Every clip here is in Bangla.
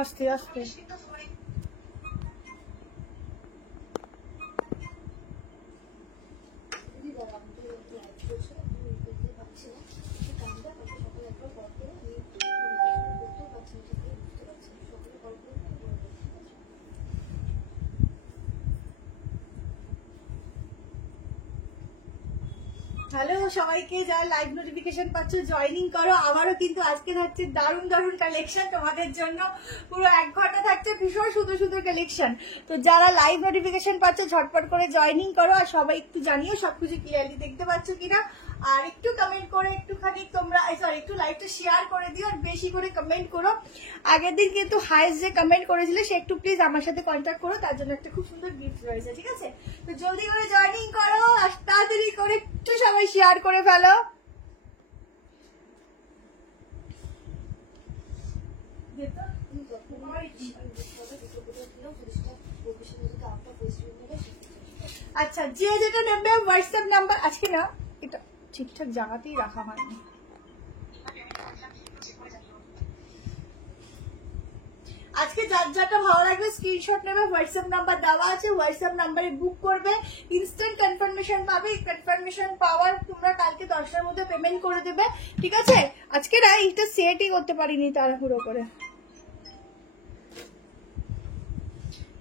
আস্তে আস্তে হ্যালো সবাইকে, যারা লাইভ নোটিফিকেশন পাচ্ছ জয়েনিং করো। আবারও কিন্তু আজকে থাকছে দারুণ দারুণ কালেকশন তোমাদের জন্য, পুরো 1 ঘন্টা থাকছে ভীষণ সুন্দর সুন্দর কালেকশন। তো যারা লাইভ নোটিফিকেশন পাচ্ছ ঝটপট করে জয়েনিং করো, আর সবাই একটু জানিও সবকিছু ক্লিয়ারলি দেখতে পাচ্ছ কিনা, আর একটু কমেন্ট করে একটুখানি তোমরা একটু লাইভটা শেয়ার করে দিও, আর বেশি করে কমেন্ট করো। আগের দিন কিন্তু হাইস্ট যে কমেন্ট করেছিলে সে একটু প্লিজ আমার সাথে কন্ট্যাক্ট করো, তার জন্য একটা খুব সুন্দর গিফট রয়েছে, ঠিক আছে? তো জলদি করে জয়েনিং করো, আর তাড়াতাড়ি করে একটু সবাই শেয়ার করে ফেলো। আচ্ছা, যে যেটা নেবে হোয়াটসঅ্যাপ নাম্বার, আজকে না এটা ঠিকঠাক জায়গাতেই রাখা হয়নি। আজকে যার যারটা ভালো লাগবে স্ক্রিনশট নেবে, হোয়াটসঅ্যাপ নাম্বার দেওয়া আছে, হোয়াটসঅ্যাপ নাম্বারে বুক করবে, ইনস্ট্যান্ট কনফার্মেশন পাবে। কনফার্মেশন পাওয়ার তোমরা কালকে 10টার মধ্যে পেমেন্ট করে দেবে, ঠিক আছে? আজকে না এটা সেটই করতে পারিনি তাড়াহুড়ো করে।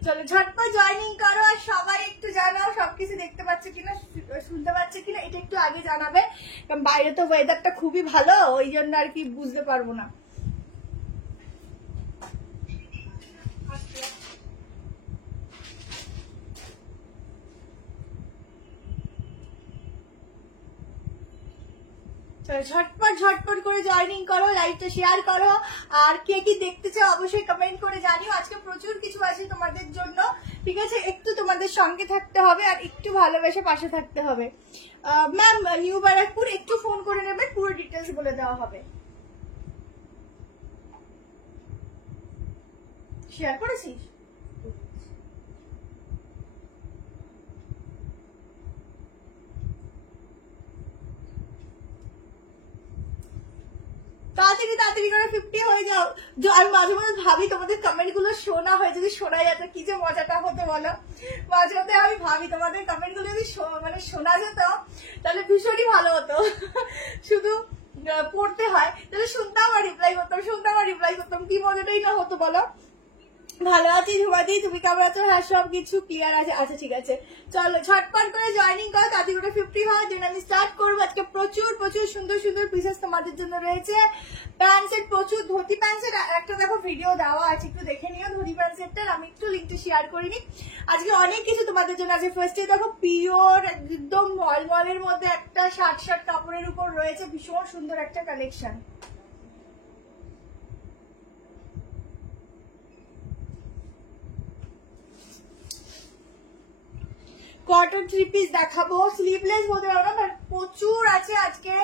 চলো ঝটপট জয়েনিং করো, আর সবাই একটু জানাও সবকিছু দেখতে পাচ্ছ কিনা, শুনতে পাচ্ছ কিনা, এটা একটু আগে জানাবে, কারণ বাইরে তো ওয়েদারটা খুবই ভালো, ওই জন্য আর কি বুঝতে পারবো না। ঝটপট ঝটপট করে জয়েনিং করো, লাইভটা শেয়ার করো, আর কে কি দেখতে চাও অবশ্যই কমেন্ট করে জানিও। আজকে প্রচুর কিছু আছে তোমাদের জন্য, ঠিক আছে? একটু তোমাদের সঙ্গে থাকতে হবে, আর একটু ভালোবেসে পাশে থাকতে হবে। ম্যাম নিউ ব্যারাকপুর, একটু ফোন করে নেবেন, পুরো ডিটেলস বলে দেওয়া হবে। শেয়ার করেছিস? তাড়াতাড়ি তাড়াতাড়ি করে 50 হয়ে যাও। আমি মাঝে মাঝে ভাবি তোমাদের কমেন্ট গুলো শোনা হয়, যদি শোনা যেত কি যে মজাটা হতো বলো। মাঝে মাঝে আমি ভাবি তোমাদের কমেন্ট গুলো যদি মানে শোনা যেত তাহলে ভীষণই ভালো হতো। শুধু পড়তে হয়, তাহলে শুনতাম আর রিপ্লাই করতাম, কি মজাটাই না হতো বলো। ভালো আছি ঝুমাদি, তুমি কেমন আছো? হ্যাঁ সব কিছু ক্লিয়ার আছে। আচ্ছা ঠিক আছে, চলো ঝটপট করে জয়েনিং করো, তাড়াতাড়ি করে 50 হয়, দেন আমি স্টার্ট করবো। আজকে প্রচুর প্রচুর সুন্দর সুন্দর পিসেস তোমাদের জন্য রয়েছে। প্যান্ট সেট প্রচুর, ধুতি প্যান্ট সেট একটা দেখো ভিডিও দেওয়া আছে, একটু দেখে নিও ধুতি প্যান্ট সেটটার, আমি একটু লিঙ্কটা শেয়ার করিনি। আজকে অনেক কিছু তোমাদের জন্য আছে। ফার্স্টে দেখো পিওর একদম মলমলের মধ্যে একটা শার্ট কাপড়ের উপর রয়েছে, ভীষণ সুন্দর একটা কালেকশন। কটন 3 পিস দেখাবো, স্লিভলেস বলতে পারবো না, প্রচুর আছে আজকে।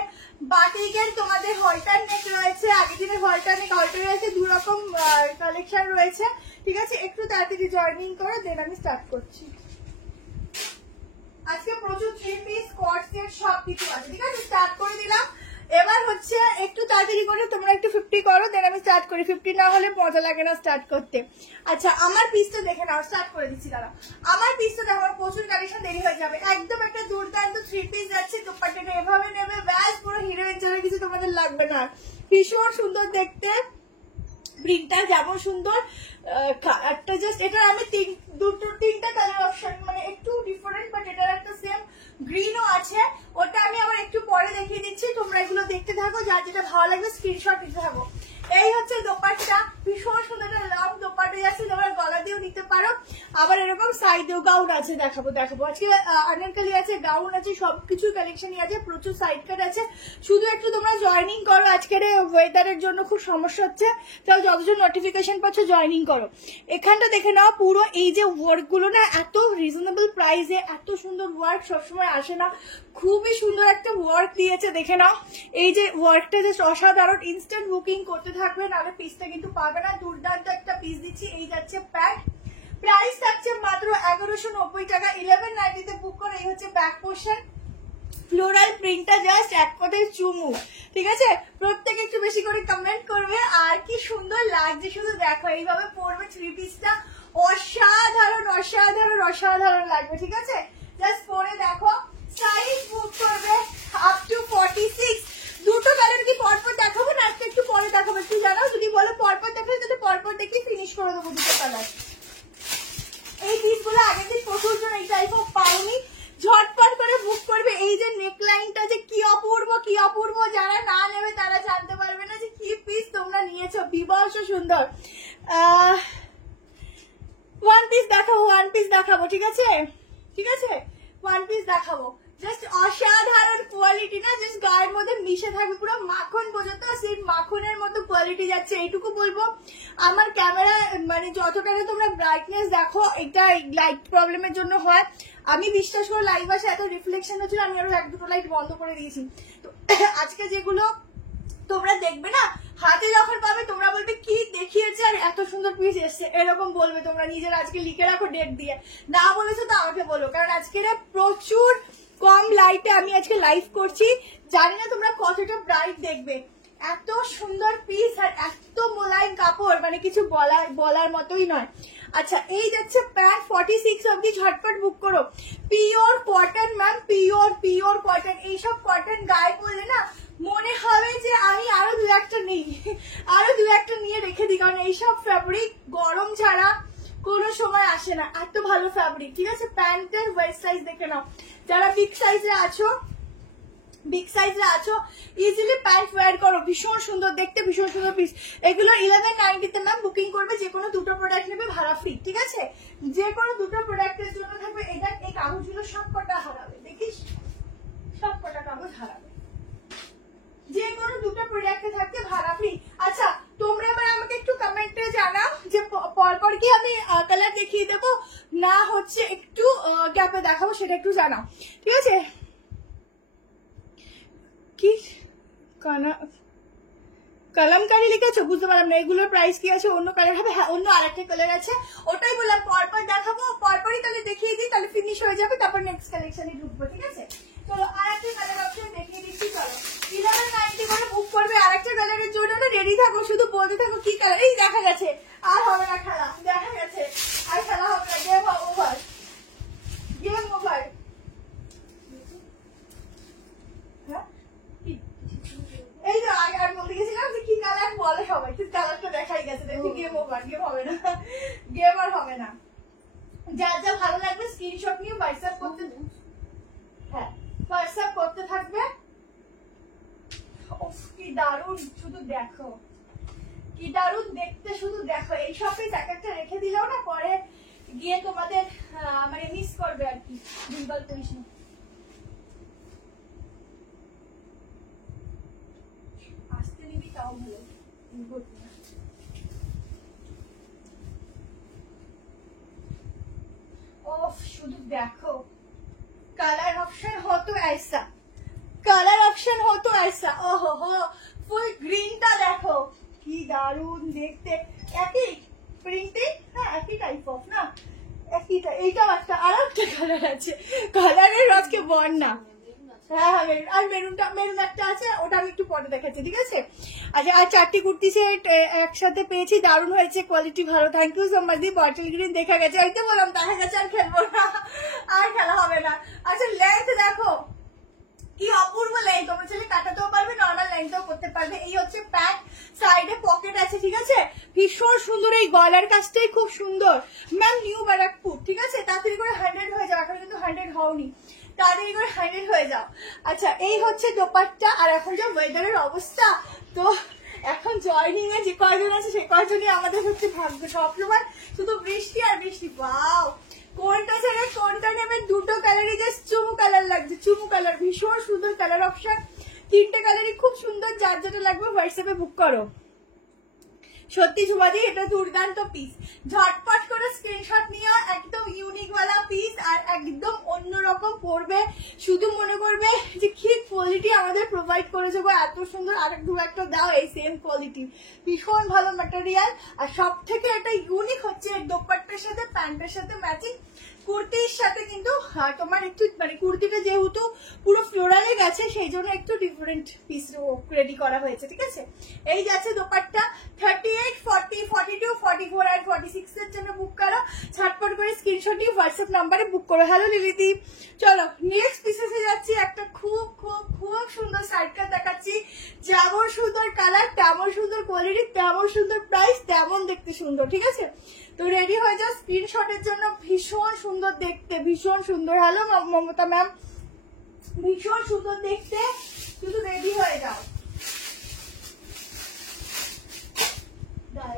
বাটিকের তোমাদের হলটার নেক রয়েছে, আগের দিনের হলটার নেক হলটার রয়েছে, 2 রকম কালেকশন রয়েছে, ঠিক আছে? একটু তাড়াতাড়ি জয়েনিং করো, দেন আমি স্টার্ট করছি। আজকে প্রচুর 3 পিস কোয়ার্ড সেট সব কিছু আছে, ঠিক আছে? স্টার্ট করে দিলাম। এবার হচ্ছে একটু তাড়াতাড়ি করে তোমরা একটু 50 করো, দেন আমি স্টার্ট করি। 50 না হলে মজা লাগে না স্টার্ট করতে। আচ্ছা আমার পিসটা দেখে নাও, স্টার্ট করে দিচ্ছি দাঁড়া। আমার পিসটা দেখো, আমার প্রচুর কালেকশন দেরি হয়ে যাবে। একদম একটা দুর্দান্ত 3 পিস যাচ্ছে, দোপাট্টাটা এভাবে নেবে, ব্যাস পুরো হিরোইন ছাড়া কিছু তোমাদের লাগবে না। ভীষণ সুন্দর দেখতে, প্রিন্টটা যেমন সুন্দর, একটা জাস্ট এটা আমি 3টা কালার অপশন, মানে একটু ডিফারেন্ট, বাট এটার একটা সেম গ্রিনও আছে, ওটা আমি আবার একটু পরে দেখিয়ে দিচ্ছি। তোমরা এগুলো দেখতে থাকো, যার যেটা ভালো লাগবে স্ক্রিনশট নিতে থাকো। এই হচ্ছে দোপাট্টা, ভীষণ সুন্দর একটা লং দোপাট্টা আছে, তোমরা গলা দিয়েও নিতে পারো, আবার এরকম সাইডেও গাউন আছে, দেখাবো আজকে আনারকলি আছে, গাউন আছে, সবকিছু কালেকশনই আছে, প্রচুর সাইড কাট আছে। শুধু একটু তোমরা জয়েনিং করো, আজকের ওয়েদারের জন্য খুব সমস্যা হচ্ছে, তাও যতজন নোটিফিকেশন পাচ্ছ জয়েনিং করো। এখানটা দেখে নাও, পুরো এই যে ওয়ার্ক গুলো না এত রিজনেবল প্রাইসে, এত সুন্দর ওয়ার্ক সবসময় আসে না, খুবই সুন্দর একটা ওয়ার্ক দিয়েছে, দেখে নাও। এই যে ওয়ার্কটা জাস্ট অসাধারণ, ইনস্ট্যান্ট বুকিং করতে থাকবে, নাহলে পিসটা কিন্তু পাবে না। দুর্দান্ত একটা পিস দিচ্ছি। এই যাচ্ছে প্যান্ট, প্রাইস থাকছে মাত্র 1190 টাকা। 1190 তে বুক করে। এই হচ্ছে ব্যাক পোর্শন, ফ্লোরাল প্রিন্টটা জাস্ট এক কথায় চুমু, ঠিক আছে? প্রত্যেকে একটু বেশি করে কমেন্ট করবে, আর কি সুন্দর লাগছে শুধু দেখো, এইভাবে পরবে থ্রি পিসটা, অসাধারণ অসাধারণ অসাধারণ লাগবে। ঠিক আছে, জাস্ট পরে দেখো। সাইজ বুক করবে আপ টু 46। দুটো কালার কি পরপর দেখাবো না আজকে একটু পরে দেখাবো, একটু জানাও। যদি বলো পরপর দেখাবে তাহলে পরপর দেখি ফিনিশ করে দেবো দুটো কালার। এই পিসগুলো আগের দিন প্রচুর জন এই টাইপ অফ পাওনি, ঝটপট করে বুক করবে। এই যে নেকলাইনটা যে কি অপূর্ব কি অপূর্ব, যারা না নেবে তারা জানতে পারবে না যে কি পিস তোমরা নিয়েছো, বিভৎস সুন্দর। ওয়ান পিস দেখাবো, ওয়ান পিস দেখাবো, ঠিক আছে ঠিক আছে, ওয়ান পিস দেখাবো। জাস্ট অসাধারণ কোয়ালিটি না, জাস্ট গায়ের মধ্যে মিশে থাকবে পুরো মাখন পর্যন্ত, সেই মাখনের মতো কোয়ালিটি যাচ্ছে। এইটুকু বলবো, আমার ক্যামেরা মানে যতটা তোমরা ব্রাইটনেস দেখো, এটা লাইট প্রবলেমের জন্য হয়। আমি বিশ্বাস করো লাইভ আসে এত রিফ্লেকশন হচ্ছিল, আমি আরো এক দুটো লাইট বন্ধ করে দিয়েছি। তো আজকে যেগুলো তোমরা দেখবে না, হাতে যখন পাবে তোমরা বলবে কি দেখিয়েছে আর এত সুন্দর পিস এসছে, এরকম বলবে তোমরা নিজের। আজকে লিখে রাখো ডেট দিয়ে, না বলেছো তো আমাকে বলো, কারণ আজকে প্রচুর কম লাইটে আমি আজকে লাইভ করছি। জানি না তোমরা কতটা ব্রাইট দেখবে, এত সুন্দর পিস আর এত মোলায়েম কাপড়, মানে কিছু বলার মতোই নয়। আচ্ছা, এই যাচ্ছে প্যান্ট 46 অব্দি, ঝটপট বুক করো। Pure cotton ma'am, pure cotton. এইসব কটন গায়ে পড়লে না মনে হবে যে আমি আরো দু একটা নেই, আরো দু একটা নিয়ে রেখে দিই, কারণ এইসব ফ্যাব্রিক গরম ছাড়া কোনো সময় আসে না, এত ভালো ফ্যাব্রিক। ঠিক আছে, প্যান্টের ওয়েস্ট সাইজ দেখে নাও, যারা বিগ সাইজে আছো ইজিলি প্যান্ট ওয়্যার করো, ভীষণ সুন্দর দেখতে, ভীষণ সুন্দর পিস। এগুলো 1190 ম্যাম বুকিং করবে, যে কোনো দুটো প্রোডাক্ট নেবে ভাড়া ফ্রি। ঠিক আছে, যে কোনো দুটো প্রোডাক্টের জন্য থাকবে। এটা এই কাগজগুলো সব কটা হারাবে, দেখিস সব কটা কাগজ হারাবে, যে কোনো দুটো প্রোডাক্টে থাকতে ভাড়া ফ্রি। আচ্ছা, তোমরা এবার আমাকে একটু কমেন্টে জানাও যে পরপর কি আমি কালার দেখিয়ে দেবো না হচ্ছে একটু গ্যাপে দেখাবো, সেটা একটু জানাও। ঠিক আছে, কি কলমকারি লিখেছো বুঝতে পারলাম না, এগুলোর প্রাইস কি আছে? অন্য কালার হবে? হ্যাঁ, অন্য আরেকটা কালার আছে, ওটাই বললাম পরপর দেখাবো, পরপরই তাহলে দেখিয়ে দিই, তাহলে ফিনিশ হয়ে যাবে, তারপর নেক্সট কালেকশনে ঢুকবো। ঠিক আছে, চলো আরেকটা কালার অপশন দেখিয়ে দিচ্ছি। চলো 1190 করে বুক করবে। আরেকটা কালারের জন্য না রেডি থাকো, শুধু বলতে থাকো কি কালার। এই দেখা গেছে, আর হবে না খেলা, দেখা গেছে আর খেলা হবে না, গেম ওভার, গেম ওভার। এই যে আগে আর বলতে গেছিলাম যে কি কালার বলে সবাই, ঠিক কালারটা দেখাই গেছে, দেখি গেম ওভার, গেম হবে না, গেম আর হবে না। যার যা ভালো লাগবে স্ক্রিনশট নিয়ে হোয়াটসঅ্যাপ করতে, হ্যাঁ হোয়াটসঅ্যাপ করতে থাকবে। উফ কি দারুণ, শুধু দেখো কি দারুণ দেখতে, শুধু দেখো। এই সব পিস এক একটা রেখে দিলেও না পরে গিয়ে তোমাদের মানে মিস করবে আর কি, ভুলভাল করিস না। আসতে দিবি তাও ভালো, ओफ शुद्ध देखो, कलर ऑप्शन हो तो ऐसा, कलर ऑप्शन हो तो ऐसा, ओहो हो फुल ग्रीन टा देखो की दारुण देखते, একই প্রিন্টিং, হ্যাঁ একই টাইপ অফ না, একই এইটা একটা আর একটা কালার আছে, কালারের আজকে বন্যা। হ্যাঁ হ্যাঁ মেরুন, আর মেরুন একটা আছে, ওটা আমি একটু পরে দেখাচ্ছি। ঠিক আছে, আচ্ছা আর 4টি কুর্তি সেট একসাথে পেয়েছি, দারুণ হয়েছে, কোয়ালিটি ভালো, থ্যাংক ইউ সো মাচ। দি বটল গ্রিন দেখা গেছে, ওই তো বললাম দেখা গেছে, আর খেলবো না, আর খেলা হবে না। আচ্ছা লেন্থ দেখো কি অপূর্ব লেন্থ, তোমরা চাইলে কাটাতেও পারবে, নর্মাল লেন্থও করতে পারবে। এই হচ্ছে প্যান্ট, সাইডে পকেট আছে। ঠিক আছে, ভীষণ সুন্দর, এই গলার কাজটাই খুব সুন্দর ম্যাম। নিউ ব্যারাকপুর, ঠিক আছে, তাড়াতাড়ি করে 100 হয়ে যাও, এখন কিন্তু 100 হওনি, তাড়াতাড়ি করে 100 হয়ে যাও। আচ্ছা এই হচ্ছে দোপাট্টা, আর এখন যা ওয়েদারের অবস্থা, তো এখন জয়নিং এ যে কয়জন আছে সে কয়জনই আমাদের হচ্ছে ভাগ্য, সবসময় শুধু বৃষ্টি আর বৃষ্টি। ওয়াও, কোনটা ছেড়ে কোনটা নেবে, দুটো কালারই জাস্ট চুমু কালার লাগছে, চুমু কালার, ভীষণ সুন্দর কালার অপশন, 3টে কালারই খুব সুন্দর, যার যেটা লাগবে হোয়াটসঅ্যাপে বুক করো। সত্যি ঝুমাদি এটা দুর্দান্ত পিস, ঝটপট করে স্ক্রিনশট নিয়ে, একদম ইউনিক ওয়ালা পিস আর একদম অন্যরকম পড়বে, শুধু মনে করবে যে কি কোয়ালিটি আমাদের প্রোভাইড করেছে গো, এত সুন্দর, আর দু একটা দাও এই সেম কোয়ালিটি, ভীষণ ভালো ম্যাটেরিয়াল। আর সব থেকে একটা ইউনিক হচ্ছে দোপাট্টার সাথে প্যান্টের সাথে ম্যাচিং, কুর্তির সাথে কিন্তু তোমার একটু মানে কুর্তিটা যেহেতু পুরো ফ্লোরালে গেছে সেই জন্য একটু ডিফারেন্ট পিস রেডি করা হয়েছে। ঠিক আছে, এই যাচ্ছে দোপাট্টা, 38, 40, 42, 44 আর 46 এর জন্য বুক করো। ঝটপট করে স্ক্রিনশট নিয়ে হোয়াটসঅ্যাপ নাম্বারে বুক করো। হ্যালো লিলিদি, চলো নেক্সট পিসেসে যাচ্ছি। একটা খুব খুব খুব সুন্দর সাইড কাট দেখাচ্ছি। যেমন সুন্দর কালার, তেমন সুন্দর কোয়ালিটি, তেমন সুন্দর প্রাইস, তেমন দেখতে সুন্দর। ঠিক আছে, তো রেডি হয়ে যাও স্ক্রিনশটের জন্য। ভীষণ সুন্দর দেখতে, ভীষণ সুন্দর। হ্যালো মমতা ম্যাম, ভীষণ সুন্দর দেখতে, শুধু রেডি হয়ে যাও।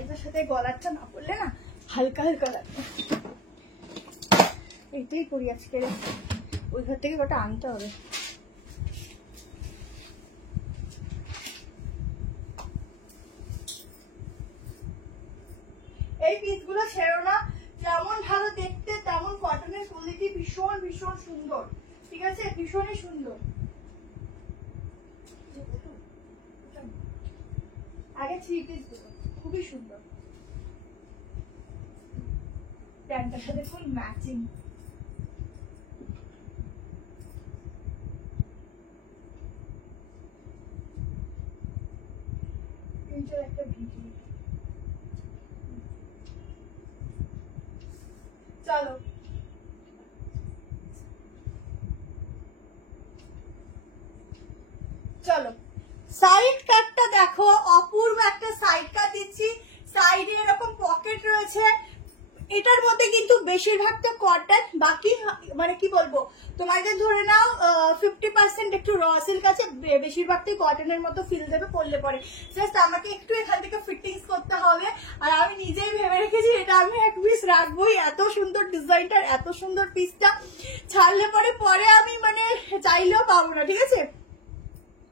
এটার সাথে গলারটা না পড়লে না হালকা হালকা লাগবে। এইটাই পরি আজকে, ওই ঘর থেকে ওটা আনতে হবে। এই পিসগুলো ছেড়ো না, যেমন ভালো দেখতে তেমন কটনের কোয়ালিটি ভীষণ ভীষণ সুন্দর। ঠিক আছে, ভীষণই সুন্দর। আগে 3 পিস গুলো খুবই সুন্দর, প্যান্টটার সাথে ফুল ম্যাচিং। একটা ভিডিও, চলো চলো সাইড কাটটা দেখো, অপূর্ব একটা সাইড কাট দিচ্ছি। সাইডে এরকম পকেট রয়েছে। এটার মধ্যে কিন্তু বেশিরভাগটা কটন, বাকি মানে কি বলবো তোমাদের ধরে নাও 50% একটু র সিল্ক আছে, বেশিরভাগটাই কটনের মতো ফিল দেবে পরলে পরে। জাস্ট আমাকে একটু এখান থেকে ফিটিংস করতে হবে। আর আমি নিজেই ভেবে রেখেছি এটা আমি এক পিস রাখবোই। এত সুন্দর ডিজাইনটার, এত সুন্দর পিসটা ছাড়লে পরে পরে আমি মানে চাইলেও পাবো না। ঠিক আছে,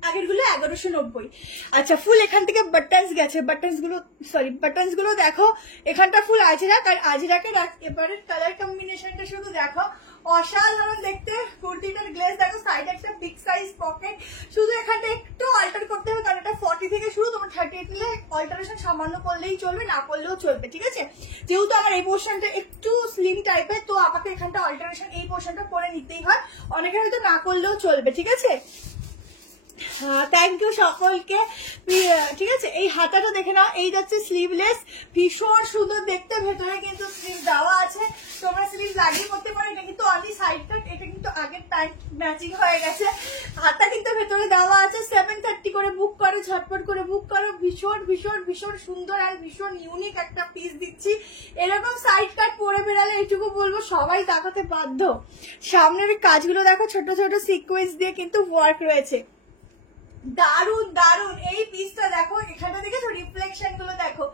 আগের গুলো 1190। আচ্ছা, ফুল এখান থেকে বাটনস গেছে, বাটনস গুলো দেখো। এখানটা ফুল আজরাক, আর আজরাকের এবারের কালার কম্বিনেশনটা শুধু দেখো, অসাধারণ দেখতে। কুর্তিটার গ্লেজ দেখো, সাইডে একটা বিগ সাইজ পকেট। শুধু এখানটা একটু অল্টার করতে হবে, কারণ এটা 40 থেকে শুরু, তোমার 38 নিলে অল্টারেশন সামান্য করলেই চলবে, না করলেও চলবে। ঠিক আছে, যেহেতু আমার এই পোর্শনটা একটু স্লিম টাইপের, তো আমাকে এখানটা অল্টারেশন এই পোর্শনটা করে নিতেই হয়। অনেকে হয়তো না করলেও চলবে। ঠিক আছে, থ্যাংক ইউ সকলকে। ঠিক আছে, এই হাতাটা দেখে নাও, এই যাচ্ছে স্লিভলেস, ভীষণ সুন্দর দেখতে। ভেতরে কিন্তু স্লিভ দেওয়া আছে, তোমরা স্লিভ লাগিয়ে করতে পারো। এটা কিন্তু অনলি সাইড কাট, এটা কিন্তু আগের প্যান্ট ম্যাচিং হয়ে গেছে। হাতা কিন্তু ভেতরে দেওয়া আছে। 730 করে বুক করো, ঝটপট করে বুক করো। ভীষণ ভীষণ ভীষণ সুন্দর আর ভীষণ ইউনিক একটা পিস দিচ্ছি। এরকম সাইড কাট পরে বেরালে এইটুকু বলবো সবাই তাকাতে বাধ্য। সামনের কাজগুলো দেখো, ছোট ছোট সিকোয়েন্স দিয়ে কিন্তু ওয়ার্ক রয়েছে। দারুন দারুন এই পিসটা দেখো, এখানে দেখেছো রিফ্লেকশন গুলো দেখো,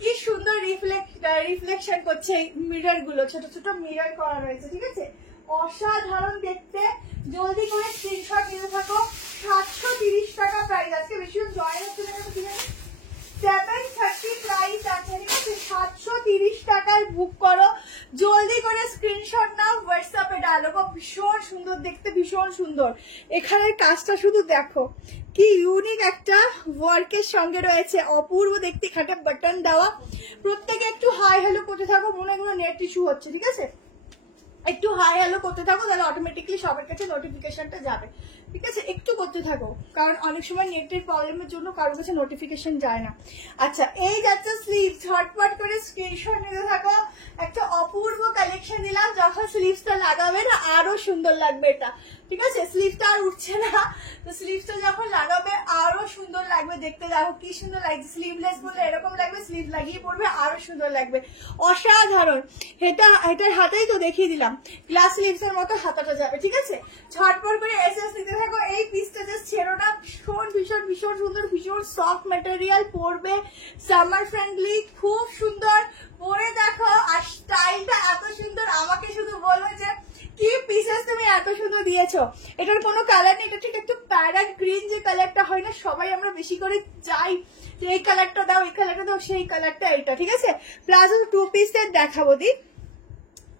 কি সুন্দর রিফ্লেকশন করছে। এই মিরর গুলো ছোট ছোট মিরর করা রয়েছে। ঠিক আছে, অসাধারণ দেখতে। জলদি করে স্ক্রিনশট নিতে থাকো। 730 টাকা প্রাইস। আজকে বেশি জয় হচ্ছে না, 730 প্রাইস আছে। ঠিক আছে, 730 টাকায় বুক করো। জলদি করে স্ক্রিনশট নাও, হোয়াটসঅ্যাপে ডায়লগ। ভীষণ সুন্দর দেখতে, ভীষণ সুন্দর। এখানের কাজটা শুধু দেখো, কি ইউনিক একটা ওয়ার্কের সঙ্গে রয়েছে, অপূর্ব দেখতে। এখানে বাটন দেওয়া। প্রত্যেকে একটু হাই হ্যালো করতে থাকো, মনে হয় নেট ইস্যু হচ্ছে। ঠিক আছে, একটু হাই হ্যালো করতে থাকো, তাহলে অটোমেটিকলি সবার কাছে নোটিফিকেশনটা যাবে। ঠিক আছে, একটু করতে থাকো, কারণ অনেক সময় নেটের প্রবলেমের জন্য কারোর কাছে নোটিফিকেশন যায় না। আচ্ছা, এই যাচ্ছে স্লিভ, ঝটপট করে স্ক্রিনশট নিতে থাকো। একটা অপূর্ব কালেকশন দিলাম, যখন স্লিভসটা লাগাবে না আরো সুন্দর লাগবে এটা। ঠিক আছে, স্লিভটা আর উঠছে না, তো স্লিভটা যখন লাগাবে আরো সুন্দর লাগবে দেখতে। দেখো কি সুন্দর লাগছে, স্লিভলেস বলে এরকম লাগবে, স্লিভ লাগিয়ে পড়বে আরো সুন্দর লাগবে। অসাধারণ। এটার হাতেই তো দেখিয়ে দিলাম, গ্লাস স্লিভস এর মতো হাতাটা যাবে। ঠিক আছে, ঝটপট করে এসএস নিতে থাকো। এই পিসটা জাস্ট ছেড়ো না, ভীষণ ভীষণ ভীষণ সুন্দর, ভীষণ সফট ম্যাটেরিয়াল, পরবে সামার ফ্রেন্ডলি, খুব সুন্দর। পরে দেখো, আর স্টাইলটা এত সুন্দর, আমাকে শুধু বলবো যে কি পিসেস তুমি এত সুন্দর দিয়েছো। এটার কোনো কালার নেই, এটা ঠিক একটু প্যারেট গ্রিন যে কালারটা হয় না, সবাই আমরা বেশি করে চাই যে এই কালারটা দাও, এই কালারটা দাও, সেই কালারটা এইটা। ঠিক আছে, প্লাস 2 পিসের দেখাবো দি,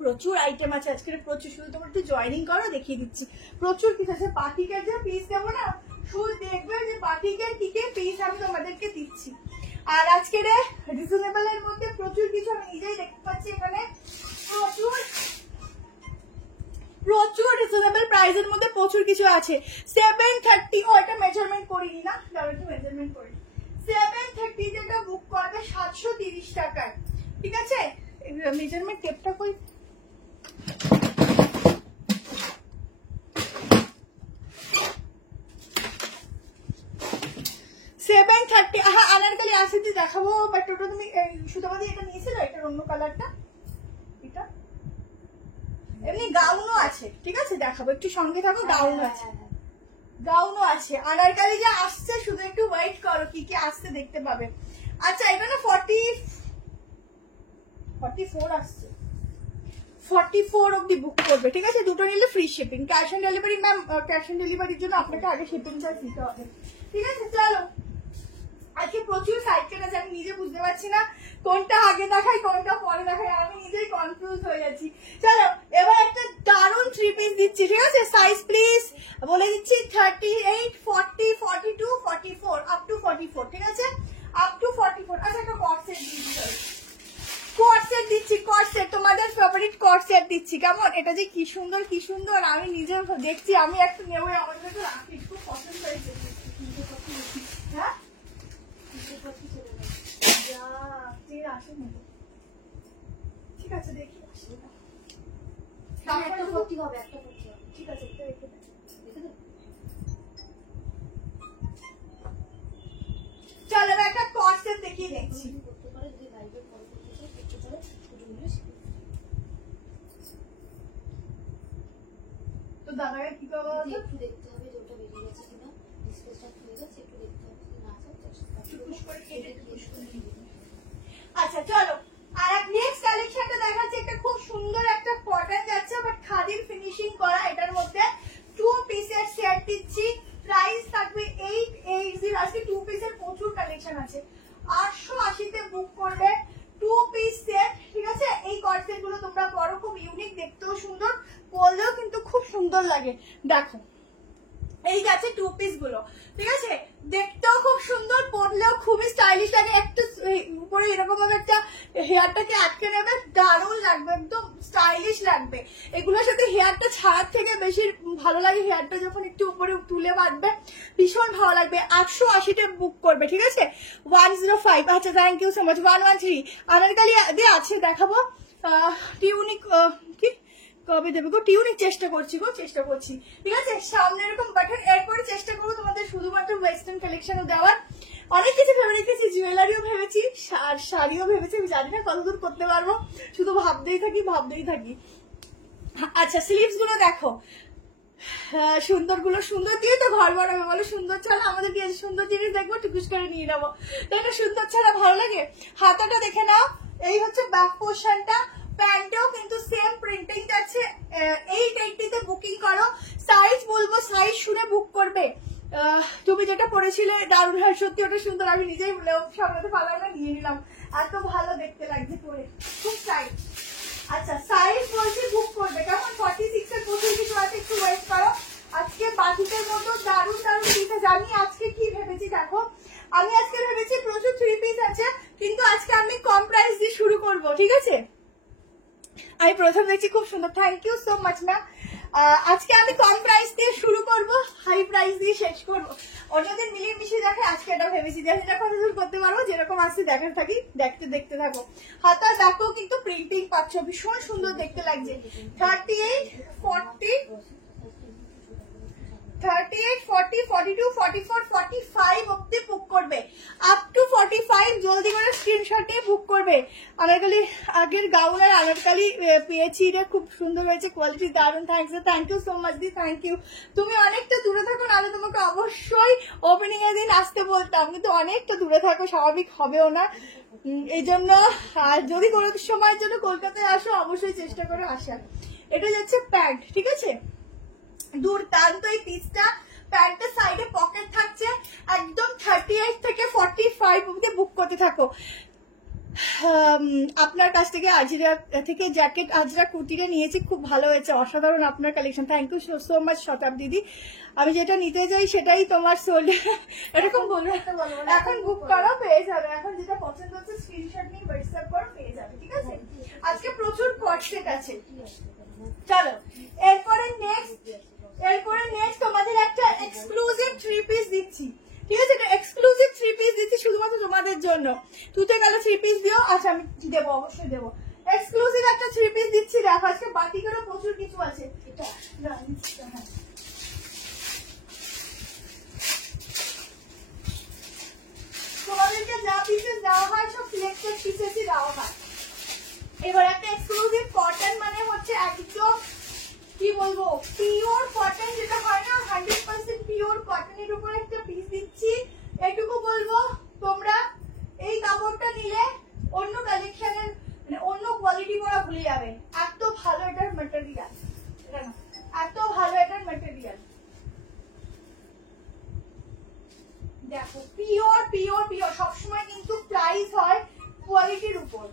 প্রচুর আইটেম আছে আজকে, প্রচুর। শুধু তোমার একটু জয়েনিং করো, দেখিয়ে দিচ্ছি প্রচুর পিস আছে। পার্টিকের যে পিস দেবো না, শুধু দেখবে যে পার্টিকের কি কি পিস আমি তোমাদেরকে দিচ্ছি। আর আজকে রিজনেবল এর মধ্যে প্রচুর কিছু আমি নিজেই দেখতে পাচ্ছি। এখানে প্রচুর রিজনেবল প্রাইসের মধ্যে প্রচুর কিছু আছে। 730, ও এটা মেজারমেন্ট করিনি না, একটু মেজারমেন্ট করি। 730 যেটা বুক করবে 530 টাকায়, ঠিক আছে। মেজারমেন্ট টেপটা কই, 730। হ্যাঁ আনারকলি আসিতে দেখাবো, বাট ওটা তুমি সুতমাদি এটা নিয়েছিল, এটার অন্য কালারটা, এটা এমনি গাউনও আছে, ঠিক আছে দেখাবো, একটু সঙ্গে থাকো। গাউন আছে, গাউনও আছে, আনারকলি যে আসছে, শুধু একটু ওয়েট করো, কি কি আসছে দেখতে পাবে। আচ্ছা এটা না 44 আসছে, 44 অব্দি বুক করবে, ঠিক আছে। দুটো নিলে free shipping, cash on delivery ma'am, cash on ডেলিভারির জন্য আপনাকে আগে শিপিং চার্জ দিতে হবে, ঠিক আছে। চলো আজকে প্রচুর সাইড কেট আছে, আমি নিজে বুঝতে পারছি না কোনটা আগে দেখাই কোনটা পরে দেখাই, আমি নিজেই কনফিউজ হয়ে যাচ্ছি। চলো এবার একটা দারুণ 3 পিস দিচ্ছি, ঠিক আছে। সাইজ প্লিজ বলে দিচ্ছি 38, 40, 42, 44, আপ টু 44, ঠিক আছে, আপ টু 44। আচ্ছা একটা কট সেট দিচ্ছি, কট সেট দিচ্ছি, কট সেট তোমাদের ফেভারিট কট সেট দিচ্ছি, কেমন? এটা যে কি সুন্দর কি সুন্দর, আমি নিজে দেখছি, আমি একটা নেবো, আমার কাছে রাখি, খুব পছন্দ হয়েছে। হ্যাঁ ঠিক আছে দেখি, ঠিক আছে। চলো একটা কট সেট দেখিয়ে দেখছি। তো দাদাকে কি করবো একটু দেখতে হবে, যে ওটা বেরিয়ে গেছে কিনা, ডিসপ্লেটা খুলে গেছে, একটু দেখতে হবে না আছে। আচ্ছা চলো আর এক নেক্সট কালেকশনটা দেখাচ্ছি, একটা খুব সুন্দর একটা কটন যাচ্ছে, বাট খাদির ফিনিশিং করা, এটার মধ্যে 2 পিসের সেট দিচ্ছি, প্রাইস থাকবে 880। আজকে 2 পিসের প্রচুর কালেকশন আছে, 880 তে বুক করবে 2 পিস সেট, ঠিক আছে। এই কট সেট গুলো তোমরা পরো, খুব ইউনিক, দেখতেও সুন্দর, পরলেও কিন্তু খুব সুন্দর লাগে। দেখো এই যাচ্ছে 2 পিস গুলো, ঠিক আছে, দেখতেও খুব সুন্দর, পরলেও খুবই স্টাইলিশ লাগে। একটু উপরে এরকম ভাবে একটা হেয়ারটাকে আটকে নেবে, দারুণ লাগবে, একদম স্টাইলিশ লাগবে। এগুলোর সাথে হেয়ারটা ছাড়ার থেকে বেশি ভালো লাগে, হেয়ারটা যখন একটু উপরে তুলে বাঁধবে ভীষণ ভালো লাগবে। 880 বুক করবে, ঠিক আছে। 105। আচ্ছা thank you so much. 113 anarkali দিয়ে আছে, দেখাবো। টিউনিক কি কবে দেবে গো, টিউনিক চেষ্টা করছি গো, চেষ্টা করছি, ঠিক আছে। সামনে এরকম বাটন এরপরে চেষ্টা করবো তোমাদের শুধুমাত্র ওয়েস্টার্ন কালেকশনও দেওয়ার। অনেক কিছু ভেবে রেখেছি, জুয়েলারিও ভেবেছি, শাড়িও ভেবেছি, আমি জানি না কতদূর করতে পারবো, শুধু ভাবতেই থাকি। আচ্ছা স্লিভস গুলো দেখো, সুন্দর গুলো, সুন্দর দিয়ে তো ঘর বানাবে, বলো সুন্দর ছাড়া আমাদের দিয়ে সুন্দর জিনিস দেখবো টুকুস করে নিয়ে নেবো, তাই না? সুন্দর ছাড়া ভালো লাগে। হাতাটা দেখে নাও, এই হচ্ছে ব্যাক পোর্শনটা, প্যান্টও কিন্তু সেম প্রিন্টিং আছে। 880 তে বুকিং করো, সাইজ বলবো, সাইজ শুনে বুক করবে। তুমি যেটা পরেছিলে দারুণ, হয় সত্যি ওটা সুন্দর, আমি নিজেই সামলাতে পারলাম না, নিয়ে নিলাম, এত ভালো দেখতে লাগছে পরে, খুব টাইট। আচ্ছা সাইজ বলছি বুক করবে, কেমন? 46 এর প্রচুর কিছু আছে, একটু ওয়েট করো। আজকে বাকিদের মতো দারুণ পিস আছে। আমি আজকে কি ভেবেছি দেখো, আমি আজকে ভেবেছি প্রচুর 3 পিস আছে, কিন্তু আজকে আমি কম প্রাইস দিয়ে শুরু করব, ঠিক আছে। আমি প্রথম দেখছি খুব সুন্দর, thank you so much ma'am. আজকে আমি কম প্রাইস দিয়ে শুরু করব, হাই প্রাইস দিয়ে শেষ করব। অন্যদিন মিলিয়ে মিশিয়ে দেখে, আজকে এটা ভেবেছি যে এটা কত দূর করতে পারবো, যেরকম আসছে দেখার থাকি, দেখতে থাকো। হাতার দেখো কিন্তু প্রিন্টিং পাচ্ছ, ভীষণ সুন্দর দেখতে লাগছে। 38, 40, 42, 44, 45 অব্দি বুক করবে, আপ টু 45 জলদি করে স্ক্রিনশটে বুক করবে। আনারকলি আগের গাউন আর আনারকলি পেয়েছি রে, খুব সুন্দর হয়েছে, কোয়ালিটি দারুণ। থ্যাংক ইউ সো মাচ দি, থ্যাংক ইউ। তুমি অনেকটা দূরে থাকো, নাহলে তোমাকে অবশ্যই ওপেনিং এর দিন আসতে বলতাম, কিন্তু অনেকটা দূরে থাকো, স্বাভাবিক হবেও না, এই জন্য। আর যদি কোনো সময়ের জন্য কলকাতায় আসো, অবশ্যই চেষ্টা করে আসার। এটা যাচ্ছে প্যান্ট, ঠিক আছে, দুর্দান্ত এই পিসটা। প্যান্টের সাইডে পকেট থাকছে, একদম 38 থেকে 45 অবধি বুক করতে থাকো। আপনার কাছ থেকে আজিরা থেকে জ্যাকেট আজরা কুর্তিটা নিয়েছি, খুব ভালো হয়েছে, অসাধারণ আপনার collection, thank you so much শতাব দিদি। আমি যেটা নিতে চাই সেটাই তোমার সোল্ড, এরকম বলবো। এখন বুক করো, পেয়ে যাবে, এখন যেটা পছন্দ হচ্ছে স্ক্রিনশট নিয়ে হোয়াটসঅ্যাপ করো, পেয়ে যাবে, ঠিক আছে। আজকে প্রচুর কট সেট আছে। চলো এরপরে নেক্সট তোমাদের একটা এক্সক্লুসিভ 3 পিস দিচ্ছি, ঠিক আছে। এটা এক্সক্লুসিভ 3 পিস দিচ্ছি শুধুমাত্র তোমাদের জন্য। তুতে গেলে 3 পিস দিও। আচ্ছা আমি দেবো, অবশ্যই দেবো। এক্সক্লুসিভ একটা 3 পিস দিচ্ছি, দেখো আজকে বাটিকেরও প্রচুর কিছু আছে। এটা হ্যাঁ, তোমাদেরকে যা পিসেস দেওয়া হয় সব সিলেক্টেড পিসেসই দেওয়া হয়। এবার একটা এক্সক্লুসিভ কটন মানে হচ্ছে একদম কি বলবো পিওর কটন যেটা হয় না, 100% পিওর কটনের উপর একটা পিস দিচ্ছি। এটুকু বলবো তোমরা এই কাপড়টা নিলে অন্য কালেকশনের মানে অন্য কোয়ালিটি পরা ভুলে যাবে, এত ভালো এটার ম্যাটেরিয়াল, এত ভালো এটার ম্যাটেরিয়াল। দেখো পিওর পিওর পিওর, সবসময় কিন্তু প্রাইস হয় কোয়ালিটির উপর।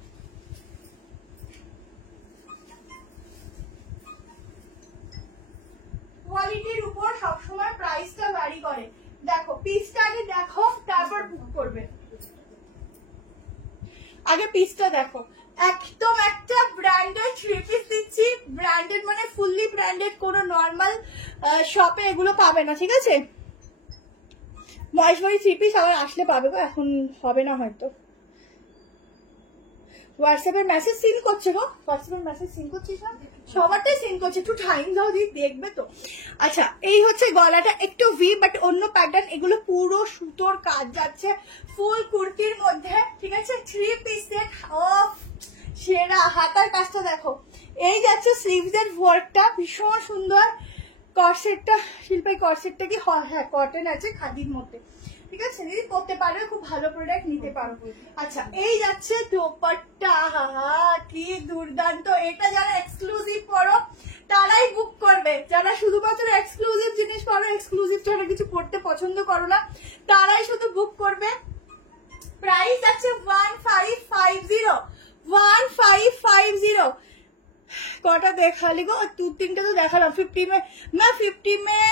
কোয়ালিটির উপর সবসময় প্রাইসটা ভ্যারি করে। দেখো পিসটা আগে দেখো, তারপর বুক করবে। আগে পিসটা দেখো, একদম একটা ব্র্যান্ডেড 3 পিস দিচ্ছি। ব্র্যান্ডেড মানে ফুললি ব্র্যান্ডেড, কোনো নর্মাল শপে এগুলো পাবে না, ঠিক আছে? মহেশবাড়ি 3 পিস আবার আসলে পাবে গো, এখন হবে না হয়তো। হোয়াটসঅ্যাপের মেসেজ সিন করছে গো, হোয়াটসঅ্যাপের মেসেজ সিন করছিস না? সবারটাই সিন করছে, একটু টাইম দাও দিই, দেখবে তো। আচ্ছা এই হচ্ছে গলাটা, একটু ভি বাট অন্য প্যাটার্ন, এগুলো পুরো সুতোর কাজ যাচ্ছে ফুল কুর্তির মধ্যে, ঠিক আছে? 3 পিস সেট অফ সেরা। হাতার কাজটা দেখো, এই যাচ্ছে স্লিভস এর ওয়ার্কটা ভীষণ সুন্দর। কর্সেটটা শিল্পাই কর্সেটটা কি হ্যাঁ কটন আছে খাদির মধ্যে, ঠিক আছে? দিদি করতে পারবে, খুব ভালো প্রোডাক্ট নিতে পারবে। আচ্ছা এই যাচ্ছে দোপাট্টা, কি দুর্দান্ত। এটা যারা এক্সক্লুসিভ পড়ো তারাই বুক করবে, যারা শুধুমাত্র এক্সক্লুসিভ জিনিস পড়ো, এক্সক্লুসিভ ছাড়া কিছু পড়তে পছন্দ করো না, তারাই শুধু বুক করবে। প্রাইস আছে 1550, 1550। कटा देखा ली गो, 2-3 तो देखा लो। 50 में मैं 50 में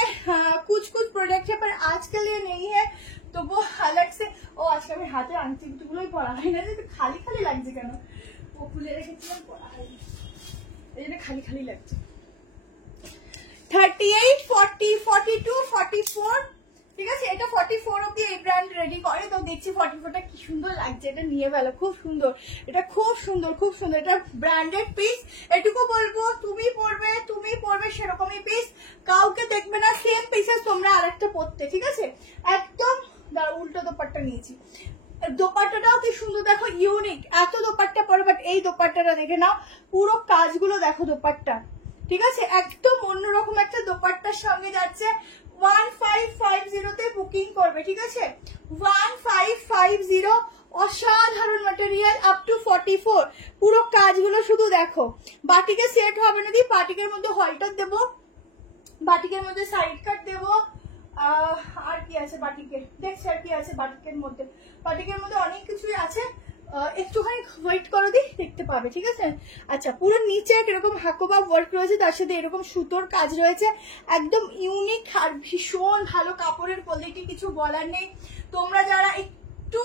कुछ कुछ प्रोडक्ट है पर आज के लिए नहीं है, तो वो अलग से। ओ आज का मैं हाथे आंटी गुलो ही पड़ा है ना, तो खाली खाली লাগছে কেন? ও খুলে রেখেছিলাম পড়া হয়নি, এইটা খালি খালি লাগছে। 38, 40, 42, 44, ঠিক আছে? এটা 44 অবধি এই ব্র্যান্ড রেডি করে, তো দেখছি 44টা কি সুন্দর লাগছে, এটা নিয়ে ফেলো, খুব সুন্দর, এটা খুব সুন্দর খুব সুন্দর, এটা ব্র্যান্ডেড পিস। এটুকু বলবো তুমি পরবে সেরকমই পিস, কাউকে দেখবে না সেম পিসেস তোমরা আরেকটা পরতে, ঠিক আছে? একদম উল্টো দোপাট্টা নিয়েছি, দোপাট্টাটাও কি সুন্দর দেখো, ইউনিক। এত দোপাট্টা পরে বাট এই দোপাট্টাটা দেখে নাও, পুরো কাজগুলো দেখো দোপাট্টা, ঠিক আছে? একদম অন্যরকম একটা দোপাট্টার সঙ্গে যাচ্ছে। 1550 বুকিং করবে, ঠিক আছে? 1550, অসাধারণ ম্যাটেরিয়াল, আপ টু 44। পুরো কাজগুলো শুধু দেখো। বাটিকে সেট হবে না, দিয়ে বাটিকের মধ্যে হলটার দেবো, বাটিকের মধ্যে সাইড কাট দেবো, আর কি আছে বাটিকে, দেখছি আর কি আছে বাটিকের মধ্যে। বাটিকের মধ্যে অনেক কিছুই আছে, একটুখানি ওয়েট করো দি, দেখতে পাবে, ঠিক আছে? আচ্ছা পুরো নিচে এরকম হাকোবা ওয়ার্ক রয়েছে, তার সাথে এরকম সুতোর কাজ রয়েছে, একদম ইউনিক আর ভীষণ ভালো কাপড়ের কোয়ালিটি, কিছু বলার নেই। তোমরা যারা একটু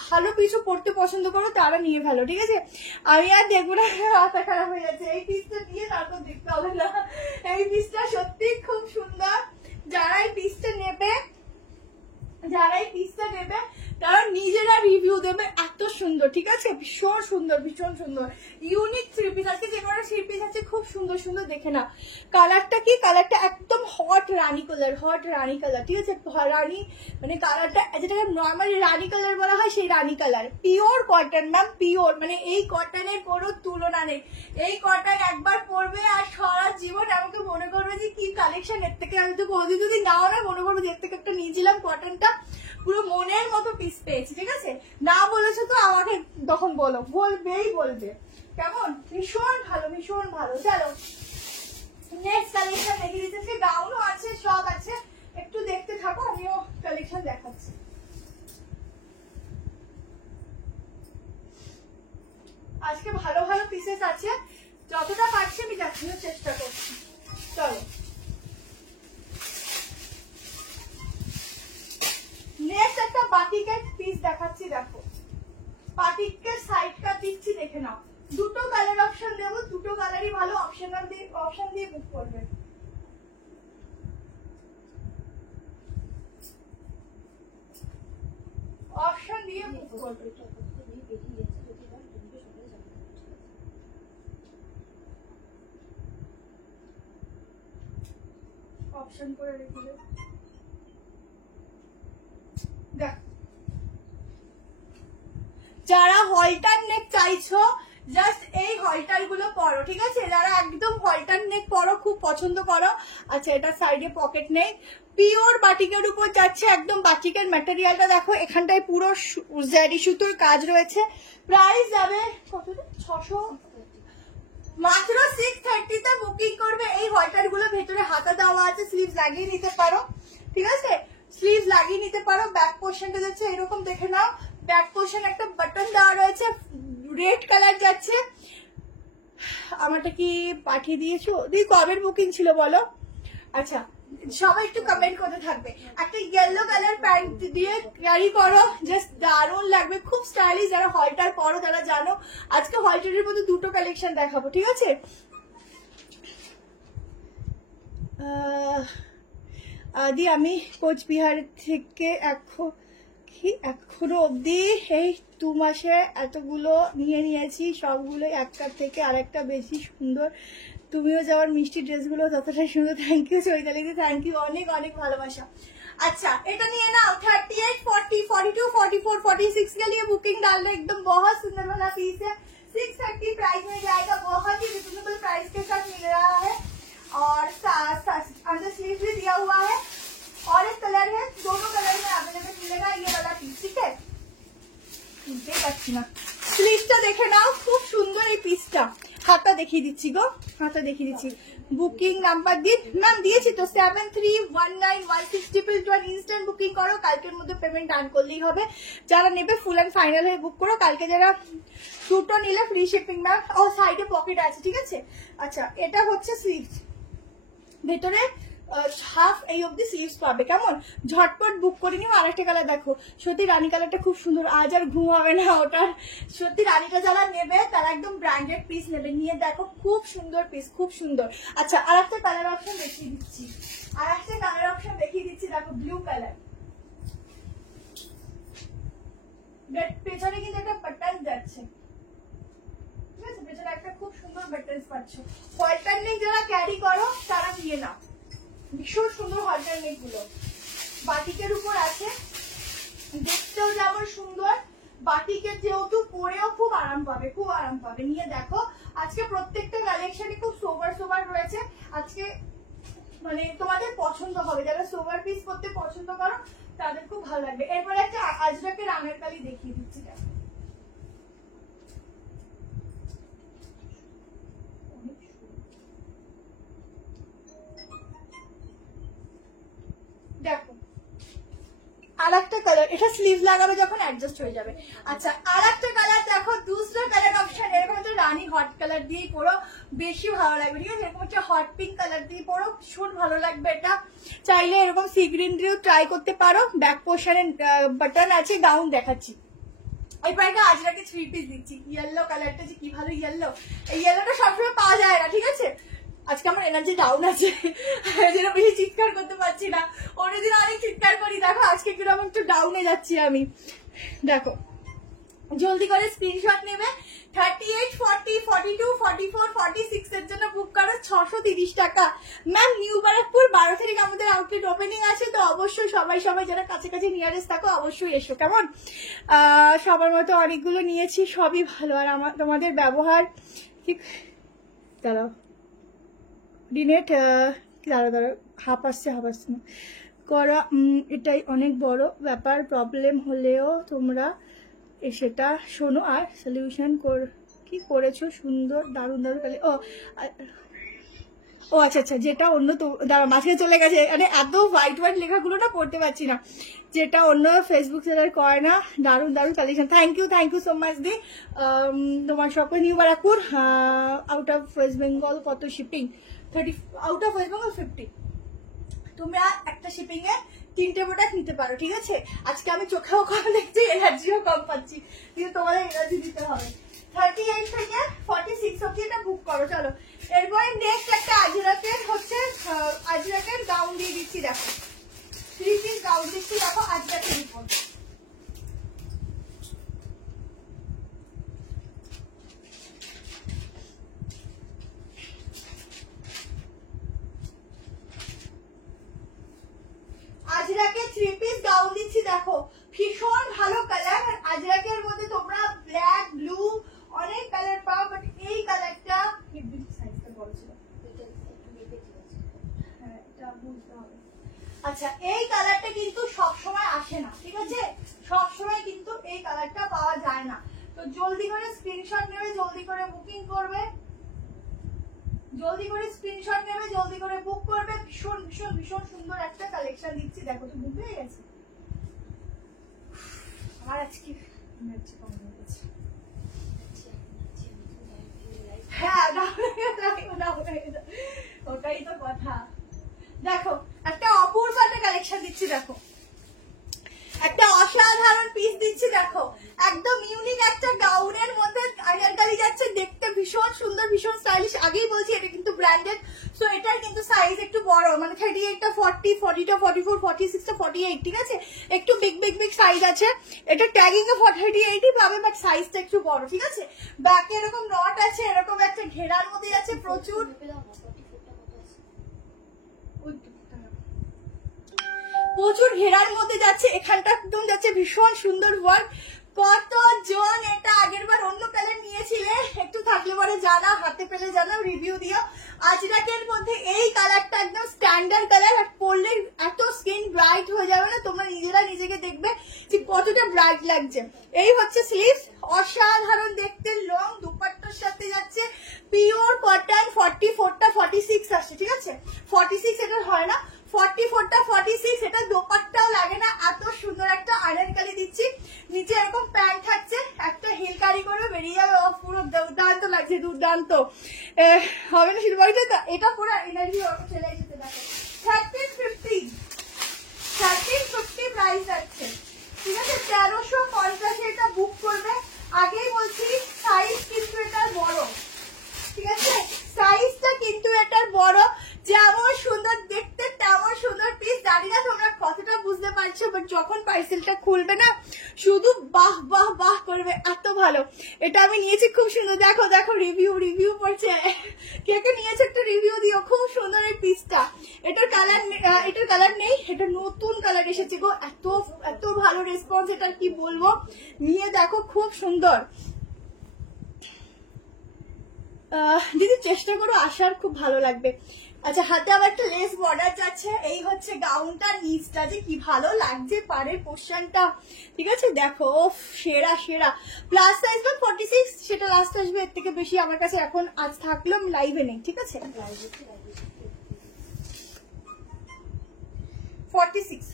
ভালো কিছু পড়তে পছন্দ করো তারা নিয়ে ফেলো, ঠিক আছে? আমি আর দেখবো না, মাথা খারাপ হয়ে যাচ্ছে। এই পিসটা নিয়ে তারপর দেখতে হবে না, এই পিসটা সত্যি খুব সুন্দর। যারা এই পিসটা নেবে তারা নিজেরা রিভিউ দেবে, এত সুন্দর, ঠিক আছে? ভীষণ সুন্দর, ভীষণ সুন্দর, ইউনিক 3 পিস। আজকে যে কোনো 3 পিস আছে খুব সুন্দর সুন্দর, দেখে না। কালারটা কি, কালারটা একদম হট রানী কালার, ঠিক আছে? রানী মানে কালারটা যেটাকে নর্মালি রানী কালার বলা হয়, সেই রানী colour. Pure cotton ma'am, pure, মানে এই কটনের কোনো তুলনা নেই। এই কটন একবার পরবে আর সারা জীবন আমাকে মনে করবে যে কি কালেকশন, এর থেকে আমি তো কোনোদিন যদি নাও না মনে করবো যে এর থেকে একটা নিয়েছিলাম কটনটা, পুরো মনের মতো পিস পেয়েছি, ঠিক আছে? না বলেছো তো আমাকে তখন বলবে কেমন, ভীষণ ভালো ভীষণ ভালো। চলো নেক্সট কালেকশন দেখিয়ে দিতেছি, গাউনও আছে, সব আছে, একটু দেখতে থাকো, আমিও কালেকশন দেখাচ্ছি। আজকে ভালো ভালো পিসেস আছে, যতটা পারছি আমি দেখানোর চেষ্টা করছি। চলো নেক্সট একটা বাটিকের পিস দেখাচ্ছি, দেখো বাটিকের সাইড কাট দিচ্ছি, দেখে নাও। দুটো কালার অপশন দেবো, দুটো কালারই ভালো, অপশন দিয়ে বুক করবে। অপশন দিয়ে বুক করবে। অপশন করে রেখে দেব। দেখ, যারা হলটার নেক চাইছো জাস্ট এই হলটার গুলো পরো, ঠিক আছে? যারা একদম হলটার নেক পরো, খুব পছন্দ করো। আচ্ছা, এটা সাইডে পকেট নেই, পিওর বাটিকের উপর যাচ্ছে, একদম বাটিকের ম্যাটেরিয়ালটা দেখো, এখানটায় পুরো জারি সুতোর কাজ রয়েছে। প্রাইস যাবে কত? 600, মাত্র 630 তে বুকিং করবে। এই হলটার গুলো ভেতরে হাতা দেওয়া আছে, স্লিভস লাগিয়ে নিতে পারো, ঠিক আছে? স্লিভস লাগিয়ে নিতে পারো। ব্যাক পোর্শনটা যাচ্ছে এরকম, দেখে নাও। ব্যাক পোর্শন একটা বাটন দেওয়া রয়েছে, রেড কালার যাচ্ছে। আমারটা কি পাঠিয়ে দিয়েছো? দিদি কবের বুকিং ছিল বলো? আচ্ছা, সবাই একটু কমেন্ট করতে থাকবে। একটা ইয়েলো কালার প্যান্ট দিয়ে ক্যারি করো, জাস্ট দারুণ লাগবে, খুব স্টাইলিশ। যারা হলটার পরো তারা জানো। আজকে হলটারের মধ্যে দুটো কালেকশন দেখাবো, ঠিক আছে? আদি আমি কোচবিহার থেকে এখনো অবধি এই 2 মাসে এতগুলো নিয়েছি, সবগুলো একটার থেকে আরেকটা বেশি সুন্দর। তুমিও যাওয়ার মিষ্টি ড্রেসগুলো ততটাই সুন্দর। থ্যাংক ইউ চৈতালিদি, থ্যাংক ইউ, অনেক অনেক ভালোবাসা। अच्छा এটা নিয়ে नाउ 38 40 42 44 46 के लिए बुकिंग डाल दो। एकदम बहुत सुंदर वाला पीस है, 630 प्राइस में जाएगा, बहुत ही रिजनेबल प्राइस के साथ मिल रहा है। और अंदर स्लीव भी दिया हुआ है, ऑरेंज कलर है, दोनों कलर में अवेलेबल मिलेगा ये वाला पीस, ठीक है? স্লিভটা দেখে নাও, খুব সুন্দর এই পিসটা। হাতা দেখিয়ে দিচ্ছি গো, হাতা দেখিয়ে দিচ্ছি। বুকিং নাম্বার দিন ম্যাম দিয়েছি তো, 731916 ইনস্ট্যান্ট বুকিং করো, কালকের মধ্যে পেমেন্ট ডান করলেই হবে। যারা নেবে ফুল অ্যান্ড ফাইনাল হয়ে বুক করো, কালকে যারা দুটো নিলে ফ্রি শিপিং ম্যাম। ও সাইডে পকেট আছে, ঠিক আছে? আচ্ছা, এটা হচ্ছে স্লিভস, ভেতরে হাফ এই অব্দি স্লিভস পাবে, কেমন? ঝটপট বুক করে নিও। আরেকটা কালার দেখো, সত্যি রানী কালারটা খুব সুন্দর, আজ আর ঘুম হবে না ওটার। সত্যি রানীটা যারা নেবে তারা একদম ব্র্যান্ডেড পিস নেবে, নিয়ে দেখো খুব সুন্দর পিস, খুব সুন্দর। আচ্ছা, আরেকটা কালার অপশন দেখিয়ে দিচ্ছি, দেখো ব্লু কালার। পেছনে কিন্তু একটা বাটন যাচ্ছে, ঠিক আছে? পেছনে একটা খুব সুন্দর বাটন পাচ্ছ। হলটার নেক যারা ক্যারি করো তারা নিয়ে নাও, ভীষণ সুন্দর হলটার নেক গুলো, বাটিকের উপর আছে, দেখতেও যেমন সুন্দর, বাটিকের যেহেতু পরেও খুব আরাম পাবে, খুব আরাম পাবে। নিয়ে দেখো, আজকে প্রত্যেকটা কালেকশনই খুব সোবার সোবার রয়েছে। আজকে মানে তোমাদের পছন্দ হবে, যারা সোবার পিস করতে পছন্দ করো তাদের খুব ভালো লাগবে। এরপরে একটা আজরাকের রাঙের কালি দেখিয়ে দিচ্ছি, দেখো আর একটা কালার, এটা স্লিভ লাগাবে যখন অ্যাডজাস্ট হয়ে যাবে। আচ্ছা, আর একটা কালার দেখো, দুসরা কালার অপশন। এরকম একটা রানী হট কালার দিয়েই পরো, বেশি ভালো লাগবে, ঠিক আছে? এরকম একটা হট পিঙ্ক কালার দিয়ে পরো, ভীষণ ভালো লাগবে এটা। চাইলে এরকম সি গ্রিন দিয়েও ট্রাই করতে পারো। ব্যাক পোর্শনে বাটন আছে, গাউন দেখাচ্ছি। এরপর একটা আজরাকে 3 পিস দিচ্ছি, ইয়েলো কালারটা যে কি ভালো ইয়েলো, এই ইয়েলোটা সবসময় পাওয়া যায় না, ঠিক আছে? আজকে আমার এনার্জি ডাউন আছে, যেন বেশি চিৎকার করতে পারছি না। অন্যদিন অনেক চিৎকার করি, দেখো আজকে কিরকম একটু ডাউনে যাচ্ছি আমি। দেখো, জলদি করে স্ক্রিনশট নেবে। 38 40 42 44 46 এর জন্য বুক করো, 630 টাকা। ম্যাম নিউ ব্যারাকপুর 12 তারিখ আমাদের আউটলেট ওপেনিং আছে, তো অবশ্যই সবাই যারা কাছাকাছি নিয়ারেস্ট থাকো অবশ্যই এসো, কেমন? সবার মতো অনেকগুলো নিয়েছি, সবই ভালো। আর তোমাদের ব্যবহার ঠিক, দাঁড়াও ডিনেট, দাঁড়া হাঁপ আসছে না করা, এটাই অনেক বড় ব্যাপার। প্রবলেম হলেও তোমরা সেটা শোনো আর সলিউশন কি করেছো, সুন্দর দারুণ কালে। ও আচ্ছা, যেটা অন্য তো দাঁড়া মাঝে চলে গেছে, মানে এত হোয়াইট লেখাগুলো না পড়তে পারছি না। যেটা অন্য ফেসবুক সেলার করে না, দারুণ collection. Thank you so much দি। তোমার সকল নিউ ব্যারাকপুর, আউট অফ ওয়েস্ট বেঙ্গল কত shipping? 30, out of West Bengal 50। তোমরা একটা শিপিং এ 3টে প্রোডাক্ট নিতে পারো, ঠিক আছে? আজকে আমি চোখেও কম দেখছি, এনার্জিও কম পাচ্ছি, কিন্তু তোমাদের এনার্জি দিতে হবে। 38 থেকে 46 অব্দি এটা বুক করো। চলো, এরপরে নেক্সট একটা আজরাকের হচ্ছে, আজরাকের গাউন দিয়ে দিচ্ছি, দেখো 3 পিস গাউন দিচ্ছি, দেখো আজরাকের উপর। আজরাকে 3 পিস গাউন দিচ্ছি দেখো, ভীষণ ভালো কালার। আর আজরাকের মধ্যে তোমরা ব্ল্যাক, ব্লু অনেক কালার পাও, বাট এই কালারটা সাইজটা বড় ছিল, হ্যাঁ এটা বুঝতে হবে। আচ্ছা এই কালারটা কিন্তু সব সময় আসে না, ঠিক আছে, সব সময় কিন্তু এই কালারটা পাওয়া যায় না। তো জলদি করে স্ক্রিনশট নেবে, জলদি করে বুকিং করবে, জলদি করে স্ক্রিনশট নেবে, জলদি করে বুক করবে। ভীষণ ভীষণ ভীষণ সুন্দর একটা কালেকশন দিচ্ছি দেখো। তো বুক হয়ে গেছে আর আজকে এনার্জি কম হয়ে গেছে। হ্যাঁ ওটাই তো কথা। দেখো একটা অপূর্ব একটা কালেকশন দিচ্ছি দেখো, একটা অসাধারণ পিস দিচ্ছি দেখো, একদম ইউনিক একটা গাউনের মধ্যে আনারকলি যাচ্ছে, দেখতে ভীষণ সুন্দর, ভীষণ স্টাইলিশ। আগেই বলছি এটা কিন্তু ব্র্যান্ডেড, সো এটার কিন্তু সাইজ একটু বড়, মানে 38টা 40, 40টা 44, 46টা 48, ঠিক আছে, একটু বিগ বিগ বিগ সাইজ আছে। এটা ট্যাগিং এ 38ই পাবে, বাট সাইজটা একটু বড়, ঠিক আছে। ব্যাকে এরকম নট আছে, এরকম একটা ঘেরার মধ্যে যাচ্ছে প্রচুর, প্রচুর ঘেরার মধ্যে যাচ্ছে, এখানটা একদম যাচ্ছে ভীষণ সুন্দর ওয়ার্ক। কতজন এটা আগের বার অন্য কালার নিয়েছিলে, একটু থাকলে পরে জানা, হাতে পেলে জানা, রিভিউ দিও। আজরাকের মধ্যে এই কালারটা একদম স্ট্যান্ডার্ড কালার, আর পরলে এত স্কিন ব্রাইট হয়ে যাবে না, তোমরা নিজেরা নিজেকে দেখবে যে কতটা ব্রাইট লাগছে। এই হচ্ছে স্লিভস, অসাধারণ দেখতে, লং দুপাট্টার সাথে যাচ্ছে, পিওর কটন। 44টা 46 আসছে, ঠিক আছে, 46 এটা হয় না, 44টা 46, এটা দোপাট্টাও লাগে না, এত সুন্দর একটা আনারকলি দিচ্ছি। নিচে এরকম প্যান্ট থাকছে, একটা হিল কারি করবে, বেরিয়ে যাবে, পুরো দুর্দান্ত লাগছে, দুর্দান্ত হবে না শুরু বাড়িতে তো। এটা পুরো এনার্জি চলে এসেছে দেখো। 1350 প্রাইস আছে, ঠিক আছে, 1350 এটা বুক করবে। আগেই বলছি সাইজ কিন্তু এটার বড়, ঠিক আছে, সাইজটা কিন্তু এটার বড়, যেমন সুন্দর দেখতে তেমন সুন্দর পিস। জানি না তোমরা কতটা বুঝতে পারছো, বাট যখন পার্সেলটা খুলবে না শুধু বাহ বাহ বাহ করবে, এত ভালো। এটা আমি নিয়েছি, খুব সুন্দর, দেখো দেখো রিভিউ পড়ছে, কে কে নিয়েছে একটা রিভিউ দিও, খুব সুন্দর এই পিসটা। এটার কালার নেই, এটা নতুন কালার এসেছে গো, এত এত ভালো রেসপন্স, এটার কি বলবো, নিয়ে দেখো খুব সুন্দর। দিদি চেষ্টা করো আসার, খুব ভালো লাগবে। আচ্ছা হাতে আবার একটা লেস বর্ডার যাচ্ছে, এই হচ্ছে গাউনটা, নিচটা যে কি ভালো লাগছে, পাড়ের পোর্শনটা, ঠিক আছে, দেখো সেরা সেরা। প্লাস সাইজ বা 46, সেটা লাস্ট আসবে, এর থেকে বেশি আমার কাছে এখন আজ থাকলো লাইভে নেই, ঠিক আছে। 46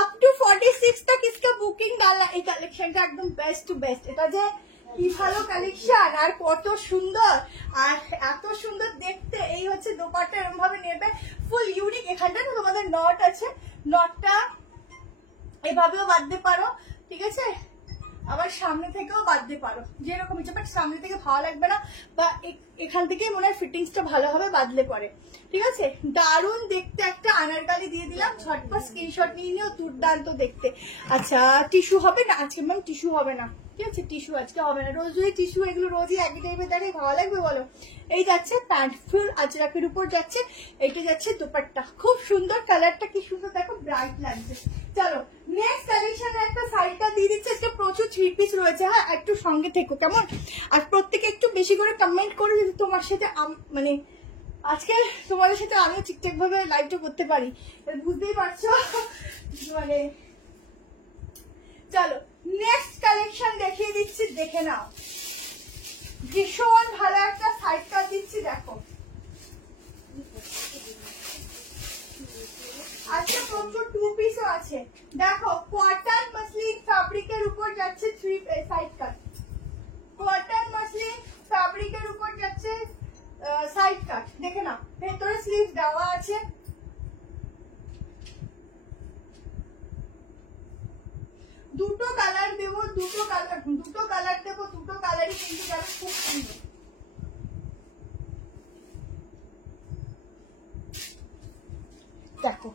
আপ টু 46 तक इसका बुकिंग डाला। এই কালেকশনটা একদম বেস্ট টু বেস্ট, এটা যে কি ভালো কালেকশন, আর কত সুন্দর, আর এত সুন্দর দেখতে। এই হচ্ছে দোপাট্টা, এরকম ভাবে নেবে, ফুল ইউনিক। এখানটা না তোমাদের নট আছে, নটটা এভাবেও বাঁধতে পারো, ঠিক আছে, আবার সামনে থেকেও বাঁধতে পারো, যেরকম ইচ্ছে, বাট সামনে থেকে ভালো লাগবে না, বা এখান থেকেই মনে হয় ফিটিংসটা ভালো হবে বাঁধলে পরে, ঠিক আছে। দারুণ দেখতে একটা আনারকলি দিয়ে দিলাম, ঝটপট স্ক্রিনশট নিয়ে নিও, দুর্দান্ত দেখতে। আচ্ছা টিস্যু হবে না আজকে ম্যাম, টিস্যু হবে না, ঠিক আছে, টিস্যু আজকে হবে না। রোজ রোজ টিস্যু, এগুলো রোজই একই টাইপের দাঁড়িয়ে ভালো লাগবে বলো। এই যাচ্ছে প্যান্ট, ফুল আজরাকের উপর যাচ্ছে, এইটা যাচ্ছে দোপাট্টা, খুব সুন্দর, কালারটা কি সুন্দর দেখো, ব্রাইট লাগছে। চলো নেক্সট কালেকশন, একটা শাড়িটা দিয়ে দিচ্ছে, আজকে প্রচুর 3 পিস রয়েছে, হ্যাঁ একটু সঙ্গে থেকো কেমন, আর প্রত্যেকে একটু বেশি করে কমেন্ট করো, যদি তোমার সাথে মানে আজকে তোমাদের সাথে আমিও ঠিকঠাক ভাবে লাইভটা করতে পারি, বুঝতেই পারছো মানে। চলো নেক্সট কালেকশন দেখিয়ে দিচ্ছি, দেখে নাও, ভীষণ ভালো একটা সাইড কাট দিচ্ছি দেখো। আজকে প্রচুর 2 পিসও আছে দেখো, কটন মসলিন ফ্যাব্রিকের উপর যাচ্ছে 3 সাইড কাট, কটন মসলিন ফ্যাব্রিকের উপর যাচ্ছে সাইড কাট, দেখে নাও, ভেতরে স্লিভ দেওয়া আছে, দুটো কালার দেবো, দুটো কালারই কিন্তু যাবে খুব সুন্দর। দেখো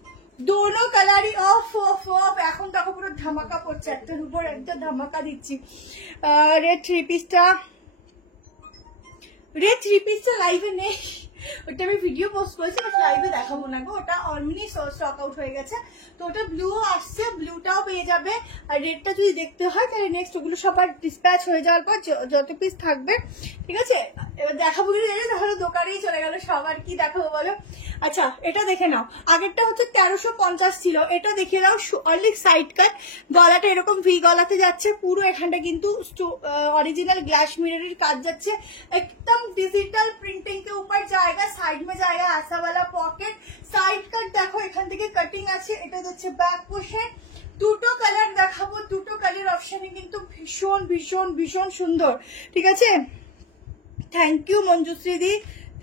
দোনো কালারই অফ অফ অফ, এখন দেখো পুরো ধামাকা পড়ছে, একটার উপর একটা ধামাকা দিচ্ছি। রেড থ্রি পিসটা লাইভে নেই, ওটা আমি ভিডিও পোস্ট করেছি, বাট লাইভে দেখাবো না গো, ওটা অলরেডি স্টক আউট হয়ে গেছে। তো ওটা ব্লু আসছে, ব্লুটাও পেয়ে যাবে। আর রেডটা যদি দেখতে হয় তাহলে নেক্সট ওগুলো সবার ডিসপ্যাচ হয়ে যাওয়ার পর যত পিস থাকবে, ঠিক আছে, এবার দেখাবো কি জানি, তাহলে দোকানেই চলে গেল, সবার কি দেখাবো বলো। আচ্ছা এটা দেখে নাও, আগেরটা হচ্ছে 1350 ছিল, এটা দেখে নাও অনলি সাইড কাট, গলাটা এরকম ভি গলাতে যাচ্ছে, পুরো এখানটা কিন্তু ओरिजिनल ग्लास मिरर काज जाच्छे, एकदम डिजिटल प्रिंटिंग के ऊपर जाएगा, साइड में जाएगा ऐसा वाला पॉकेट, साइड कट देखो एखान থেকে কাটিং আছে, এটা হচ্ছে ব্যাক পোর্শন। দুটো কালার দেখাবো, দুটো কালার অপশনে কিন্তু ভীষণ ভীষণ ভীষণ সুন্দর, ঠিক আছে। থ্যাংক ইউ মঞ্জুশ্রী দি,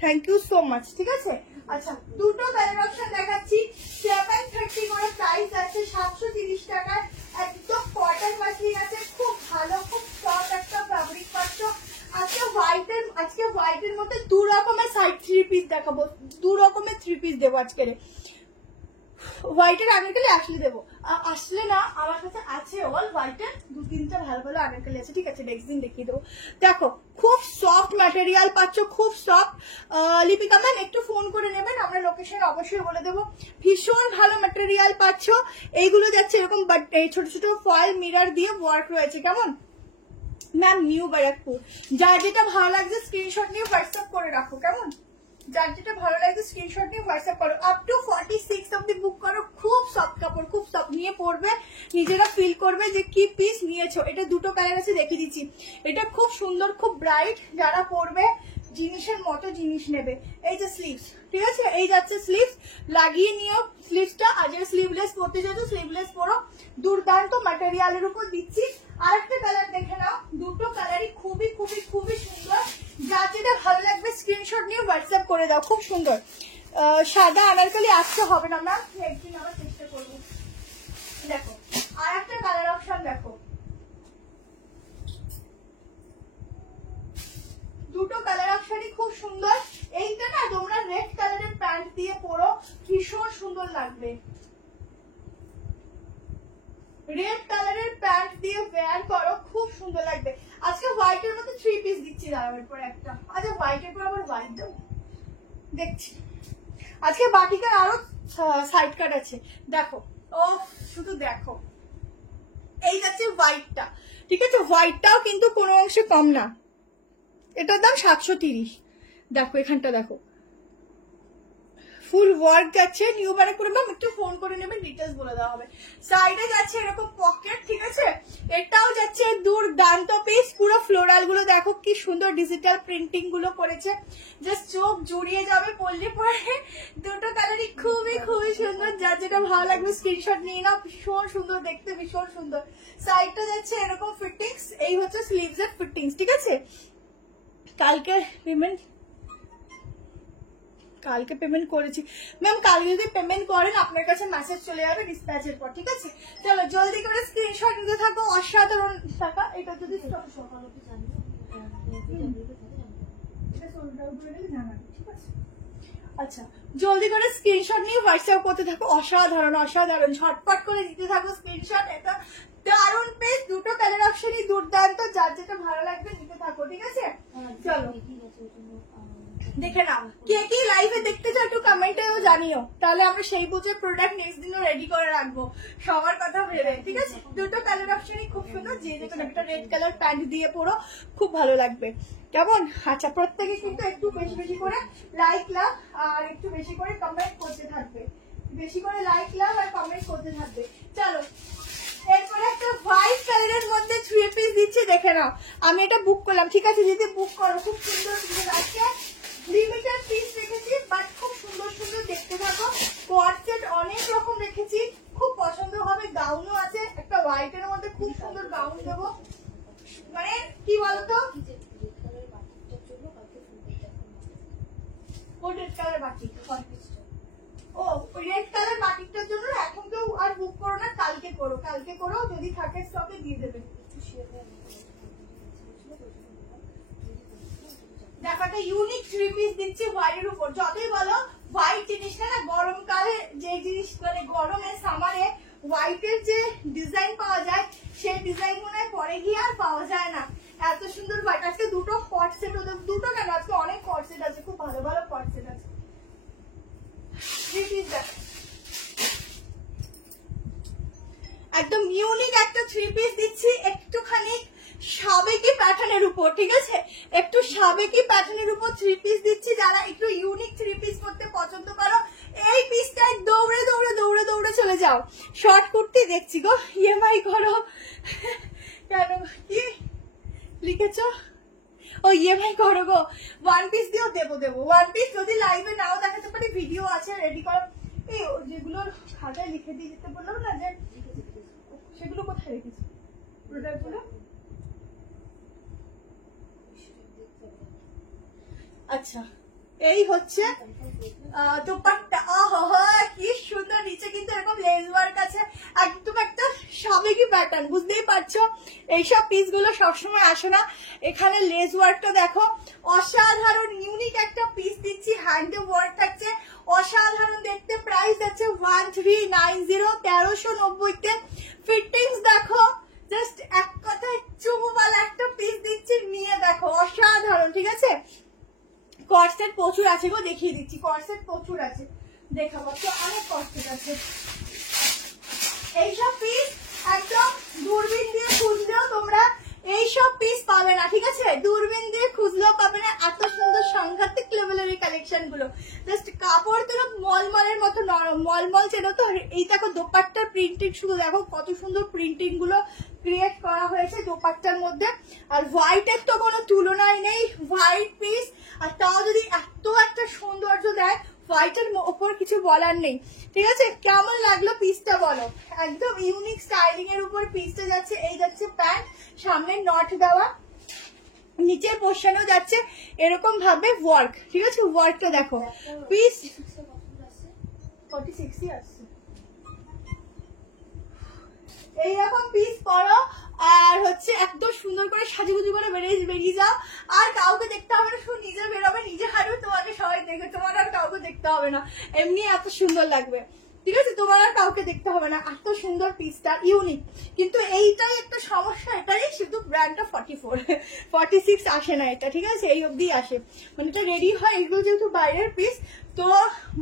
থ্যাংক ইউ সো মাচ, ঠিক আছে। আচ্ছা দুটো কালার অপশন দেখাচ্ছি, 730 করে প্রাইস আছে, 730 টাকা, একদম কটন মাসলিন আছে, খুব ভালো, খুব সফট একটা ফ্যাব্রিক পাচ্ছ। আজকে হোয়াইটের মধ্যে দু রকমের সাইড থ্রি পিস দেখাবো, দু রকমের থ্রি পিস দেবো আজকে। হোয়াইটের আনারকলি আসলে দেবো, আসলে না আমার কাছে আছে অল হোয়াইটের দু তিনটা ভালো ভালো আনারকলি আছে, ঠিক আছে, নেক্সট দিন দেখিয়ে দেবো। দেখো খুব সফট ম্যাটেরিয়াল পাচ্ছ, খুব সফট। লিপিকা ম্যাম একটু ফোন করে নেবেন, আমরা লোকেশন অবশ্যই বলে দেবো। ভীষণ ভালো ম্যাটেরিয়াল পাচ্ছ, এইগুলো যাচ্ছে এরকম ছোট ছোট ফয়েল মিরর দিয়ে ওয়ার্ক রয়েছে, কেমন ম্যাম, নিউ ব্যারাকপুর। যার যেটা ভালো লাগছে স্ক্রিনশট নিয়ে হোয়াটসঅ্যাপ করে রাখো, কেমন, যার যেটা ভালো লাগছে স্ক্রিনশট নিয়ে হোয়াটসঅ্যাপ করো। আপ টু 46 অব্দি বুক করো, খুব সফট কাপড়, খুব সফট, নিয়ে পড়বে নিজেরা ফিল করবে যে কি পিস নিয়েছো। এটা দুটো কালার আছে দেখে দিচ্ছি, এটা খুব সুন্দর, খুব ব্রাইট, যারা পরবে জিনিসের মতো জিনিস নেবে। এই যে স্লিভস, ঠিক আছে, এই যাচ্ছে স্লিভস, লাগিয়ে নিও স্লিভসটা, আর যে স্লিভলেস পরতে চাইছো স্লিভলেস পরো, দুর্দান্ত ম্যাটেরিয়ালের উপর দিচ্ছি। আরেকটা কালার দেখে নাও, দুটো কালারই খুবই খুবই খুবই সুন্দর, যার যেটা ভালো লাগবে স্ক্রিনশট নিয়ে হোয়াটসঅ্যাপ করে দাও, খুব সুন্দর। সাদা আনারকলি আসতে হবে না ম্যাম, একদিন আবার চেষ্টা করবো। দেখো আর একটা কালার অপশন দেখো, দুটো কালার অপশনই খুব সুন্দর। এইটা না তোমরা রেড কালারের প্যান্ট দিয়ে পরো, ভীষণ সুন্দর লাগবে, রেড কালারের প্যান্ট দিয়ে ওয়্যার করো, খুব সুন্দর লাগবে। আজকে হোয়াইটের মধ্যে থ্রি পিস দিচ্ছি, দাঁড়াবার পর একটা, আচ্ছা হোয়াইটের পর আবার হোয়াইট দেবো দেখছি। আজকে বাটিকার আরো সাইড কাট আছে, দেখো, ও শুধু দেখো, এই যাচ্ছে হোয়াইটটা, ঠিক আছে, হোয়াইটটাও কিন্তু কোনো অংশে কম না, এটার দাম 730। দেখো এখানটা দেখো ফুল ওয়ার্ক যাচ্ছে, নিউ ব্যারাকপুর ম্যাম একটু ফোন করে নেবেন, ডিটেলস বলে দেওয়া হবে। সাইডে যাচ্ছে এরকম পকেট, ঠিক আছে, এটাও যাচ্ছে দুর্দান্ত পিস, পুরো ফ্লোরাল গুলো দেখো কি সুন্দর ডিজিটাল প্রিন্টিং গুলো করেছে, জাস্ট চোখ জুড়িয়ে যাবে পরলে পরে। দুটো কালারই খুবই খুবই সুন্দর, যার যেটা ভালো লাগবে স্ক্রিনশট নিয়ে নাও, ভীষণ সুন্দর দেখতে, ভীষণ সুন্দর। সাইডটা যাচ্ছে এরকম ফিটিংস, এই হচ্ছে স্লিভস এর ফিটিংস, ঠিক আছে। কালকে পেমেন্ট করেছি ম্যাম, কালকে যদি পেমেন্ট করেন আপনার কাছে মেসেজ চলে যাবে ডিসপ্যাচের পর, ঠিক আছে। চলো জলদি করে স্ক্রিনশট নিতে থাকো, অসাধারণ টাকা। এটা যদি আচ্ছা জলদি করে স্ক্রিনশট নিয়ে হোয়াটসঅ্যাপ করতে থাকো, অসাধারণ অসাধারণ, ঝটপট করে দিতে থাকো স্ক্রিনশট। এটা দারুণ পেজ, দুটো কালার অপশনই দুর্দান্ত, যার যেটা ভালো লাগবে নিতে থাকো, ঠিক আছে। চলো দেখে নাও, কে কি লাইভে দেখতে চাও একটু কমেন্টেও জানিও, তাহলে আমরা সেই বুঝে প্রোডাক্ট নেক্সট দিনও রেডি করে রাখবো, সবার কথা ভেবে, ঠিক আছে। দুটো কালার অপশনই খুব সুন্দর, যে কোনো একটা রেড কালার প্যান্ট দিয়ে পরো, খুব ভালো লাগবে, কেমন। আচ্ছা প্রত্যেকে কিন্তু একটু বেশি বেশি করে লাইক লাভ আর একটু বেশি করে কমেন্ট করতে থাকবে, বেশি করে লাইক লাভ আর কমেন্ট করতে থাকবে। চলো এরপরে একটা হোয়াইট কালারের মধ্যে থ্রি পিস দিচ্ছি, দেখে নাও, আমি এটা বুক করলাম, ঠিক আছে, যদি বুক করো খুব সুন্দর সুন্দর আছে, লিমিটেড পিস রেখেছি, বাট খুব সুন্দর সুন্দর দেখতে থাকো। কোয়ার্ড সেট অনেক রকম রেখেছি, খুব পছন্দ হবে। গাউনও আছে, একটা হোয়াইটের মধ্যে খুব সুন্দর গাউন দেবো, মানে কি বলতো, ও রেড কালার বাটিক, ও রেড কালার বাটিকটার জন্য এখন কেউ আর বুক করো না, কালকে করো, কালকে করো, যদি থাকে স্টকে দিয়ে দেবে। দেখো একটা ইউনিক থ্রি পিস দিচ্ছি হোয়াইটের উপর, যতই বলো হোয়াইট জিনিসটা না গরমকালে, যে জিনিস মানে গরমে সামারে হোয়াইটের যে ডিজাইন পাওয়া যায়, সেই ডিজাইন মনে হয় পরে গিয়ে আর পাওয়া যায় না, এত সুন্দর হোয়াইট। আজকে দুটো কট সেট, দুটো কেন আজকে অনেক কট সেট আছে, খুব ভালো ভালো কট সেট আছে। সাবেকি প্যাটার্নের উপর, ঠিক আছে, একটু সাবেকি প্যাটার্নের উপর 3 পিস দিচ্ছি। যারা একটু ইউনিক 3 পিস করতে পছন্দ করো এই পিসটায় দৌড়ে দৌড়ে দৌড়ে দৌড়ে চলে যাও। শর্ট কুর্তি দেখছি গো, ইএমআই করো কেন, কি লিখেছো? ও ইএমআই করো গো, 1 পিস দিয়েও দেবো 1 পিস যদি লাইভে নাও দেখাতে পারি, ভিডিও আছে রেডি করো। এই যেগুলো খাতায় লিখে দিয়ে যেতে বললাম না, যে সেগুলো কোথায় রেখেছি প্রোডাক্টগুলো? আচ্ছা, এই হচ্ছে দোপাট্টা। কি সুন্দর, নিচে কিন্তু এরকম লেস ওয়ার্ক আছে, একদম একটা সাবেকি প্যাটার্ন, বুঝতেই পারছো। এইসব পিস গুলো সবসময় আসে না, এখানে লেস ওয়ার্কটা দেখো, অসাধারণ ইউনিক একটা পিস দিচ্ছি, হ্যান্ডে ওয়ার্ক থাকছে, অসাধারণ দেখতে। প্রাইস আছে 1390, 1390 তে। ফিটিংস দেখো, জাস্ট এক কথায় চুমুবালা একটা পিস দিচ্ছি, নিয়ে দেখো, অসাধারণ, ঠিক আছে। কর্সেট প্রচুর আছে গো, দেখিয়ে দিচ্ছি, কর্সেট প্রচুর আছে, দেখাবো তো, অনেক কর্সেট আছে। এইসব পিস একদম দূরবীন দিয়ে খুঁজলেও তোমরা এইসব পিস পাবে না, ঠিক আছে, দূরবীন দিয়ে খুঁজলেও পাবে না, এত সুন্দর সাংঘাতিক লেভেলের এই কালেকশন গুলো। জাস্ট কাপড় তো মলমলের মতো নরম, মলমল চেনো তো। এই দেখো দোপাট্টার প্রিন্টিং, শুধু দেখো কত সুন্দর প্রিন্টিং গুলো ক্রিয়েট করা হয়েছে দোপাট্টার মধ্যে। আর হোয়াইটের তো কোনো তুলনাই নেই, হোয়াইট পিস, আর তাও যদি এত একটা সৌন্দর্য দেয়, হোয়াইটের ওপর কিছু বলার নেই, ঠিক আছে। কেমন লাগলো পিসটা বলো? একদম ইউনিক স্টাইলিং এর উপর পিসটা যাচ্ছে। এই যাচ্ছে প্যান্ট, সামনে নট দেওয়া, নিচের পোর্শনেও যাচ্ছে এরকম ভাবে ওয়ার্ক, ঠিক আছে। ওয়ার্কটা দেখো, পিস 46 আসছে। এইরকম পিস পরো, আর হচ্ছে একদম সুন্দর করে সাজুগুজু করে বেরিয়ে যাও। আর কাউকে দেখতে হবে না, শুধু নিজে বেরোবে, নিজে হাঁটবে, তোমাকে সবাই দেখবে, তোমার আর কাউকে দেখতে হবে না, এমনি এত সুন্দর লাগবে, ঠিক আছে। তোমার আর কাউকে দেখতে হবে না, এত সুন্দর পিসটা, ইউনিক। কিন্তু এইটাই একটা সমস্যা, এটাই শুধু ব্র্যান্ডটা 44, 46 আসে না এটা, ঠিক আছে, এই অবধি আসে, মানে এটা রেডি হয়, এগুলো যেহেতু বাইরের পিস, তো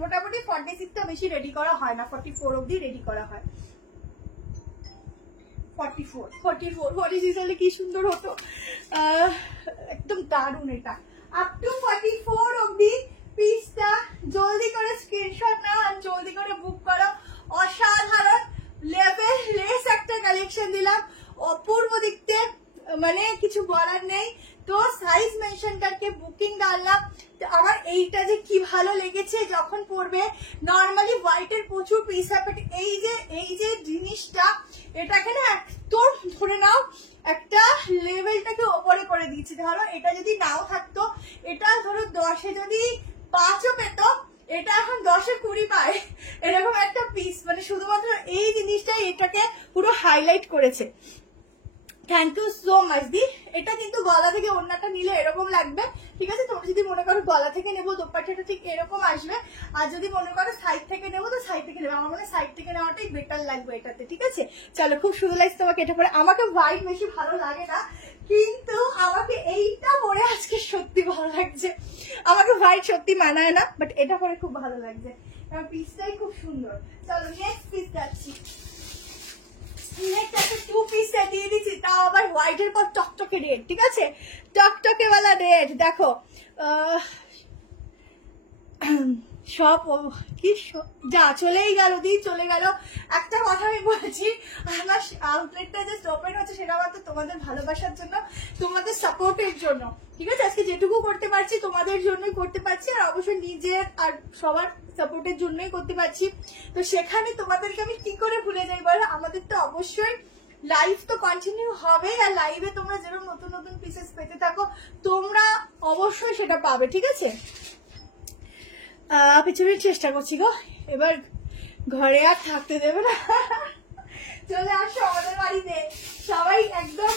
মোটামুটি 46টা বেশি রেডি করা হয় না, 44 অবধি রেডি করা হয়। 44 হলে কি সুন্দর হতো, একদম দারুণ এটা। আপ টু 44 অবধি পিসটা, জলদি করে স্ক্রিনশট নাও আর জলদি করে বুক করো। অসাধারণ লেভেল লেস একটা কালেকশন দিলাম, অপূর্ব দেখতে, মানে কিছু বলার নেই। তো সাইজ মেনশন করকে বুকিং ডাললাম। আমার এইটা যে কি ভালো লেগেছে যখন পরবে। নর্মালি হোয়াইটের প্রচুর পিস হয়, বাট এই যে জিনিসটা, এটাকে না একদম ধরে নাও একটা লেভেলটাকে ওপরে করে দিয়েছি। ধরো এটা যদি নাও থাকতো, এটা ধরো 10-এ যদি 5ও পেত, এটা এখন 10-এ 20 পায়, এরকম একটা পিস, মানে শুধুমাত্র এই জিনিসটাই এটাকে পুরো হাইলাইট করেছে। থ্যাংক ইউ সো মাচ দি। এটা কিন্তু গলা থেকে ওড়নাটা নিলে এরকম লাগবে, ঠিক আছে। তোমরা যদি মনে করো গলা থেকে নেবো, দোপাট্টাটা ঠিক এরকম আসবে, আর যদি মনে করো সাইড থেকে নেবো তো সাইড থেকে নেবো। আমার মনে হয় সাইড থেকে নেওয়াটাই বেটার লাগবে এটাতে, ঠিক আছে। চলো, খুব সুন্দর লাগছে তোমাকে এটা পরে। আমাকে হোয়াইট বেশি ভালো লাগে না, কিন্তু আমাকে এইটা পরে আজকে সত্যি ভালো লাগছে। আমাকে হোয়াইট সত্যি মানায় না, বাট এটা পরে খুব ভালো লাগছে, পিসটাই খুব সুন্দর। চলো নেক্সট পিস যাচ্ছি। একটা 2 পিস দিয়ে দিচ্ছি, তাও আবার হোয়াইটের পর টকটকে রেড, ঠিক আছে, টকটকে वाला রেড। দেখো সব কি যা চলেই গেল, চলে গেল। একটা কথা আমি বলছি, আমার আউটলেটটা জাস্ট ওপেন হচ্ছে, সেটা মাত্র তোমাদের ভালোবাসার জন্য, তোমাদের সাপোর্টের জন্য, ঠিক আছে। আজকে যেটুকু করতে পারছি তোমাদের জন্যই করতে পারছি, আর অবশ্যই নিজের আর সবার সাপোর্টের জন্যই করতে পারছি। তো সেখানে তোমাদেরকে আমি কি করে ভুলে যাই বলো? আমাদের তো অবশ্যই লাইভ তো কন্টিনিউ হবে, আর লাইভে তোমরা যেরকম নতুন নতুন পিসেস পেতে থাকো, তোমরা অবশ্যই সেটা পাবে, ঠিক আছে। পিছনে চেষ্টা করছি গো, এবার ঘরে আর থাকতে দেবে না, চলে আসো আমাদের বাড়িতে, সবাই একদম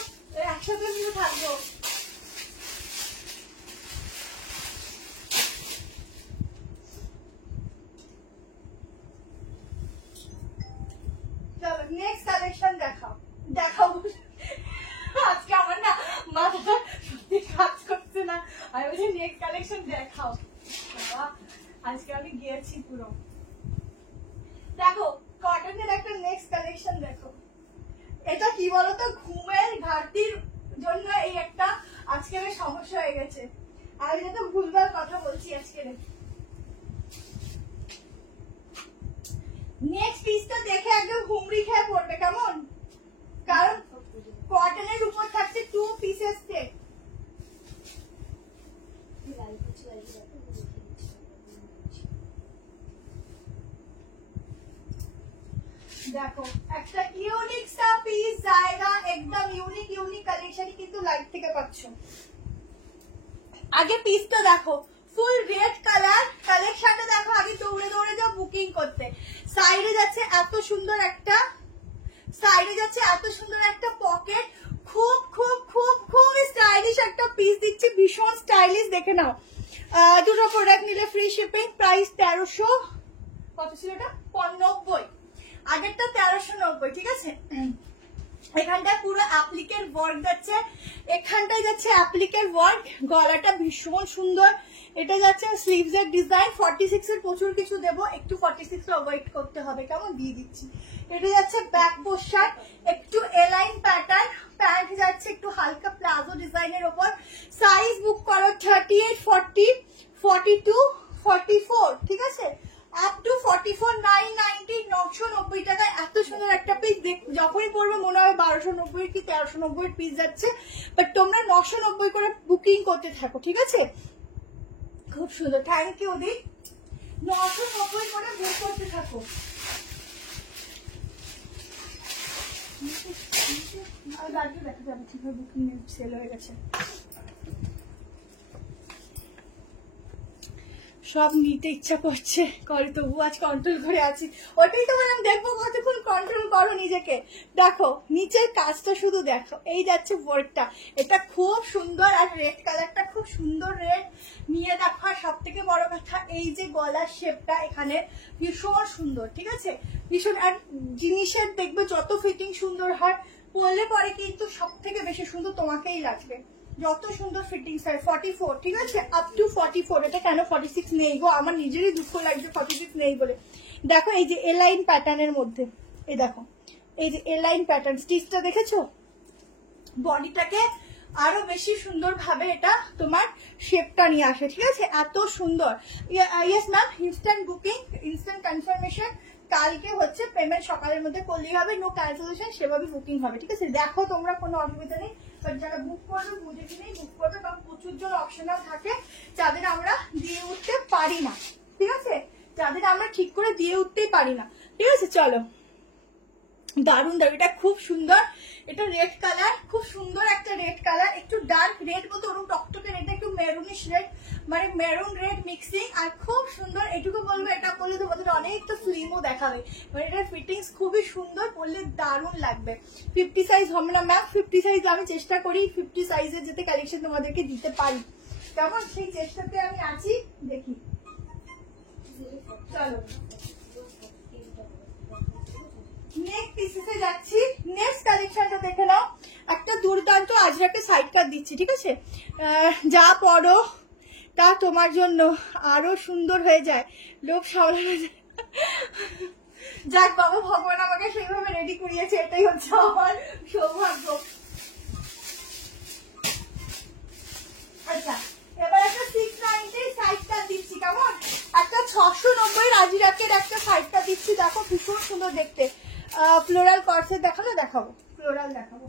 একসাথে মিলে থাকবো। চলো নেক্সট কালেকশন দেখাও। আজকে আমার না মাথাটা সত্যি কাজ করছে না, আমি বলছি নেক্সট কালেকশন দেখাও। আজকে আমি গিয়েছি পুরো। দেখো কটনের একটা নেক্সট কালেকশন দেখো। এটা কি বলতো, ঘুমের ঘাটতির জন্য এই একটা আজকের সমস্যা হয়ে গেছে। আর যাতে ভুলভাল কথা বলছি আজকের। নেক্সট পিসটা দেখে একদম হুমড়ি খেয়ে পড়বে, কেমন? কারণ কটনের উপর থাকছে 2 পিসেস সেট। দেখো একটা ইউনিক সা পিস জায়গা, একদম ইউনিক ইউনিক কালেকশনই কিন্তু লাইভ থেকে পাচ্ছ। আগে পিসটা দেখো, ফুল রেড কালার কালেকশনটা দেখো। আগে দৌড়ে দৌড়ে যাও বুকিং করতে। সাইডে যাচ্ছে এত সুন্দর একটা, সাইডে যাচ্ছে এত সুন্দর একটা পকেট। খুব খুব খুব খুব স্টাইলিশ একটা পিস দিচ্ছি, ভীষণ স্টাইলিশ। দেখে নাও, দুটো প্রোডাক্ট নিলে ফ্রি শিপিং। প্রাইস 1300, কত ছিল এটা? 90। আগেরটা 1390, ঠিক আছে? এখানটায় পুরো অ্যাপ্লিকের ওয়ার্ক যাচ্ছে, এখানটায় যাচ্ছে অ্যাপ্লিকের ওয়ার্ক। গলাটা ভীষণ সুন্দর। এটা যাচ্ছে স্লিভস এর ডিজাইন। 46 এর প্রচুর কিছু দেবো, একটু 46 ওয়েট করতে হবে, কেমন? দিয়ে দিচ্ছি। এটা যাচ্ছে ব্যাক পোর্শন, একটু এলাইন প্যাটার্ন। প্যান্ট যাচ্ছে একটু হালকা প্লাজো ডিজাইনের ওপর। সাইজ বুক করো 38, 40, 42, 44, ঠিক আছে? আপ টু 44, 990, 990 টাকায় এত সুন্দর একটা পিস। যখনই পড়বে মনে হবে 1290 কি 1390 পিস যাচ্ছে, বাট তোমরা 990 করে বুকিং করতে থাকো, ঠিক আছে? খুব সুন্দর, থ্যাংক ইউ দি। 990 করে বুক করতে থাকো। দেখা যাবে ঠিকভাবে বুকিং সেল হয়ে গেছে। সব নিতে ইচ্ছা করছে, করে তবু আজ কন্ট্রোল করে আছি। ওটাই তো ম্যাডাম, দেখবো কতক্ষণ কন্ট্রোল করো নিজেকে। দেখো নিচের কাজটা শুধু দেখো, এই যাচ্ছে ওয়ার্কটা, এটা খুব সুন্দর। আর রেড কালারটা খুব সুন্দর রেড নিয়ে দেখো। আর সব থেকে বড় কথা, এই যে গলার শেপটা এখানে ভীষণ সুন্দর, ঠিক আছে? ভীষণ। আর জিনিসের দেখবে যত ফিটিং সুন্দর হয়, পরলে পরে কিন্তু সব থেকে বেশি সুন্দর তোমাকেই লাগবে। যত সুন্দর ফিটিংস হয়। 44, ঠিক আছে? Up to 44। এটা কেন 46 নেই গো, আমার নিজেরই দুঃখ লাগছে 46 নেই বলে। দেখো এই যে এলাইন প্যাটার্নের মধ্যে, এই দেখো এই যে এলাইন প্যাটার্ন, স্টিচটা দেখেছো? বডিটাকে আরো বেশি সুন্দর ভাবে এটা তোমার শেপটা নিয়ে আসে, ঠিক আছে? এত সুন্দর। Yes ma'am, instant booking, instant confirmation. কালকে হচ্ছে পেমেন্ট সকালের মধ্যে করলেই হবে, নো ক্যান্সেলেশন, সেভাবে বুকিং হবে, ঠিক আছে? দেখো তোমরা, কোনো অসুবিধা নেই। যারা বুক করবে বুঝে কিনেই বুক করবে, কারণ প্রচুর জন অপশনাল থাকে যাদের আমরা দিয়ে উঠতে পারি না, ঠিক আছে? যাদের আমরা ঠিক করে দিয়ে উঠতেই পারি না, ঠিক আছে? চলো, দারুন দারুন, এটা খুব সুন্দর। এটা রেড কালার, খুব সুন্দর একটা রেড কালার। একটু ডার্ক রেড বলতে ওরকম টকটকে রেড, একটু মেরুনিশ রেড, মানে মেরুন রেড মিক্সিং। আর খুব সুন্দর। এটুকু বলবো, এটা পরলে তোমাদের অনেকটা স্লিমও দেখাবে। মানে এটার ফিটিংস খুবই সুন্দর, পরলে দারুণ লাগবে। 50 সাইজ হবে না ম্যাম? 50 সাইজ আমি চেষ্টা করি 50 সাইজের যাতে কালেকশন তোমাদেরকে দিতে পারি, কেমন? সেই চেষ্টাতে আমি আছি, দেখি। চলো নেক্সট পিসে যাচ্ছি। নেক্সট কালেকশনটা দেখে নাও। একটা দুর্দান্ত আজরাকে সাইড কাট দিচ্ছি, ঠিক আছে? যা পরো তা তোমার জন্য আরো সুন্দর হয়ে যায়, লোক সামলানো যায়। যাক বাবা, ভগবান আমাকে সেইভাবে রেডি করিয়েছে, এটাই হচ্ছে আমার সৌভাগ্য। আচ্ছা, এবার একটা 690 সাইড কাট দিচ্ছি, কেমন? একটা 690 রাজিরাকের একটা সাইড কাট দিচ্ছি। দেখো ভীষণ সুন্দর দেখতে। ফ্লোরাল কর্সেট দেখানো, দেখাবো ফ্লোরাল দেখাবো,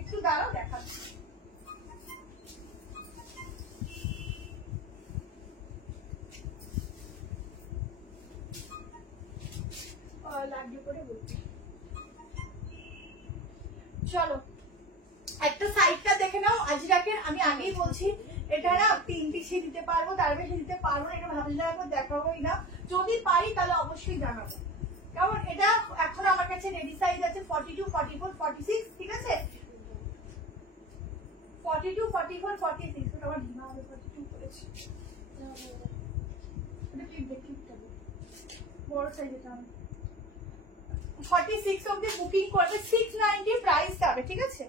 একটু দাঁড়াও দেখাবো। লাড্ডু করে বলছি। চলো একটা সাইডটা দেখে নাও আজরাকের। আমি আগেই বলছি, এটা না 3 পিসে দিতে পারবো, তার বেশি দিতে পারবো না। এটা ভাবলে দেখাবোই না, যদি পারি তাহলে অবশ্যই জানাবো, কেমন? এটা এখন আমার কাছে রেডি সাইজ আছে 42, 44, 46, ঠিক আছে? 42, 44, 46। ওটা আমার ঢিমা হবে, 42 করেছি। এটা ক্লিপ দেখ, ক্লিপটা দেখ, বড় সাইজ। এটা 46 অবধি বুকিং করবে, 690 প্রাইস যাবে, ঠিক আছে?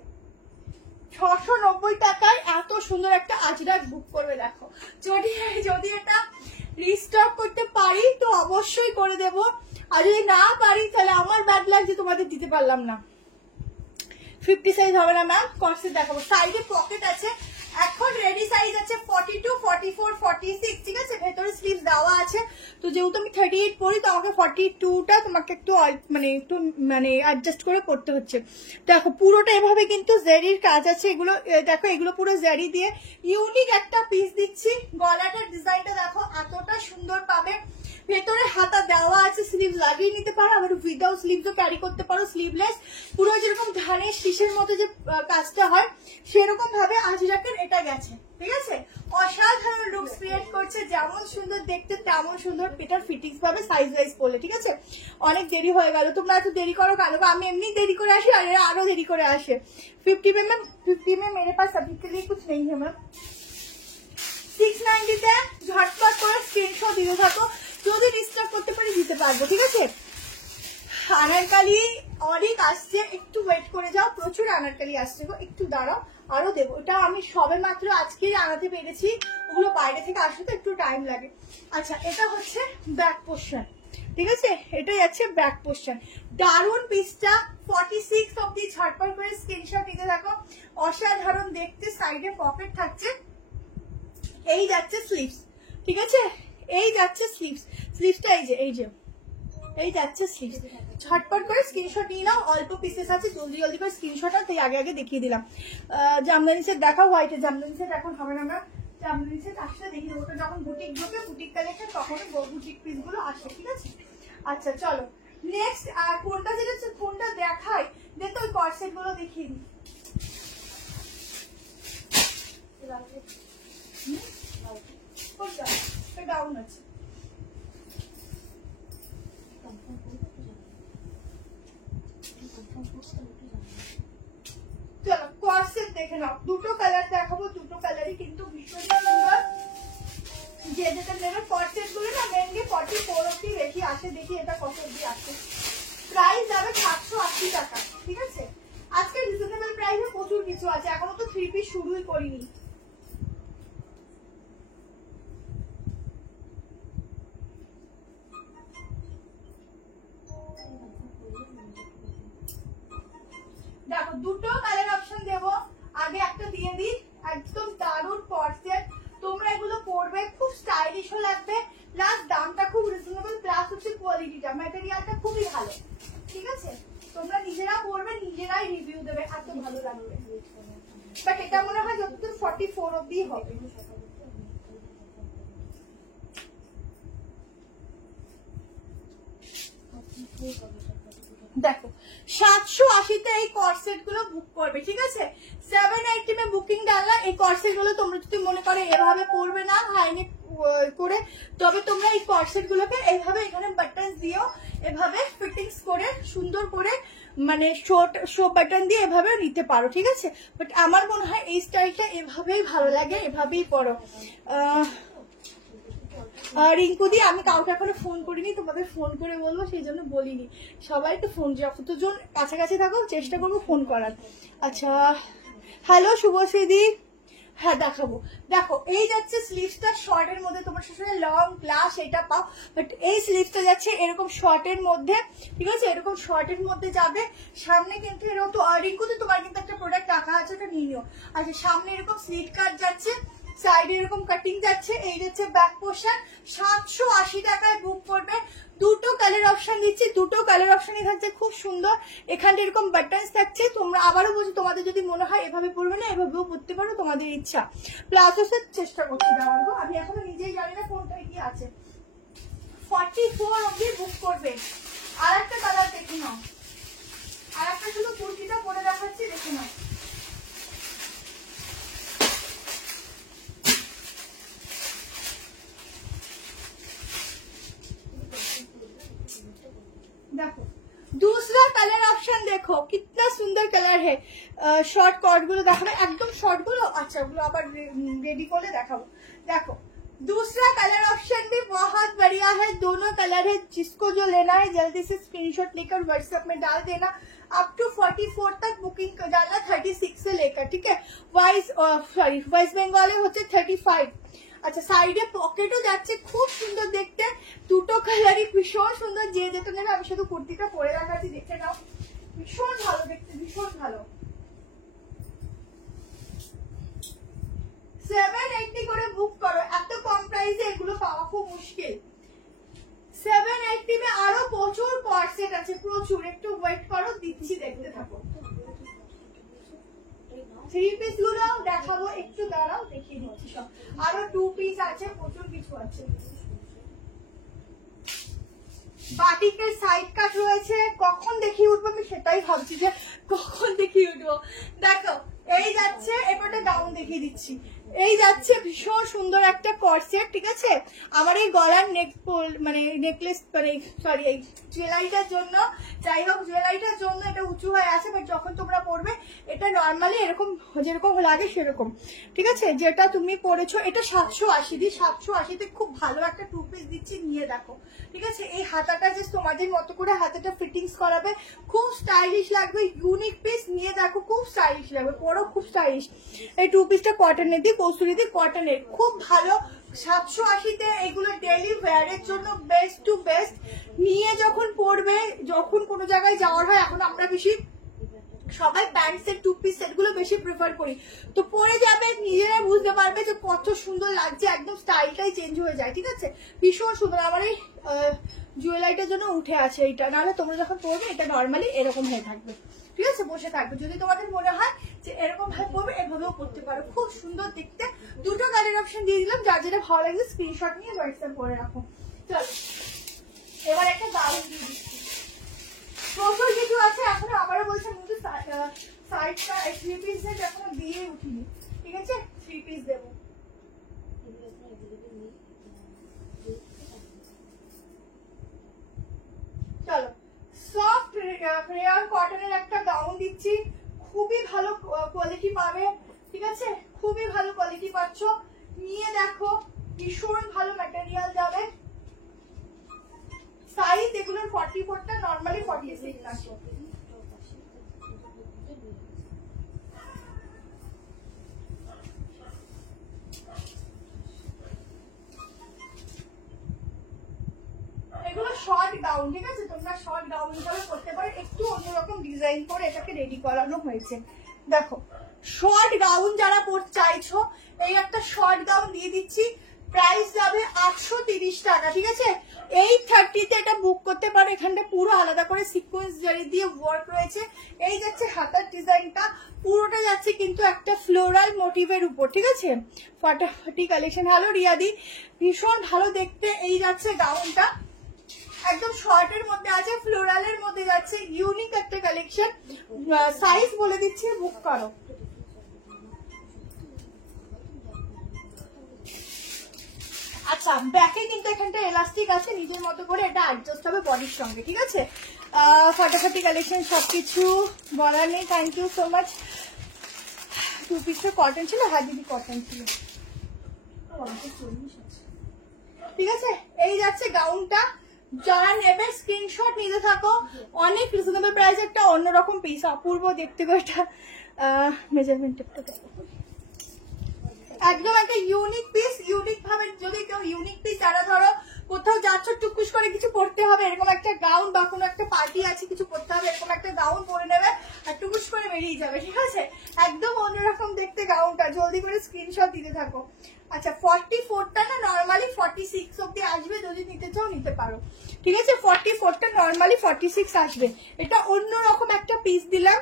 690 টাকায় এত সুন্দর একটা আজরাক বুক করবে। দেখো, যদি এটা রিস্টক করতে পারি তো অবশ্যই করে দেব, আর যদি না পারি তাহলে আমার ব্যাড লাগছে তোমাদের দিতে পারলাম না। 50 সাইজ হবে না ম্যাম, কর্সেট দেখাবো। সাইডে পকেট আছে, এখন রেডি সাইজ আছে 42, 44, 46, ঠিক আছে। ভেতরে স্লিভস দেওয়া আছে, তো যেহেতু আমি 38 পরি তো আমাকে 42টা তোমাকে একটু মানে অ্যাডজাস্ট করে করতে হচ্ছে। দেখো পুরোটা এভাবে কিন্তু জেরির কাজ আছে, এগুলো দেখো এগুলো পুরো জেরি দিয়ে ইউনিক একটা পিস দিচ্ছি। গলাটার ডিজাইনটা দেখো এতটা সুন্দর পাবে, ভেতরে হাতা দেওয়া আছে, স্লিভ লাগিয়ে নিতে পারো, আবার উইদাউট স্লিভসও ক্যারি করতে পারো, স্লিভলেস। পুরো যেরকম ধানের শীষের মতো যে কাজটা হয় সেরকম ভাবে আজরাকের এটা গেছে, ঠিক আছে। অসাধারণ লুকস ক্রিয়েট করছে, যেমন সুন্দর দেখতে তেমন সুন্দর এটার ফিটিংস পাবে সাইজ ওয়াইজ পড়লে, ঠিক আছে। অনেক দেরি হয়ে গেল, তোমরা এত দেরি করো কেন? আমি এমনি দেরি করে আসি আর এরা আরো দেরি করে আসে। 50 में मेरे पास अभी के लिए कुछ नहीं है मैम। 690 তে ঝটপট করে স্ক্রিনশট দিতে থাকো, যদি রিস্টক করতে পারি দিতে পারবো, ঠিক আছে। আনারকালি অনেক আসছে, একটু ওয়েট করে যাও, প্রচুর আনারকালি আসছে গো, একটু দাঁড়াও আরো দেবো। এটা আমি সবে মাত্র আজকে আনাতে পেরেছি, ওগুলো বাইরে থেকে আসলে তো একটু টাইম লাগে। আচ্ছা এটা হচ্ছে ব্যাক পোর্শন, ঠিক আছে, এটাই আছে ব্যাক পোর্শন। দারুন পিসটা, 46 অব্দি ঝটপট করে স্ক্রিনশট নিতে থাকো, অসাধারণ দেখতে। সাইডে পকেট থাকছে, এই যাচ্ছে স্লিভস, ঠিক আছে, এই যাচ্ছে স্লিভস, স্লিভসটা এই যাচ্ছে স্লিভস। ঝটপট করে স্ক্রিনশট নিয়ে নাও, অল্প পিসেস আছে, জলদি জলদি করে স্ক্রিনশট নাও, তাই আগে দেখিয়ে দিলাম। জামদানি সেট দেখাও, হোয়াইটের জামদানি সেট এখন হবে না, আমরা জামদানি সেট আসলে দেখিয়ে দেবো, যখন বুটিক ঢোকে বুটিক কালেকশন তখনই বুটিক পিস গুলো আসে, ঠিক আছে। আচ্ছা চলো নেক্সট, আর কোনটা যেটা কোনটা দেখাই, দেখো ওই কর্সেট গুলো দেখিয়ে দিই। ডাউন আছে, চলো কর্সেট দেখে নাও। দুটো কালার দেখাবো, দুটো কালারই কিন্তু ভীষণ সুন্দর। যে যেটা নেবে কর্সেট গুলো না মেনলি 44 অব্দি বেশি আসে, দেখি এটা কত অব্দি আসে। প্রাইস যাবে 780 টাকা, ঠিক আছে। আজকে রিজনেবল প্রাইসে প্রচুর কিছু আছে, এখনো তো 3 পিস শুরুই করিনি। দেখো দুটো কালার অপশন দেবো, আগে একটা দিয়ে দিই, একদম দারুণ কর্সেট। তোমরা এগুলো পরবে, খুব স্টাইলিশও লাগবে, প্লাস দামটা খুব রিজনেবল, প্লাস হচ্ছে কোয়ালিটিটা, ম্যাটেরিয়ালটা খুবই ভালো, ঠিক আছে। তোমরা নিজেরা পরবে, নিজেরাই রিভিউ দেবে, এত ভালো লাগবে। বাট এটা মনে হয় যতদূর 44 অব্দি হবে। দেখো 780 এই কর্সেট গুলো বুক করবে, ঠিক আছে। 780 में বুকিং ডালনা। এই কর্সেট গুলো তোমরা যদি মনে করো এভাবে পরবে না হাইনেক করে, তবে তোমরা এই কর্সেট গুলোকে এইভাবে এখানে বাটন দিও, এভাবে ফিটিংস করে সুন্দর করে, মানে শো বাটন দিয়ে এভাবে নিতে পারো, ঠিক আছে। বাট আমার মনে হয় এই স্টাইলটা এভাবেই ভালো লাগে, এভাবেই পরো। রিঙ্কুদি আমি কাউকে এখনো ফোন করিনি, তোমাদের ফোন করে বলবো, সেই জন্য বলিনি। সবাইকে ফোন, যতজন কাছাকাছি থাকো চেষ্টা করবো ফোন করার। আচ্ছা হ্যালো শুভশ্রীদি, হ্যাঁ দেখাবো। দেখো এই যাচ্ছে স্লিভসটা শর্টের মধ্যে, তোমার শ্বশুরে লং গ্লাস এটা পাও, বাট এই স্লিভসটা যাচ্ছে এরকম শর্টের মধ্যে, ঠিক আছে, এরকম শর্টের মধ্যে যাবে। সামনে কিন্তু এরকম, তো রিঙ্কুদি তোমার কিন্তু একটা প্রোডাক্ট রাখা আছে, ওটা নিয়ে নিও। আচ্ছা সামনে এরকম স্লিট কাট যাচ্ছে, সাইডে এরকম কাটিং যাচ্ছে, এই যাচ্ছে ব্যাক পোর্শন। 780 টাকায় বুক করবে। দুটো কালার অপশন দিচ্ছি, দুটো কালার অপশনই থাকছে খুব সুন্দর। এখানটা এরকম বাটনস থাকছে, তোমরা আবারও বলছি তোমাদের যদি মনে হয় এভাবে পরবে না, এভাবেও পরতে পারো, তোমাদের ইচ্ছা। প্লাজো সেট চেষ্টা করছি দেওয়ার, আমি এখনো নিজেই জানি না কোনটায় কি আছে। 44 অব্দি বুক করবে। আর একটা কালার দেখে নাও, আর একটা শুধু কুর্তিটা পরে দেখাচ্ছি, দেখে নাও। देखो दूसरा कलर ऑप्शन, देखो कितना सुंदर कलर है। शॉर्ट कॉर्ड गुलो देखाबो, एकदम शॉर्ट गुलो, अच्छा ओগুলো আবার রেডি করে দেখাবো। देखो दूसरा कलर ऑप्शन भी बहुत बढ़िया है, दोनों कलर है। जिसको जो लेना है जल्दी से स्क्रीनशॉट लेकर व्हाट्सएप में डाल देना। अप टू 44 तक बुकिंग डालना, 36 से लेकर, ठीक है। वेस्ट बेंगले होते 35। আচ্ছা সাইডে পকেটও যাচ্ছে, খুব সুন্দর দেখতে, দুটো কালারই ভীষণ সুন্দর। যে যেটা নেবে, আমি শুধু কুর্তিটা পরে রাখাচ্ছি, দেখে নাও, ভীষণ ভালো দেখতে, ভীষণ ভালো। 780 করে বুক করো, এত কম প্রাইসে এগুলো পাওয়া খুব মুশকিল। 780 মে আরো প্রচুর কট সেট আছে, প্রচুর, একটু ওয়েট করো, দিচ্ছি, দেখতে থাকো। 3 পিস গুলো দেখাবো, একটু দাঁড়াও, দেখিয়ে দিচ্ছি সব। আরো 2 পিস আছে, প্রচুর কিছু আছে। বাটিকের সাইড কাট রয়েছে, কখন দেখিয়ে উঠবো আমি সেটাই ভাবছি যে কখন দেখিয়ে উঠবো। দেখো এই যাচ্ছে, এবারে গাউন দেখিয়ে দিচ্ছি। এই যাচ্ছে ভীষণ সুন্দর একটা কর্সেট, ঠিক আছে। আমার এই গলার মানে নেকলেস মানে সরি এই জুয়েলারিটার জন্য, যাই হোক জুয়েলারিটার জন্য এটা উঁচু হয়ে আছে, বাট যখন তোমরা পরবে এটা নর্মালি এরকম যেরকম লাগে সেরকম, ঠিক আছে। যেটা তুমি পরেছো এটা 780 দিই, 780-তে খুব ভালো একটা 2 পিস দিচ্ছি, নিয়ে দেখো, ঠিক আছে। এই হাতাটা যে তোমাদের মতো করে হাতাটা ফিটিংস করাবে, খুব স্টাইলিশ লাগবে, ইউনিক পিস, নিয়ে দেখো খুব স্টাইলিশ লাগবে, পরো খুব স্টাইলিশ। এই 2 পিসটা কটনের দিই, কসুরিদি কটনের, খুব ভালো। 780-তে এগুলো ডেইলি ওয়্যারের জন্য বেস্ট টু বেস্ট। নিয়ে যখন পরবে, যখন কোনো জায়গায় যাওয়ার হয়, এখন আমরা বেশি সবাই প্যান্ট সেট 2 পিস সেট গুলো বেশি প্রেফার করি, তো পরে যাবে নিজেরা বুঝতে পারবে যে কত সুন্দর লাগছে, একদম স্টাইলটাই চেঞ্জ হয়ে যায়, ঠিক আছে। ভীষণ সুন্দর। আমার এই জুয়েলারিটার জন্য উঠে আছে এইটা, নাহলে তোমরা যখন পরবে এটা নর্মালি এরকম হয়ে থাকবে, ঠিক আছে, বসে থাকবে। যদি তোমাদের মনে হয় যে এরকম ভাবে পরবে, এভাবেও করতে পারো, খুব সুন্দর দেখতে। দুটো কালার অপশন দিয়ে দিলাম, যার যেটা ভালো লাগবে স্ক্রিনশট নিয়ে হোয়াটসঅ্যাপ করে রাখো। চলো এবার একটা গাউন দিয়ে দিচ্ছি, প্রচুর কিছু আছে এখনো। আবারও বলছে কিন্তু সাইডটা 3 পিস সেট এখনো দিয়ে উঠিনি, ঠিক আছে, 3 পিস দেবো। চলো সফট রেয়ান কটনের একটা গাউন দিচ্ছি, খুবই ভালো কোয়ালিটি পাবে, ঠিক আছে, খুবই ভালো কোয়ালিটি পাচ্ছ, নিয়ে দেখো, ভীষণ ভালো ম্যাটেরিয়াল যাবে। সাইজ এগুলোর 44টা, নর্মালি 46 আছে। এগুলো শর্ট গাউন, ঠিক আছে, তোমরা শর্ট গাউন হিসাবে করতে পারো, একটু অন্যরকম ডিজাইন করে এটাকে রেডি করানো হয়েছে। দেখো শর্ট গাউন যারা পরতে চাইছো, এই একটা শর্ট গাউন দিয়ে দিচ্ছি, প্রাইস যাবে 830 টাকা, ঠিক আছে। 830-তে এটা বুক করতে পারো। এখানটা পুরো আলাদা করে সিকোয়েন্স জারি দিয়ে ওয়ার্ক রয়েছে। এই যাচ্ছে হাতার ডিজাইনটা, পুরোটা যাচ্ছে কিন্তু একটা ফ্লোরাল মোটিভের উপর, ঠিক আছে, ফাটাফাটি কালেকশন। হ্যালো রিয়াদি, ভীষণ ভালো দেখতে। এই যাচ্ছে গাউনটা, একদম শর্টের মধ্যে আছে, ফ্লোরালের মধ্যে যাচ্ছে, ইউনিক একটা কালেকশন। সাইজ বলে দিচ্ছি, বুক করো। আচ্ছা ব্যাকে কিন্তু এখানটা এলাস্টিক আছে, নিজের মতো করে এটা অ্যাডজাস্ট হবে বডির সঙ্গে, ঠিক আছে। ফাটাফাটি কালেকশন, সবকিছু বলার নেই। Thank you so much. 2 পিসের কটন ছিল, হ্যাঁ দিদি কটন ছিল, ঠিক আছে। এই যাচ্ছে গাউনটা, যারা নেবে স্ক্রিনশট নিতে থাকো। অনেক রিজনেবল প্রাইস, একটা অন্যরকম পিস, অপূর্ব দেখতে গো এটা। মেজারমেন্ট একদম একটা ইউনিক পিস, ইউনিক ভাবে যদি কেউ ইউনিক পিস, যারা ধরো কোথাও যাচ্ছ টুকুস করে কিছু পড়তে হবে, এরকম একটা গাউন, বা কোনো একটা পার্টি আছে কিছু পড়তে হবে, এরকম একটা গাউন পরে নেবে আর টুকুস করে বেরিয়ে যাবে, ঠিক আছে। একদম অন্যরকম দেখতে গাউনটা, জলদি করে স্ক্রিনশট দিতে থাকো। আচ্ছা 44টা না নর্মালি 46 অব্দি আসবে, যদি নিতে চাও নিতে পারো, ঠিক আছে। 44টা নর্মালি 46 আসবে। এটা অন্যরকম একটা পিস দিলাম।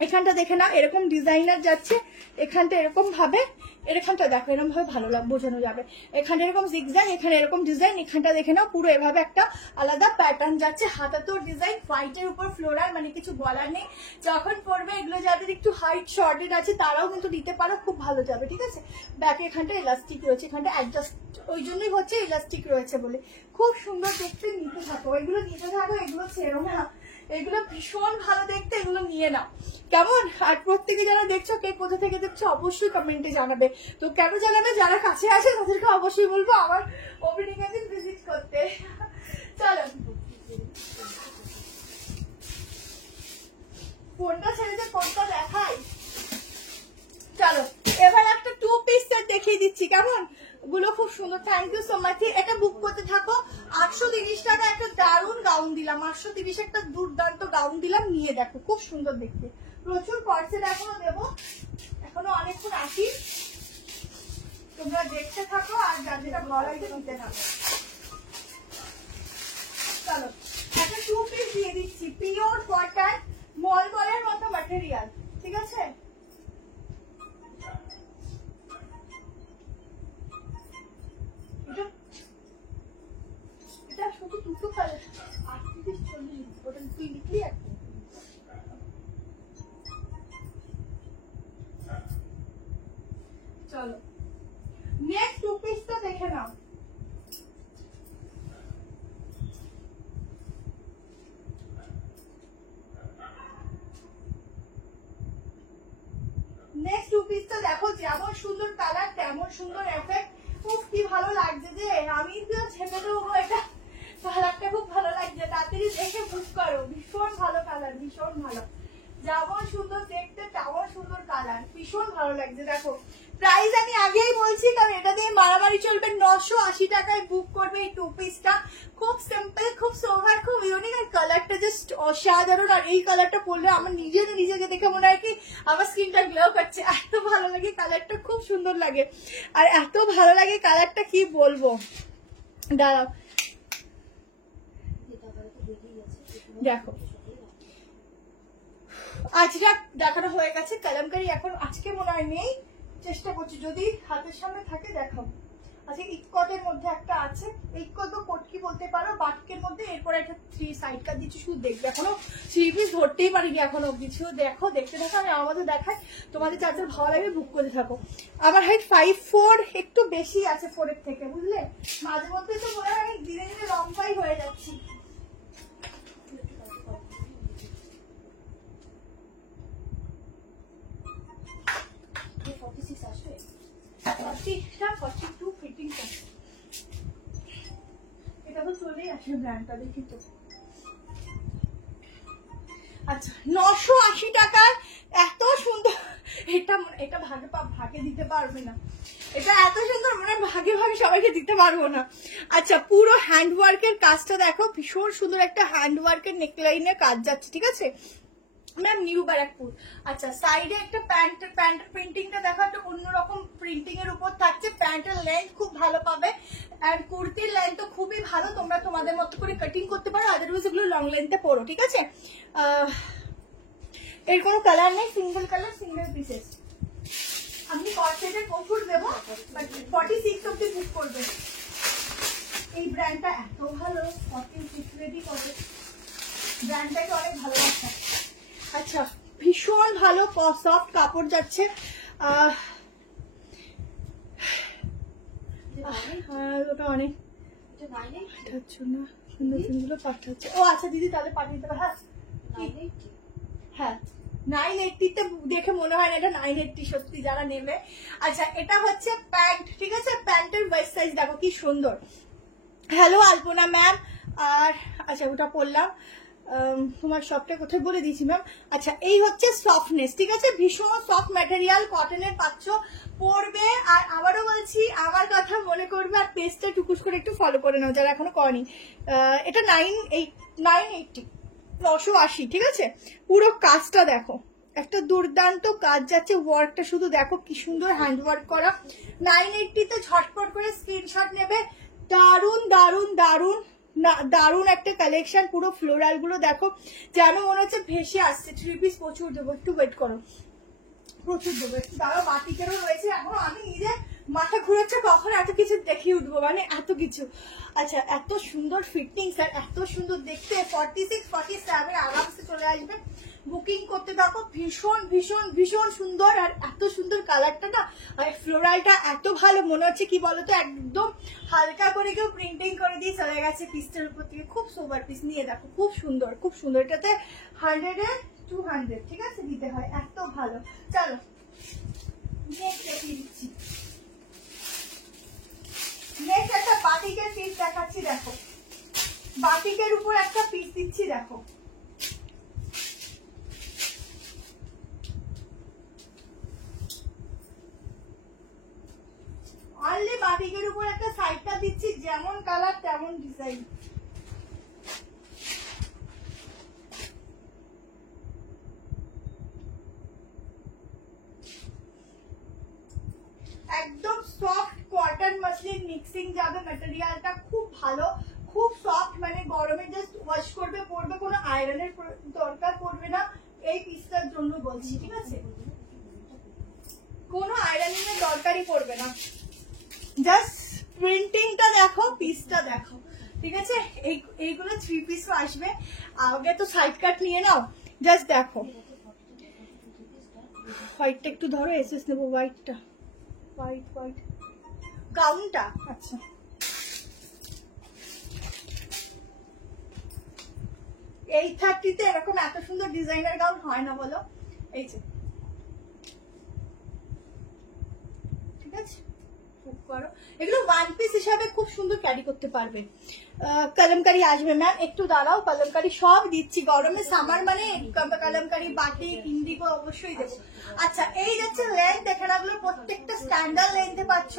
এখানটা দেখে নাও, এরকম ডিজাইনার যাচ্ছে, এখানটা এরকম ভাবে, এখানটা দেখো এরকম ভাবে ভালো বোঝানো যাবে। এখানে এরকম জিগজ্যাগ, এখানে এরকম ডিজাইন, এখানটা দেখে নাও পুরো এভাবে একটা আলাদা প্যাটার্ন যাচ্ছে। হাতাতেও ডিজাইন, হোয়াইটের উপর ফ্লোরাল, মানে কিছু বলার নেই। যখন পরবে এগুলো যাদের একটু হাইট শর্টেড আছে তারাও কিন্তু দিতে পারো, খুব ভালো যাবে, ঠিক আছে। ব্যাকে এখানটা এলাস্টিক রয়েছে, এখানটা অ্যাডজাস্ট, ওই জন্যই হচ্ছে এলাস্টিক রয়েছে বলে। খুব সুন্দর দেখতে, নিতে থাকো, এগুলো নিতে থাকো, এগুলো ছেড়ো না, এগুলো ভীষণ ভালো দেখতে, এগুলো নিয়ে নাও, কেমন। আর প্রত্যেকে যারা দেখছো, কে কোথা থেকে দেখছো অবশ্যই কমেন্টে জানাবে। তো কেন জানাবে, যারা কাছে আসে তাদেরকে অবশ্যই বলবো আমার ওপেনিং এ দিন ভিজিট করতে। চলো কোনটা ছেড়ে যে কোনটা দেখাই। চলো এবার একটা 2 পিস সেট দেখিয়ে দিচ্ছি, কেমন, গুলো খুব সুন্দর। Thank you so much. এটা বুক করতে থাকো। 830 টাকা একটা দারুন গাউন দিলাম, 830 একটা দুর্দান্ত গাউন দিলাম, নিয়ে দেখো খুব সুন্দর দেখতে। প্রচুর পার্সেল এখনো দেবো, এখনো অনেকক্ষণ আসি। তোমরা দেখতে থাকো আর যার যেটা ভালো লাগছে নিতে থাকো। চলো একটা 2 পিস দিয়ে দিচ্ছি, পিওর কটন মলমলের মতো ম্যাটেরিয়াল, ঠিক আছে? এটা শুধু দুটো কালার, 38-40 ওটা তুই লিখলি একটা। চলো নেক্সট 2 পিসটা দেখে নাও। নেক্সট 2 পিসটা দেখো, যেমন সুন্দর কালার তেমন সুন্দর এফেক্ট। খুব কি ভালো লাগছে যে আমি তো ছেড়ে দেবো, এটা কালারটা খুব ভালো লাগছে, তাড়াতাড়ি দেখে বুক করো। ভীষণ ভালো কালার, ভীষণ ভালো, যেমন সুন্দর দেখতে তেমন সুন্দর কালার, ভীষণ ভালো লাগছে। দেখো প্রাইস আমি আগেই বলছি, কারণ এটা দিয়ে মারামারি চলবে। 980 টাকায় বুক করবে এই 2 পিসটা। খুব সিম্পল, খুব সোভার, খুব ইউনিক, আর কালারটা জাস্ট অসাধারণ। আর এই কালারটা পরলে আমার নিজেকে দেখে মনে হয় কি আমার স্কিনটা গ্লো করছে, এত ভালো লাগে কালারটা, খুব সুন্দর লাগে। আর এত ভালো লাগে কালারটা কি বলবো, দাঁড়াও দেখো। আজরা দেখানো হয়ে গেছে, কালামকারি এখন আজকে মনে হয় নেই, চেষ্টা করছি যদি হাতের সামনে থাকে দেখাবো। আচ্ছা ইকতের মধ্যে একটা আছে, ইকত কটকি বলতে পারো, বাটিকের মধ্যে। এরপরে একটা 3 সাইড কাট দিচ্ছি, শুধু দেখবে, এখনো 3 পিস ধরতেই পারিনি এখনো অব্দি। শুধু দেখো, দেখতে থাকো, আমি আমাদের দেখাই, তোমাদের যার যার ভালো লাগবে বুক করতে থাকো। আমার হাইট 5'4", একটু বেশি আছে 4 এর থেকে, বুঝলে? মাঝে মধ্যে তো মনে হয় ধীরে ধীরে লম্বাই হয়ে যাচ্ছি। এটা তো চলেই আসে ব্র্যান্ডটা, দেখি তো। আচ্ছা 980 টাকার এত সুন্দর, এটা ভাগে দিতে পারবে না, এটা এত সুন্দর, মানে ভাগে সবাইকে দিতে পারবো না। আচ্ছা পুরো হ্যান্ড ওয়ার্কের কাজটা দেখো, ভীষণ সুন্দর একটা হ্যান্ড ওয়ার্কের নেকলাইনের কাজ যাচ্ছে, ঠিক আছে ম্যাম? নিউ ব্যারাকপুর। আচ্ছা সাইডে একটা প্যান্টের প্রিন্টিংটা দেখো, একটা অন্যরকম প্রিন্টিং এর উপর থাকছে। প্যান্টের লেন্থ খুব ভালো পাবে, আর কুর্তির লেন্থ তো খুবই ভালো, তোমরা তোমাদের মতো করে কাটিং করতে পারো, আদারওয়াইজ এগুলো লং লেন্থে পরো, ঠিক আছে? এর কোনো কালার নেই, সিঙ্গেল কালার, সিঙ্গেল পিসেস। আমি কর্সেটের কফুর দেবো, 46 অব্দি বুক করবে। এই ব্র্যান্ডটা এত ভালো, 46 রেডি করে, ব্র্যান্ডটাকে অনেক ভালো লাগছে। আচ্ছা ভীষণ ভালো সফট কাপড় যাচ্ছে। ওটা অনেক পাঠাচ্ছ না, সুন্দর সুন্দর পাঠাচ্ছে। ও আচ্ছা দিদি তাহলে পাঠিয়ে দেবো। হ্যাঁ 980 দেখে মনে হয় না এটা 980 সত্যি, যারা নেবে। আচ্ছা এটা হচ্ছে প্যান্ট, ঠিক আছে? প্যান্টের ওয়েস্ট সাইজ দেখো কি সুন্দর। হ্যালো আলপনা ম্যাম। আর আচ্ছা ওটা পরলাম, তোমার সবটা কোথায় বলে দিয়েছি ম্যাম। আচ্ছা এই হচ্ছে সফটনেস, ঠিক আছে? ভীষণ সফট ম্যাটেরিয়াল, কটনের পাচ্ছ, পরবে। আর আবারও বলছি আমার কথা মনে করবে, আর পেজটা টুকুস করে একটু ফলো করে নাও যারা এখনো করেনি। এটা 980, 980, ঠিক আছে? পুরো কাজটা দেখো, একটা দুর্দান্ত কাজ যাচ্ছে, ওয়ার্কটা শুধু দেখো কি সুন্দর হ্যান্ড ওয়ার্ক করা। 980-তে ঝটপট করে স্ক্রিনশট নেবে। দারুন দারুন দারুন দারুন একটা কালেকশন। পুরো ফ্লোরাল গুলো দেখো, যেন মনে হচ্ছে ভেসে আসছে। 3 পিস প্রচুর দেবো, একটু ওয়েট করো, প্রচুর দেবো। একটু দাঁড়াও, বাটিকেরও রয়েছে, এখন আমি নিজে মাথা ঘুরেছে কখন এত কিছু দেখিয়ে উঠবো, মানে এত কিছু। আচ্ছা এত সুন্দর ফিটিং স্যার, এত সুন্দর দেখতে। 46, 47 আরামসে চলে আসবে, বুকিং করতে থাকো। ভীষণ ভীষণ ভীষণ সুন্দর, আর এত সুন্দর কালারটা না, আর ফ্লোরালটা এত ভালো। মনে হচ্ছে কি বলতো, একদম হালকা করে কেউ প্রিন্টিং করে দিয়ে চলে গেছে পিসটার উপর থেকে। খুব সোবার পিস, নিয়ে দেখো খুব সুন্দর, খুব সুন্দর। এটাতে 100-এ 200, ঠিক আছে দিতে হয়, এত ভালো। চলো নেক্সট দেখিয়ে দিচ্ছি। নেক্সট একটা বাটিকের পিস দেখাচ্ছি, দেখো বাটিকের উপর একটা পিস দিচ্ছি, দেখো অনলি বাটিকের উপর একটা সাইডটা দিচ্ছি, যেমন কালার তেমন ডিজাইন। একদম সফট কটন মাসলিন মিক্সিং যাবে, ম্যাটেরিয়ালটা খুব ভালো, খুব সফট, মানে গরমে জাস্ট ওয়াশ করবে পরবে, কোনো আয়রনের দরকার পড়বে না এই পিসটার জন্য বলছি, ঠিক আছে? কোনো আয়রনিং এর দরকারই পড়বে না, জাস্ট প্রিন্টিংটা দেখো, পিসটা দেখো, ঠিক আছে? এইগুলো 3 পিসও আসবে। আগে তো সাইড কাট নিয়ে নাও, জাস্ট দেখো। হোয়াইটটা একটু ধরো, এসএস নেবো হোয়াইটটা, হোয়াইট হোয়াইট গাউনটা। আচ্ছা এই 30-তে এরকম এত সুন্দর ডিজাইনার গাউন হয় না বলো, এই যে, ঠিক আছে? করো, এগুলো 1 পিস হিসাবে খুব সুন্দর ক্যারি করতে পারবে। কলমকারি আসবে ম্যাম, একটু দাঁড়াও, কলমকারি সব দিচ্ছি, গরমে সামার মানে কলমকারি, বাটিক, ইন্ডিগো অবশ্যই দেবো। আচ্ছা এই যাচ্ছে লেন্থ, দেখে রাখলো প্রত্যেকটা স্ট্যান্ডার্ড লেন্থে পাচ্ছ।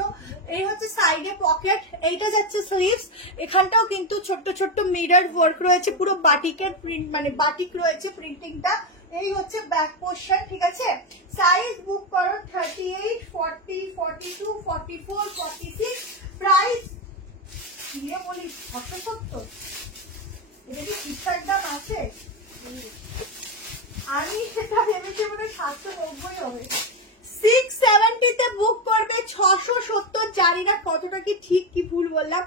এই হচ্ছে সাইডে পকেট, এইটা যাচ্ছে স্লিভস, এখানটাও কিন্তু ছোট্ট ছোট্ট মিরর ওয়ার্ক রয়েছে, পুরো বাটিকের প্রিন্ট, মানে বাটিক রয়েছে প্রিন্টিংটা। এই হচ্ছে ব্যাক পোর্শন, ঠিক আছে? সাইজ বুক করো 38, 40, 42, 44, 46, প্রাইস দিয়ে বলি 770। এটা কি ঠিকঠাক দাম আছে? আমি সেটা ভেবেছি মনে 790 হবে। 670-তে বুক করবে, 670। জানি না কতটা কি ঠিক কি ভুল বললাম,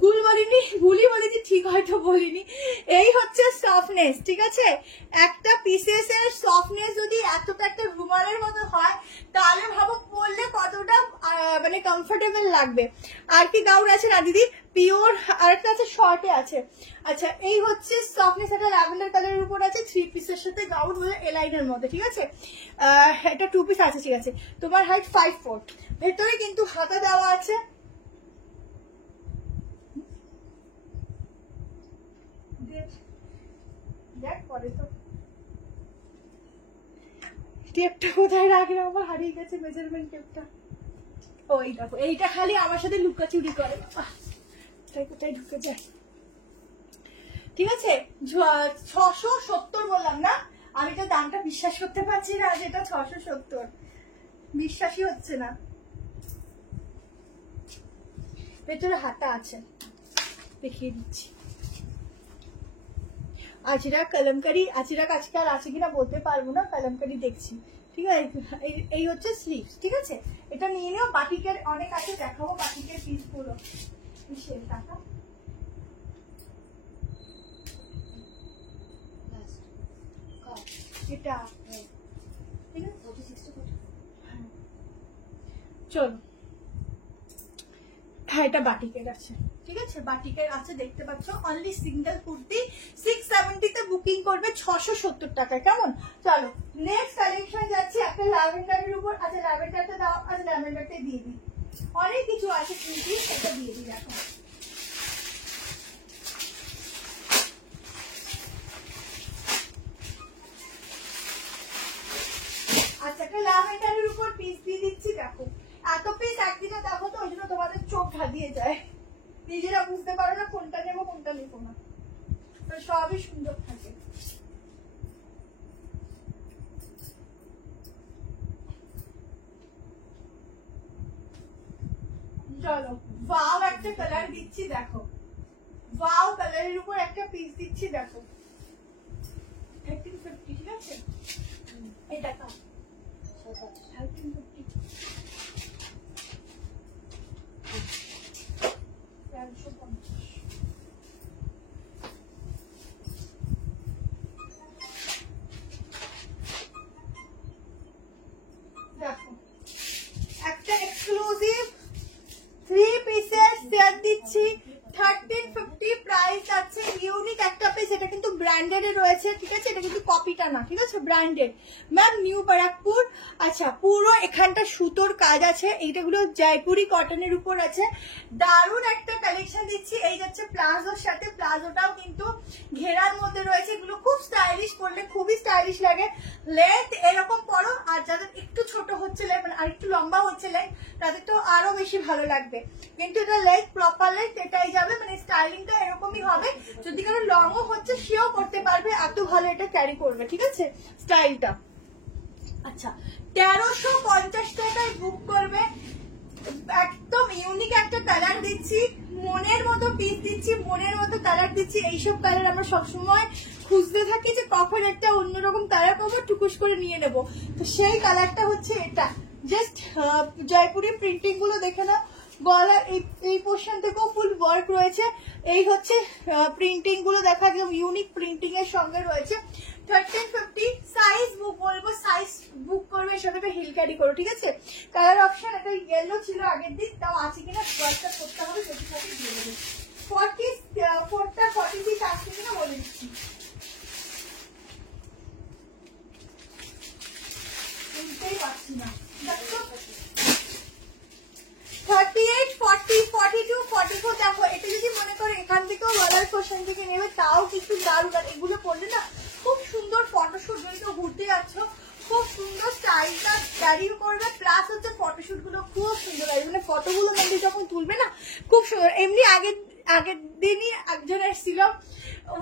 ভুল বলিনি, ভুলই বলেছি, ঠিক হয়তো বলিনি। এই হচ্ছে সফটনেস, ঠিক আছে? একটা পিসেস এর সফটনেস যদি এতটা একটা রুমালের মতো হয়, তাহলে ভাবো পরলে কতটা মানে কমফোর্টেবল লাগবে। আর কি গাউন আছে না দিদি? পিওর, আর একটা আছে শর্টে আছে। আচ্ছা এই হচ্ছে সফটনেস, একটা ল্যাভেন্ডার কালারের উপর আছে, 3 পিসের সাথে গাউন হয়ে এলাইনের মধ্যে, ঠিক আছে? এটা 2 পিস আছে, ঠিক আছে? তোমার হাইট 5'4", ভেতরে কিন্তু হাতা দেওয়া আছে। দেখ পরে তো টেপটা কোথায় রাখলে, আমার হারিয়ে গেছে মেজারমেন্ট টেপটা। ওই দেখো, এইটা খালি আমার সাথে লুকাচুরি করে, তাই কোথায় ঢুকে যায়, ঠিক আছে? 670 বললাম না, আমি তো দামটা বিশ্বাস করতে পারছি না, যেটা 670 বিশ্বাসই হচ্ছে না। ভেতরে হাতা আছে, দেখিয়ে দিচ্ছি। আজরা কলমকারি, আজরাক আজকাল আছে কিনা বলতে পারবো না, কলমকারি দেখছি, ঠিক আছে? এই হচ্ছে স্লিভস, ঠিক আছে? এটা নিয়ে নিও, বাটিকের অনেক আছে, দেখাবো বাটিকের পিস গুলো। টাকা এটা, ঠিক আছে? চলো, হ্যাঁ এটা বাটিকের আছে, ঠিক আছে? বাটিকের আছে, দেখতে পাচ্ছ, অনলি সিঙ্গেল কুর্তি। 670-তে বুকিং করবে 670 টাকায়, কেমন? চলো নেক্সট কালেকশন যাচ্ছি, একটা ল্যাভেন্ডারের উপর। আচ্ছা ল্যাভেন্ডারটা দাও, আচ্ছা ল্যাভেন্ডারটা দিয়ে দিই, অনেক কিছু আছে কিন্তু, সেটা দিয়ে দিই। দেখো আচ্ছা একটা ল্যাভেন্ডারের উপর পিস দিয়ে দিচ্ছি, দেখো এত পিস একদিনে দেখো তো, ওই জন্য তোমাদের চোখ ধাঁধিয়ে যায়, নিজেরা বুঝতে পারো না কোনটা নেবো কোনটা নেবো না, তো সবই সুন্দর থাকে। চলো ওয়াও একটা কালার দিচ্ছি, দেখো ওয়াও কালারের উপর একটা পিস দিচ্ছি, দেখো 1350, ঠিক আছে? এটা কার 1350, দেখো একটা এক্সক্লুসিভ 3 পিসের সেট দিচ্ছি, 1350 প্রাইস আছে। ইউনিক একটা পিস, এটা কিন্তু ব্র্যান্ডেড এ রয়েছে, ঠিক আছে? এটা কিন্তু কপিটা না, ঠিক আছে? Branded ma'am, new Barrackpore. আচ্ছা পুরো এখানটা সুতোর কাজ আছে, এইটাগুলো জয়পুরি কটনের উপর আছে, দারুণ একটা কালেকশন দিচ্ছি। এই যাচ্ছে প্লাজোর সাথে, প্লাজোটাও কিন্তু ঘেরার মধ্যে রয়েছে, এগুলো খুব স্টাইলিশ, পরলে খুবই স্টাইলিশ লাগে। লেন্থ এরকম পরো, আর যাদের একটু ছোট হচ্ছে লেন্থ, মানে আর একটু লম্বা হচ্ছে লেন্থ, তাদের তো আরো বেশি ভালো লাগবে। কিন্তু এটা লেন্থ প্রপার লেন্থ এটাই যাবে, মানে স্টাইলিংটা এরকমই হবে। যদি কারো লংও হচ্ছে সেও করতে পারবে, এত ভালো এটা ক্যারি করবে, ঠিক আছে স্টাইলটা। আচ্ছা 1350 টাকায় বুক করবে, দিচ্ছি, মনের মতো পিস দিচ্ছি, মনের মতো কালার দিচ্ছি। এইসব কালার আমরা সবসময় খুঁজতে থাকি যে কখন একটা অন্যরকম কালার পাবো, টুকুস করে নিয়ে নেব। তো সেই কালারটা হচ্ছে এটা। জাস্ট জয়পুরি প্রিন্টিং গুলো দেখে না, গলা এই পোর্শন থেকেও ফুল ওয়ার্ক রয়েছে। এই হচ্ছে প্রিন্টিং গুলো দেখা একদম ইউনিক প্রিন্টিং এর সঙ্গে রয়েছে। 1350 সাইজ বুক বলবো, সাইজ বুক করবে, এর সাথে হিল ক্যারি করো, ঠিক আছে। কালার অপশন এটা ইয়েলো ছিল আগের দিন, তাও আছে কিনা হোয়াটসঅ্যাপ করতে হবে, যদি থাকে দিয়ে দেবে। 44টা 40 পিস আসছে কিনা বলে দিচ্ছি। বুঝতেই পারছি না। 38, 40, 42, 44 দেখো, এটা যদি মনে করো এখান থেকেও গলার পোর্শন থেকে নেবে তাও কিছু দারুণ। আর এগুলো পড়লে না খুব সুন্দর ফটোশুট, যদি তো ঘুরতে যাচ্ছ খুব সুন্দর স্টাইলটা ক্যারিও করবে, প্লাস হচ্ছে ফটোশুট গুলো খুব সুন্দর লাগবে, মানে ফটোগুলো মধ্যে যখন তুলবে না খুব সুন্দর। এমনি আগের দিনই একজন এসেছিল,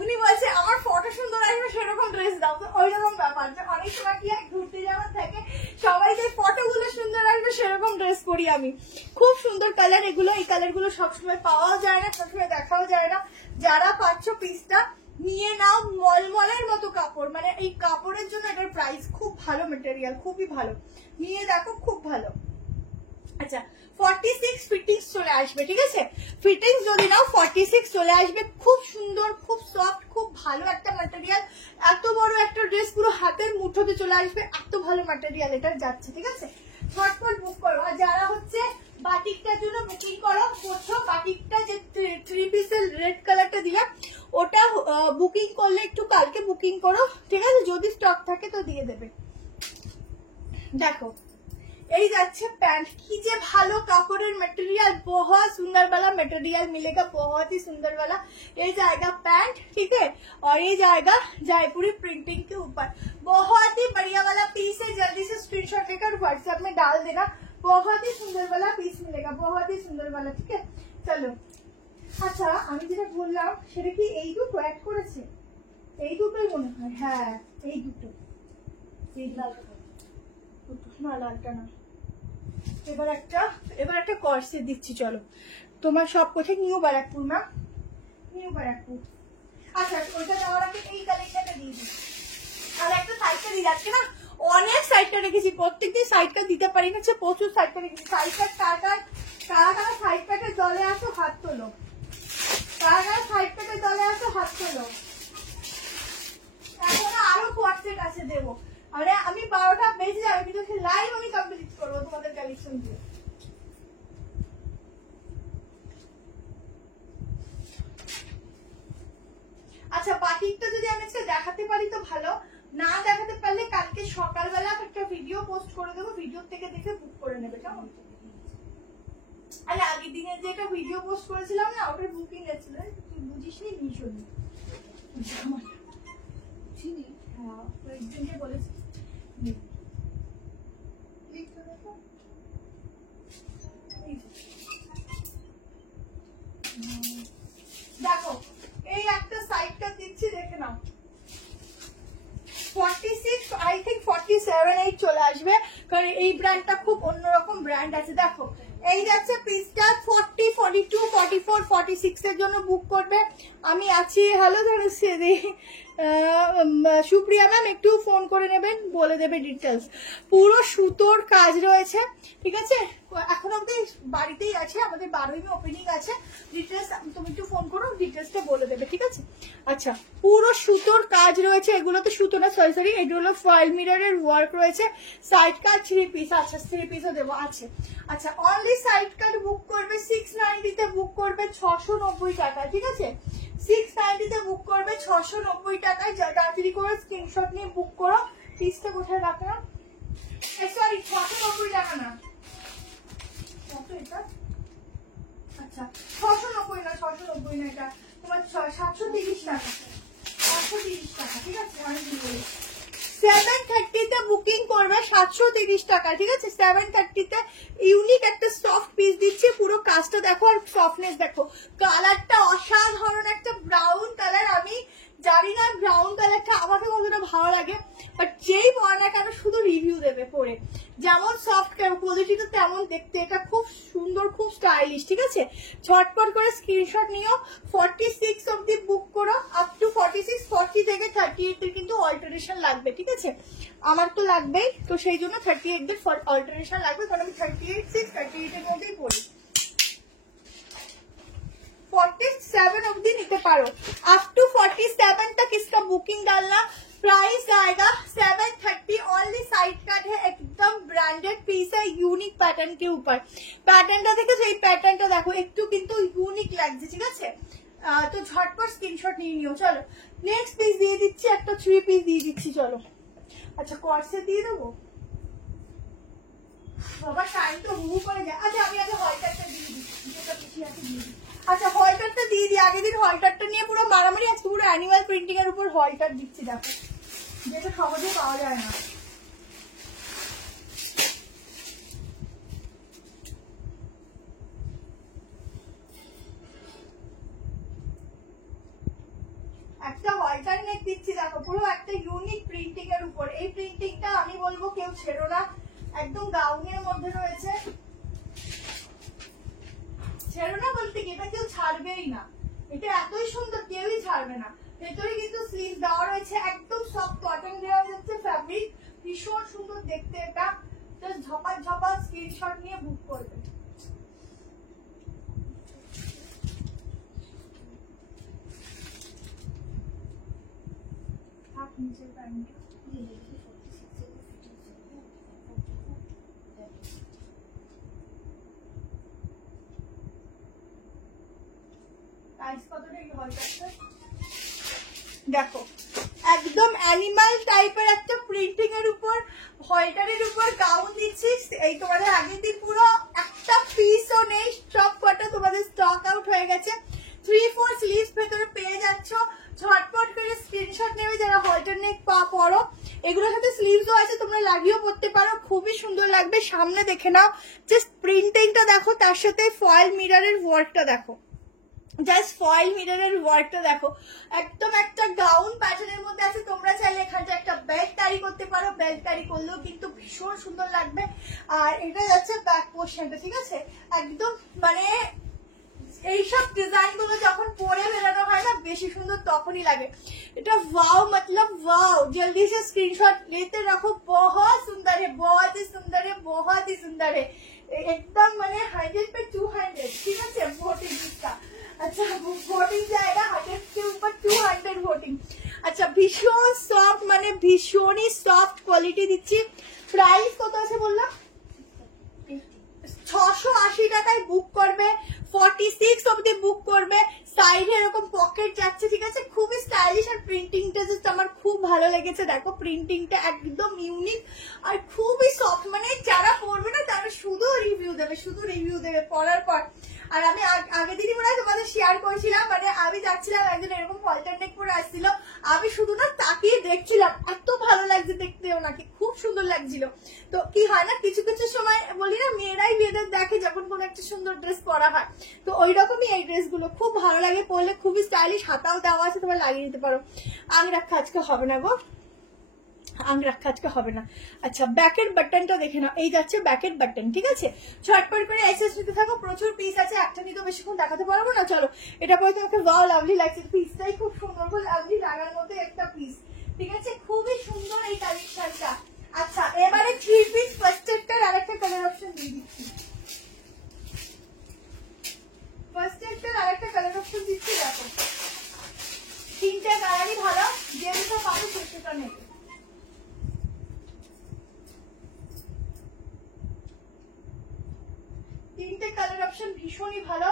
উনি বলছে আমার ফটো সুন্দর আসবে সেরকম ড্রেস দাও। তো ওই রকম ব্যাপার, অনেক সময় কি ঘুরতে যাওয়ার থাকে সবাই যে ফটোগুলো সুন্দর আসবে সেরকম ড্রেস করি আমি। খুব সুন্দর কালার এগুলো, এই কালার গুলো সবসময় পাওয়াও যায় না, সবসময় দেখাও যায় না। যারা পাচ্ছ পিসটা নিয়ে নাও, মলমলের মতো কাপড়, মানে এই কাপড়ের জন্য এটার প্রাইস খুব ভালো, মেটেরিয়াল খুবই ভালো, নিয়ে দেখো খুব ভালো। আচ্ছা 46 ফিটিংস চলে আসবে, ঠিক আছে। ফিটিংস যদি নাও 46 চলে আসবে, খুব সুন্দর, খুব সফট, খুব ভালো একটা ম্যাটেরিয়াল। এত বড় একটা ড্রেস পুরো হাতের মুঠোতে চলে আসবে, এত ভালো ম্যাটেরিয়াল এটা যাচ্ছে, ঠিক আছে। ঝটপট বুক করো। আর যারা হচ্ছে বাটিকটার জন্য বুকিং করছো, বাটিকটা যে 3 পিসের রেড কালারটা দিলাম ওটা বুকিং করলে একটু কালকে বুকিং করো, ঠিক আছে, যদি স্টক থাকে তো দিয়ে দেবে। দেখো এই যাচ্ছে প্যান্ট, কি যে ভালো কাপড়ের मटेरियल, बहुत सुंदर वाला मटेरियल मिलेगा, बहुत ही सुंदर वाला। ये जाएगा पैंट, ठीक है, और ये जाएगा जयपुरी प्रिंटिंग के ऊपर। बहुत ही बढ़िया वाला पीस है, जल्दी से स्क्रीनशॉट लेकर व्हाट्सएप में डाल देना। बहुत ही सुंदर वाला पीस मिलेगा, बहुत ही सुंदर वाला, ठीक है। चलो আচ্ছা, আমি যেটা বললাম সেটা কি এই দুটো অ্যাড করেছে? এই দুটোই মনে হয়, হ্যাঁ এই দুটো, এই না লালটা না। এবার একটা কর্সেট দিচ্ছি, চলো। তোমার সব কোথায়? New Barrackpore ma'am, new Barrackpore. আচ্ছা ওইটা দেওয়ার আগে এই কালেকশনটা দিয়ে দিই। আর একটা সাইডটা দিয়ে যাচ্ছে না, অনেক সাইডটা রেখেছি, প্রত্যেকদিন সাইডটা দিতে পারি না, প্রচুর সাইডটা রেখেছি। সাইডটা কারা সাইড প্যাকের দলে আসো হাত তোলো, কারা সাইড প্যাকের দলে আসো হাত তোলো। এখন আরো কোয়ার্সেট আছে দেবো, আরে আমি 12টা বেজে যাবে কিন্তু লাইভ আমি কমপ্লিট করবো তোমাদের কালেকশন দিয়ে। আচ্ছা বাটিকটা যদি আমি আজকে দেখাতে পারি তো ভালো, না দেখাতে পারলে কালকে সকালবেলা একটা ভিডিও পোস্ট করে দেবো, ভিডিও থেকে দেখে বুক করে নেবে, কেমন? আরে আগের দিনে যে একটা ভিডিও পোস্ট করেছিলাম না, ওটার বুকিং এসেছিল, তুই বুঝিসনি ভীষণ চিনি, হ্যাঁ একজনকে বলেছি। দেখো এই একটা সাইডটা দিচ্ছি, দেখে নাও। 46 আই থিঙ্ক 47 চলে আসবে, কারণ এই ব্র্যান্ডটা খুব অন্যরকম ব্র্যান্ড আছে। দেখো এই যাচ্ছে পিসটা 40, 42, 44, 46 এর জন্য বুক করবে। আমি আছি। হ্যালো ধনুশ্রী, সুপ্রিয়া ম্যাম একটু ফোন করে নেবেন, বলে দেবে ডিটেলস। পুরো সুতোর কাজ রয়েছে, ঠিক আছে। এখন অব্দি বাড়িতেই আছে, আমাদের 12ই ওপেনিং আছে। ডিটেলস তুমি একটু ফোন করো, ডিটেলসটা বলে দেবে, ঠিক আছে। আচ্ছা পুরো সুতোর কাজ রয়েছে, এগুলো তো সুতো না, সরি এগুলো ফয়েল মিররের ওয়ার্ক রয়েছে। সাইড কাট 3 পিস, আচ্ছা 3 পিসও দেবো আছে। আচ্ছা অনলি সাইড কাট বুক করবে 690 তে, বুক করবে 690 টাকা, ঠিক আছে। 690 তে বুক করবে 690 টাকায়। তাড়াতাড়ি করে স্ক্রিনশট নিয়ে বুক করো। পিসটা কোথায় রাখলাম? সরি 690 টাকা না, কত এটা? আচ্ছা 690 না, 690 না, এটা তোমার 730 টাকা, 730 টাকা, ঠিক আছে। আমি কি বলি 730 তে বুকিং করবে 730 টাকা, ঠিক আছে। 730 তে ইউনিক একটা সফট পিস দিচ্ছে, পুরো কাজটা দেখো আর সফটনেস দেখো। কালারটা অসাধারণ একটা ব্রাউন কালার, আমি জানি না ব্রাউন কালারটা আমাকে কতটা ভালো লাগে। বাট যেই পরে না কেন শুধু রিভিউ দেবে পরে, যেমন সফট কোয়ালিটিটা তেমন দেখতে, এটা খুব সুন্দর, খুব স্টাইলিশ, ঠিক আছে। ঝটপট করে স্ক্রিনশট নিও, 46 অব্দি বুক করো, আপ টু 46, 40 থেকে 38 এর কিন্তু অল্টারেশন লাগবে, ঠিক আছে। আমার তো লাগবেই, তো সেই জন্য 38 এর অল্টারেশন লাগবে, কারণ আমি 38, 6, 38 এর মধ্যেই পড়ি। 47 অब्दी निते पारो, अप टू 47 तक इसका बुकिंग डालना। प्राइस आएगा 730, ओनली साइड कट है, एकदम ब्रांडेड पीस है, यूनिक पैटर्न के ऊपर। पैटर्नটা দেখে সেই প্যাটার্নটা দেখো, একটু কিন্তু ইউনিক লাগছে, ঠিক আছে। তো ঝটপট স্ক্রিনশট নিয়ে নিও। চলো নেক্সট পিস দিয়ে দিচ্ছি, একটা 3 পিস দিয়ে দিচ্ছি। চলো আচ্ছা কর্সে দিয়ে দেবো, বাবা টাইম তো হু করে যায়। আচ্ছা আমি আগে হলটারটা দিয়ে দিচ্ছি, যেটা পিছিয়ে আছে দিয়ে দিচ্ছি। আচ্ছা হলটারটা দিয়ে দিই, আগের দিন হলটারটা নিয়ে পুরো মারামারি, আজকে পুরো অ্যানিমাল প্রিন্টিং এর উপর হলটার দিচ্ছি, দেখো যেটা সহজে পাওয়া যায় না। একটা হলটার নেক দিচ্ছি, দেখো পুরো একটা ইউনিক প্রিন্টিং এর উপর। এই প্রিন্টিংটা আমি বলবো কেউ ছেড়ো না, একদম গাউনের মধ্যে রয়েছে, ছেড়ো না বলতে কি এটা কেউ ছাড়বেই না, এটা এতই সুন্দর কেউই ছাড়বে না। ভেতরে কিন্তু স্লিভ দেওয়া রয়েছে, একদম সফট কটন দেওয়া যাচ্ছে ফ্যাব্রিক, ভীষণ সুন্দর দেখতে। এটা জাস্ট ঝপাঝ ঝপাঝ স্ক্রিনশট নিয়ে বুক করবে। নিচের প্যান্টটা দেখো একদম অ্যানিমাল টাইপের একটা প্রিন্টিং এর উপর হলটারের উপর গাউন দিচ্ছি। এই তোমাদের আগের দিন পুরো একটা পিসও নেই, সব কটা তোমাদের স্টক আউট হয়ে গেছে। 3-4 স্লিভস ভেতরে পেয়ে যাচ্ছ, ঝটপট করে স্ক্রিনশট নেবে যারা হলটার নেক পরো। এগুলোর সাথে স্লিভসও আছে, তোমরা লাগিয়েও পরতে পারো, খুবই সুন্দর লাগবে। সামনে দেখে নাও, জাস্ট প্রিন্টিংটা দেখো, তার সাথে ফয়েল মিররের ওয়ার্কটা দেখো, জাস্ট ফয়েল মিররের ওয়ার্কটা দেখো, একদম একটা গাউন প্যাটার্নের মধ্যে আছে। তোমরা চাইলে এখানটা একটা বেল্ট ক্যারি করতে পারো, বেল্ট ক্যারি করলেও কিন্তু ভীষণ সুন্দর লাগবে। আর এটা যাচ্ছে ব্যাক পোর্শনটা, ঠিক আছে। একদম মানে এইসব ডিজাইন গুলো যখন পরে বেরোনো হয় না বেশি সুন্দর তখনই লাগে। এটা वाओ मतलब वाओ, जल्दी से स्क्रीनशॉट लेते रखो, बहुत सुंदर है, बहुत ही सुंदर है, बहुत ही सुंदर है, एकदम मैंने 100 पे 200, ठीक है वोटिंग इसका। अच्छा वोटिंग जाएगा 100 के ऊपर 200 वोटिंग। अच्छा ভীষণ সফট, মানে ভীষণই সফট কোয়ালিটি দিচ্ছি। প্রাইস কত আছে বললাম, 680 টাকায় বুক করবে, 46 অবধি বুক করবে। সাইডে এরকম পকেট যাচ্ছে, ঠিক আছে, খুবই স্টাইলিশ। আর প্রিন্টিংটা জাস্ট আমার খুব ভালো লেগেছে, দেখো প্রিন্টিংটা একদম ইউনিক আর খুবই সফট, মানে যারা পরবে না তারা শুধু রিভিউ দেবে, শুধু রিভিউ দেবে পরার পর। আর আমি আগের দিনই মনে হয় তোমাদের শেয়ার করেছিলাম, মানে আমি যাচ্ছিলাম, একজন এরকম হলটার নেক পরে আসছিল, আমি শুধু না তাকিয়ে দেখছিলাম, এত ভালো লাগছে দেখতে, ওনাকে খুব সুন্দর লাগছিল। তো কি হয় না কিছু কিছু সময় বলি না মেয়েরাই মেয়েদের দেখে যখন কোনো একটা সুন্দর ড্রেস পরা হয়, তো ওই রকমই এই ড্রেসগুলো খুব ভালো লাগে পরলে, খুবই স্টাইলিশ, হাতাও দেওয়া আছে, তোমরা লাগিয়ে নিতে পারো। আমি রাখা আজকে হবে না গো, আং রাখা আজকে হবে না। আচ্ছা ব্যাকের বাটনটা দেখে নাও, এই যাচ্ছে ব্যাকের বাটন, ঠিক আছে। ঝটপট করে এক্সেস নিতে থাকো, প্রচুর পিস আছে, একটা নিতে বেশিক্ষণ দেখাতে পারবো না। চলো এটা পরে তোমাকে ওয়াও লাভলি লাগছে, পিসটাই খুব সুন্দর, লাভলি লাগার মতো একটা পিস, ঠিক আছে, খুবই সুন্দর এই কালেকশনটা। আচ্ছা এবারে 3 পিস ফার্স্ট সেটটার আরেকটা কালার অপশন দিয়ে দিচ্ছি, ফার্স্ট সেটটার আরেকটা কালার অপশন দিচ্ছি। দেখো তিনটে কালারই ভালো, যেটা পাবে সেটা নেবে। তিনটে কালার অপশন ভীষণই ভালো,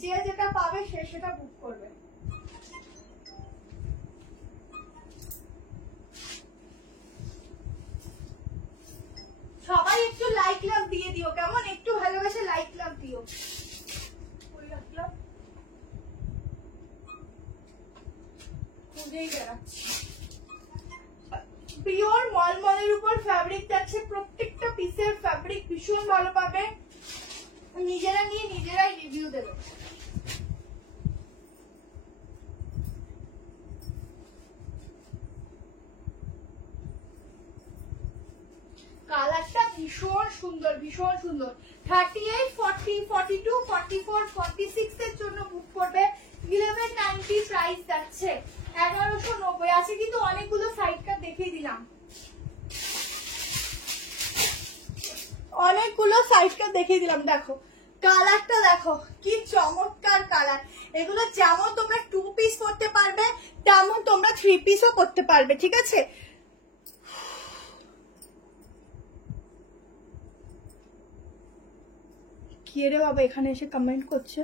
যে যেটা পাবে সে সেটা বুক করবে। সবাই একটু লাইক লাভ দিয়ে দিও, কেমন, একটু ভালোবাসে লাইক লাভ দিও। খুঁজেই বেড়াচ্ছি, পিওর মলমলের উপর ফ্যাব্রিক যাচ্ছে, প্রত্যেকটা পিসের ফ্যাব্রিক ভীষণ ভালো পাবে, নিজেরা নিয়ে নিজেরাই রিভিউ দেবে। ভীষণ সুন্দর। 38, 40, 42, 44, 46 এর জন্য বুক করবে। 1190 প্রাইস যাচ্ছে, 1190 আছে, কিন্তু অনেকগুলো সাইড কাট দেখিয়ে দিলাম, অনেকগুলো সাইড কাট দেখিয়ে দিলাম। দেখো কালারটা দেখো কি চমৎকার কালার। এগুলো যেমন তোমরা 2 পিস করতে পারবে তেমন তোমরা 3 পিসও করতে পারবে, ঠিক আছে। কি রে বাবা এখানে এসে কমেন্ট করছে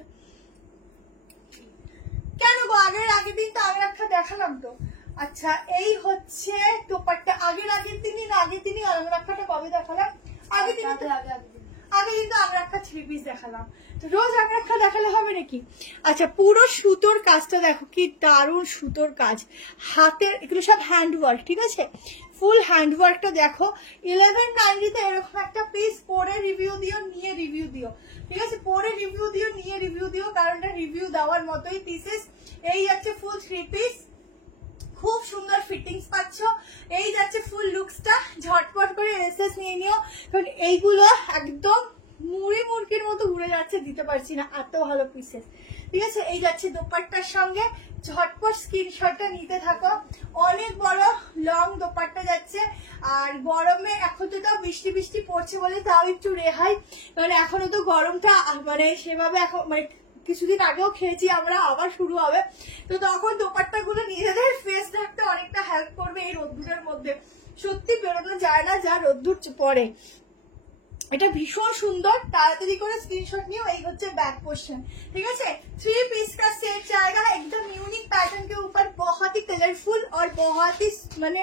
কেন গো? আগের দিন তো আগের একটা দেখালাম তো। আচ্ছা এই হচ্ছে দোপাট্টা, আগের দিনই না, আগের দিনই আগের একটাটা কবে দেখালাম? আগের দিন তো আগের একটা 3 পিস দেখালাম, তো রোজ আগের একটা দেখালে হবে নাকি? আচ্ছা পুরো সুতোর কাজটা দেখো কি দারুণ সুতোর কাজ, হাতের এগুলো সব হ্যান্ড ওয়ার্ক, ঠিক আছে, ফুল হ্যান্ড ওয়ার্কটা দেখো। 1190 এরকম একটা পিস পরে রিভিউ দিও, নিয়ে রিভিউ দিও, ঠিক আছে, পরে রিভিউ দিও, নিয়ে রিভিউ দিও, কারণ রিভিউ দেওয়ার মতোই পিসেস। এই যাচ্ছে ফুল 3 পিস, খুব সুন্দর ফিটিংস পাচ্ছ। এই যাচ্ছে ফুল লুকসটা, ঝটপট করে এসএস নিয়ে নিও, কারণ এইগুলো একদম মুড়ি মুরগির মতো উড়ে যাচ্ছে, দিতে পারছি না, এত ভালো পিসেস, ঠিক আছে। এই যাচ্ছে দোপাট্টার সঙ্গে, ঝটপট স্ক্রিনশটটা নিতে থাকো। অনেক বড় লং দোপাট্টা যাচ্ছে, আর গরমে এখন তো তাও বৃষ্টি বৃষ্টি পড়ছে বলে তাও একটু রেহাই, মানে এখনো তো গরমটা মানে সেভাবে এখন মানে কিছুদিন আগেও খেয়েছি আমরা, আবার শুরু হবে, তো তখন দোপাট্টা গুলো নিজেদের ফেস রাখতে অনেকটা হেল্প করবে এই রোদ্দুরের মধ্যে। সত্যি বেরোনো যায় না যা রোদ্দুর পরে। এটা ভীষণ সুন্দর, তাড়াতাড়ি করে স্ক্রিনশট নিও। এই হচ্ছে बैक पोर्शन, ठीक है। 3 पीस का सेट जाएगा एकदम यूनिक पैटर्न के ऊपर, बहुत ही कलरफुल और बहुत ही মানে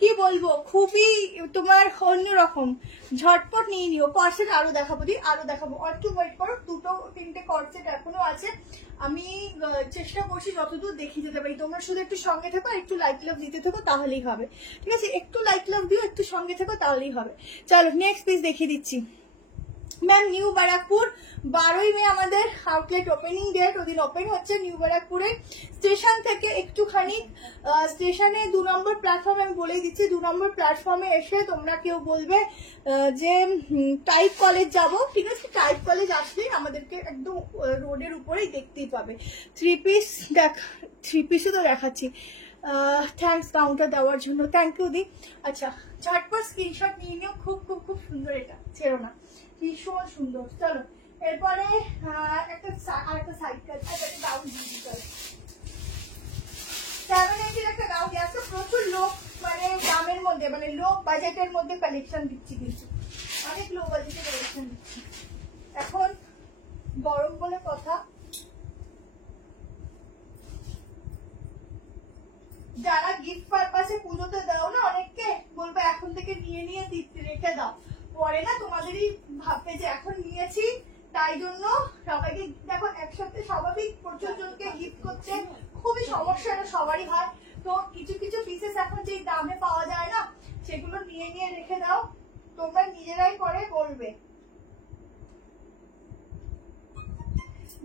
কি বলবো খুবই তোমার অন্যরকম। ঝটপট নিয়ে নিও। কর্সেট আরো দেখাবো, আরো দেখাবো, একটু ওয়েট করো, 2-3টে কর্সেট এখনো আছে, আমি চেষ্টা করছি যতদূর দেখিয়ে যেতে পারি। তোমরা শুধু একটু সঙ্গে থেকো, একটু লাইট লাভ দিতে থাকো, তাহলেই হবে, ঠিক আছে, একটু লাইট লাভ দিও, একটু সঙ্গে থেকো, তাহলেই হবে। চলো নেক্সট পিস দেখিয়ে দিচ্ছি। ম্যাম নিউ ব্যারাকপুর 12ই মে আমাদের আউটলেট ওপেনিং ডেট, ওদিন ওপেন হচ্ছে নিউ ব্যারাকপুরে। স্টেশন থেকে একটুখানি স্টেশনে 2 নম্বর প্ল্যাটফর্মে, আমি বলেই দিচ্ছি 2 নম্বর প্ল্যাটফর্মে এসে তোমরা কেউ বলবে যে টাইপ কলেজ যাব, ঠিক আছে, টাইপ কলেজ আসলেই আমাদেরকে একদম রোডের উপরেই দেখতেই পাবে। 3 পিস দেখ, 3 পিসে তো দেখাচ্ছি। থ্যাংকস কাউন্টার দেওয়ার জন্য, থ্যাংক ইউ দি। আচ্ছা ঝটপট স্ক্রিনশট নিয়ে নিও, খুব খুব খুব সুন্দর, এটা ছেড়ো না, ভীষণ সুন্দর। চলো এরপরে একটা সাইড কাট, একটা গাউন দিয়ে দিতে হবে। 780 একটা গাউন আছে, প্রচুর লোক মানে দামের মধ্যে, মানে লো বাজেটের মধ্যে কালেকশন দিচ্ছি, কিন্তু অনেক লো বাজেটের কালেকশন দিচ্ছি। এখন গরম বলে কথা, যারা গিফট পারপাসে পুজোতে দাও না অনেককে, বলবো এখন থেকে নিয়ে নিয়ে রেখে দাও, পরে না তোমাদেরই ভাববে যে এখন নিয়েছি তাই জন্য সবাইকে দেখো একসাথে, স্বাভাবিক প্রচুর জনকে গিফট করতে খুবই সমস্যা, এটা সবারই হয়। তো কিছু কিছু পিসেস এখন যে দামে পাওয়া যায় না, সেগুলো নিয়ে নিয়ে রেখে দাও, তোমরা নিজেরাই পরে বলবে,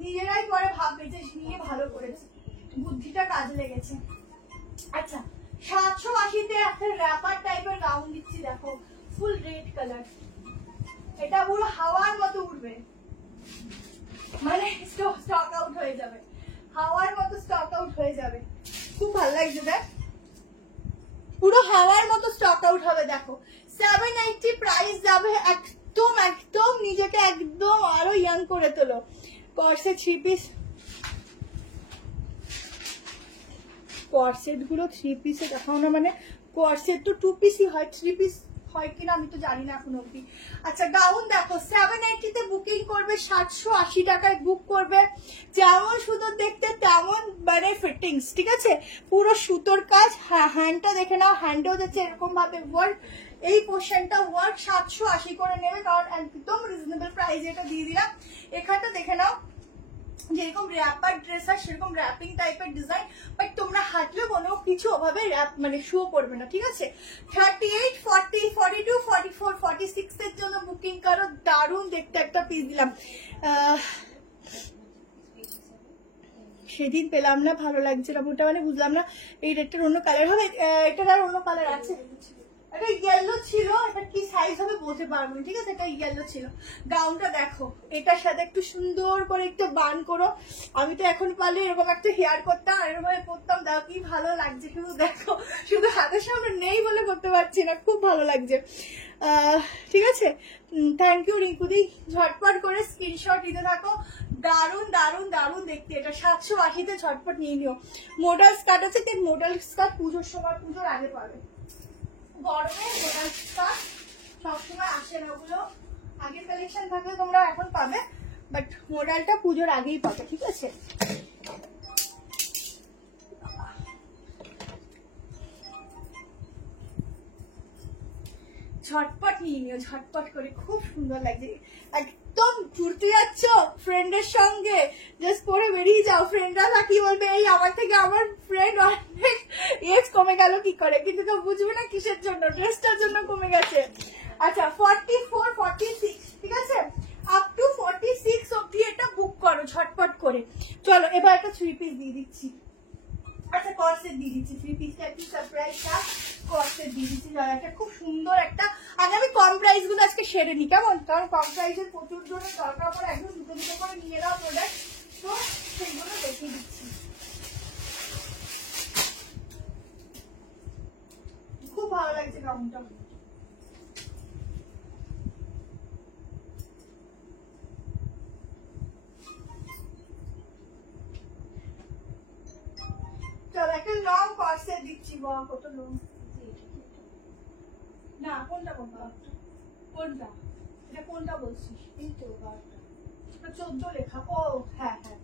নিজেরাই পরে ভাববে যে নিয়ে ভালো করেছে, বুদ্ধিটা কাজে লেগেছে। আচ্ছা 780-তে একটা র্যাপার টাইপের গাউন দিচ্ছি, দেখো ফুল রেড কালার, এটা পুরো হাওয়ার মতো উঠবে, মানে স্টক আউট হয়ে যাবে, হাওয়ার মতো স্টক আউট হয়ে যাবে, খুব ভালো লাগছে দেখ, পুরো হাওয়ার মতো স্টক আউট হবে। দেখো 780 প্রাইস যাবে, একদম একদম নিজেকে একদম আরো ইয়াং করে তোলো। কর্সে 3 পিস, কর্সেট গুলো 3 পিসে দেখাও না, মানে কর্সেট তো 2 পিসই হয়, 3 পিস হয় কিনা আমি তো জানি না এখন অব্দি। আচ্ছা গাউন দেখো 780-তে বুকিং করবে, 780 টাকায় বুক করবে, যেমন সুন্দর দেখতে তেমন মানে ফিটিংস, ঠিক আছে, পুরো সুতোর কাজ। হ্যাঁ হ্যান্ডটা দেখে নাও, হ্যান্ডেও যাচ্ছে এরকম ভাবে ওয়ার্ক, এই পোর্শনটা ওয়ার্ক 780 করে নেবে, কারণ একদম রিজনেবল প্রাইস এটা দিয়ে দিলাম। এখানটা দেখে নাও, যেরকম র্যাপার ড্রেস হয় সেরকম র্যাপিং টাইপের ডিজাইন, বাট তোমরা হাঁটলে কোনো কিছু ওভাবে র্যাপ মানে শো করবে না, ঠিক আছে। 38, 40, 42, 44, 46 এর জন্য বুকিং করো, দারুণ দেখতে একটা পিস দিলাম, সেদিন পেলাম না, ভালো লাগছে না, ওটা মানে বুঝলাম না এই রেডটার অন্য কালার হবে, এটার আর অন্য কালার আছে, এটা ইয়েলো ছিল, এটা কি সাইজ হবে বলতে পারবো না, ঠিক আছে, এটা ইয়েলো ছিল। গাউনটা দেখো, এটার সাথে একটু সুন্দর করে একটু বান করো। আমি তো এখন পারলে এরকম একটা হেয়ার করতাম, এরকম ভাবে করতাম, দাও কি ভালো লাগছে শুধু দেখো, শুধু হাতের সামনে নেই বলে করতে পারছি না, খুব ভালো লাগছে। ঠিক আছে, থ্যাংক ইউ রিঙ্কুদি, ঝটপট করে স্ক্রিনশট দিতে থাকো। দারুন দারুন দারুন দেখতে, এটা 780-তে ঝটপট নিয়ে নিও। মডেল স্কার্ট আছে, তাই মডেল স্কার্ট পুজোর সময়, পুজোর আগে পাবে। গরমে মডেল স্কার্ট সবসময় আসে না, ওগুলো আগের কালেকশন থাকলে তোমরা এখন পাবে, বাট মডেলটা পুজোর আগেই পাবে, ঠিক আছে। ঝটপট নিয়ে নিও, ঝটপট করে, খুব সুন্দর লাগছে। একদম ঘুরতে যাচ্ছ ফ্রেন্ডের সঙ্গে, জাস্ট পরে বেরিয়ে যাও, ফ্রেন্ডরা কি বলবে, এই আমার থেকে আমার ফ্রেন্ড অনেক এজ কমে গেল কি করে, কিন্তু তো বুঝবে না কিসের জন্য, ড্রেসটার জন্য কমে গেছে। আচ্ছা 44, 46, ঠিক আছে, আপ টু 46 অব্দি এটা বুক করো ঝটপট করে। চলো এবার একটা 3 পিস দিয়ে দিচ্ছি, আচ্ছা কর্সেট দিয়ে দিচ্ছি, 3 পিসটা একটু সারপ্রাইজটা কর্সেট দিয়ে দিচ্ছি। একটা খুব সুন্দর একটা, আগে আমি কম প্রাইস গুলো আজকে সেরে নি, কেমন, কারণ কম প্রাইসের প্রচুর জনের দরকার পড়ে, একদম দুটো দুটো করে নিয়ে নাও প্রোডাক্ট, তো সেইগুলো দেখিয়ে দিচ্ছি। খুব ভালো লাগছে গাউনটা, চলো একটা লং কর্সেট দিচ্ছি। কত লং, না কোনটা কোনটা কোনটা, এটা কোনটা বলছিস, এই তো 14 লেখা, ও হ্যাঁ হ্যাঁ,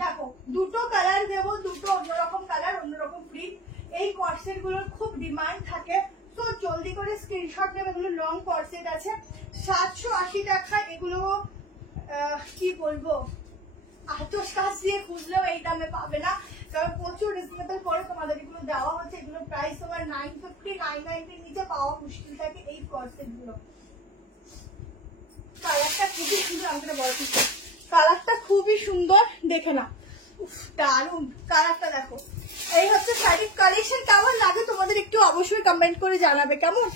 দেখো দুটো কালার দেবো, দুটো অন্যরকম কালার, অন্যরকম প্রিন্ট। এই কর্সেট গুলোর খুব ডিমান্ড থাকে, তো জলদি করে স্ক্রিনশট নেবে, এগুলো লং কর্সেট আছে, 780 টাকা। এগুলো কি বলবো, আতস কাজ দিয়ে খুঁজলেও এই দামে পাবে না, কারণ প্রচুর রিজনেবল করে তোমাদের এগুলো দেওয়া হচ্ছে। এগুলো প্রাইস তোমার 950, 990 নিচে পাওয়া মুশকিল থাকে এই কর্সেট গুলো। কালারটা খুবই সুন্দর, আমাকে বড় কিছু, কালারটা খুবই সুন্দর, দেখে না, দারুন কালারটা দেখো। এই হচ্ছে শাড়ির কালেকশন, কেমন লাগে তোমাদের একটু অবশ্যই কমেন্ট করে জানাবে, কেমন